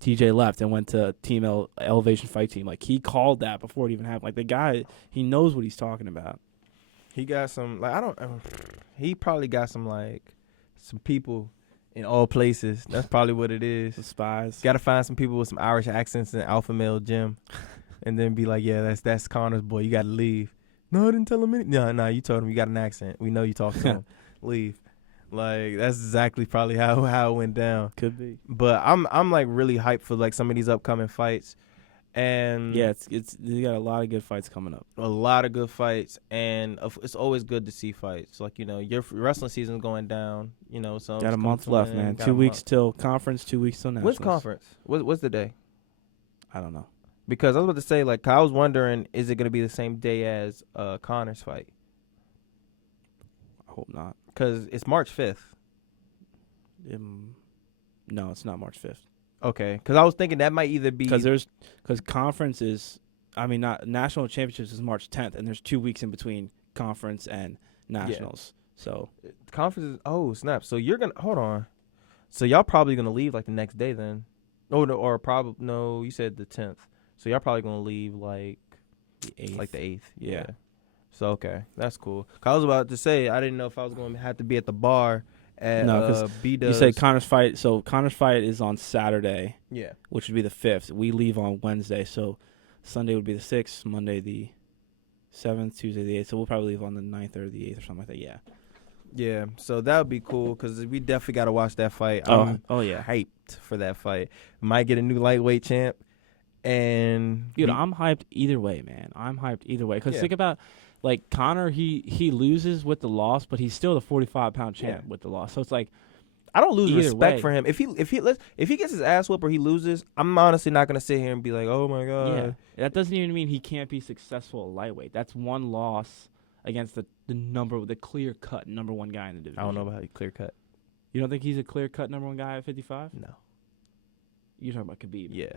TJ left and went to Team Elevation Fight Team. Like, he called that before it even happened. Like, the guy, he knows what he's talking about. He got some, like, he probably got some, like, some people in all places. That's probably what it is. The spies. Got to find some people with some Irish accents in Alpha Male Gym, and then be like, yeah, that's Connor's boy. You got to leave. No, I didn't tell him anything. No, you told him you got an accent. We know you talk to him. Leave. Like, that's exactly probably how it went down. Could be. But I'm like really hyped for, like, some of these upcoming fights. And Yeah, it's you got a lot of good fights coming up. a lot of good fights, and it's always good to see fights. Like, your wrestling season's going down. So Got it's a coming month to left, an end. man. Got 2 a weeks month. till conference, 2 weeks till nationals. What's conference? What's the day? I don't know. Because I was about to say, like, I was wondering, is it going to be the same day as Connor's fight? I hope not. Because it's March 5th. No, it's not March 5th. Okay. Because I was thinking that might either be. Because conference is, not national championships is March 10th, and there's 2 weeks in between conference and nationals. So Conference is. Oh, snap. So you're going to. Hold on. So y'all probably going to leave, like, the next day then. Oh, no, or probably. No, you said the 10th. So y'all probably going to leave, like. the 8th. Like the 8th. Yeah. So, okay. That's cool. 'Cause I was about to say, I didn't know if I was going to have to be at the bar at No, 'cause B-Dubs. You said Connor's fight. So Connor's fight is on Saturday, Yeah. which would be the 5th. We leave on Wednesday, so Sunday would be the 6th, Monday the 7th, Tuesday the 8th. So we'll probably leave on the 9th or the 8th or something like that. Yeah. Yeah. So that would be cool because we definitely got to watch that fight. I'm yeah. hyped for that fight. Might get a new lightweight champ. And Dude, I'm hyped either way, man. I'm hyped either way. Because Yeah. think about, like, Connor, he loses with the loss, but he's still the 45-pound champ with the loss. So it's like, I don't lose either respect way. for him. If he gets his ass whooped or he loses, I'm honestly not gonna sit here and be like, oh my god. yeah, that doesn't even mean he can't be successful at lightweight. That's one loss against the clear-cut number one guy in the division. I don't know about how clear cut. You don't think he's a clear-cut number one guy at 55? No. You're talking about Khabib. Yeah.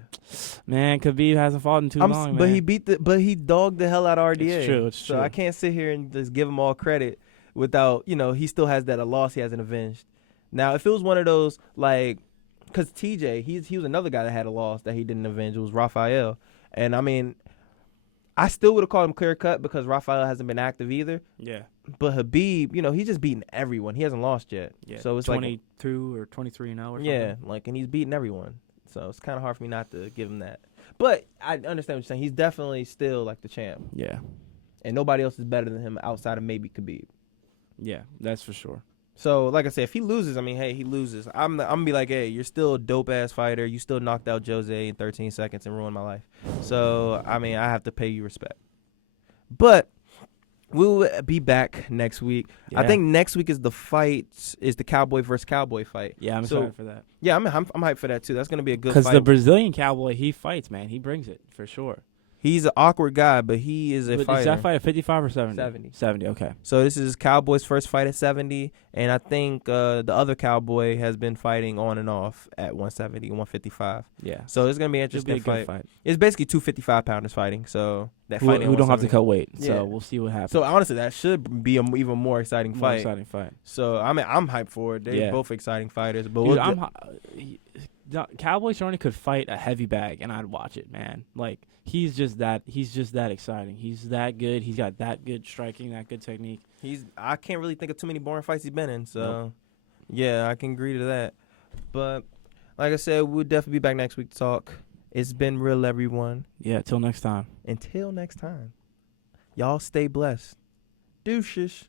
Man, Khabib hasn't fought in too long, but man. he dogged the hell out of RDA. It's true. It's So true. I can't sit here and just give him all credit without, he still has a loss he hasn't avenged. Now, if it was one of those, like, because TJ, he was another guy that had a loss that he didn't avenge. It was Rafael. And, I mean, I still would have called him clear cut because Rafael hasn't been active either. Yeah. But Khabib, he's just beaten everyone. He hasn't lost yet. Yeah. So it's 22 or 23 now or something. yeah, and he's beaten everyone. So it's kind of hard for me not to give him that. But I understand what you're saying. He's definitely still, like, the champ. Yeah. And nobody else is better than him outside of maybe Khabib. Yeah, that's for sure. So, like I said, if he loses, I mean, hey, he loses. I'm going to be like, hey, you're still a dope-ass fighter. You still knocked out Jose in 13 seconds and ruined my life. So, I mean, I have to pay you respect. But we'll be back next week. Yeah. I think next week is the Cowboy versus Cowboy fight. Yeah, I'm So- excited for that. Yeah, I'm hyped for that, too. That's going to be a good Because fight. the Brazilian Cowboy, he fights, man. He brings it for sure. He's an awkward guy, but he is a But fighter. is that fight at 55 or 70? 70. 70, okay. So this is Cowboy's first fight at 70, and I think the other Cowboy has been fighting on and off at 170, 155. Yeah. So it's gonna be an It'll be interesting a good fight. fight. It's basically two 55-pounders fighting, so that Who fighting at don't have to 170. cut weight. Yeah. So we'll see what happens. So honestly, that should be an even more exciting More fight. exciting fight. So I mean, I'm hyped for it. They're Yeah. both exciting fighters, but Dude, we'll Cowboy Cerrone could fight a heavy bag, and I'd watch it, man. Like, he's just that exciting. He's that good. He's got that good striking, that good technique. I can't really think of too many boring fights he's been in. So Nope. yeah, I can agree to that. But like I said, we'll definitely be back next week to talk. It's been real, everyone. Yeah, till next time. Until next time, y'all stay blessed. Deuces.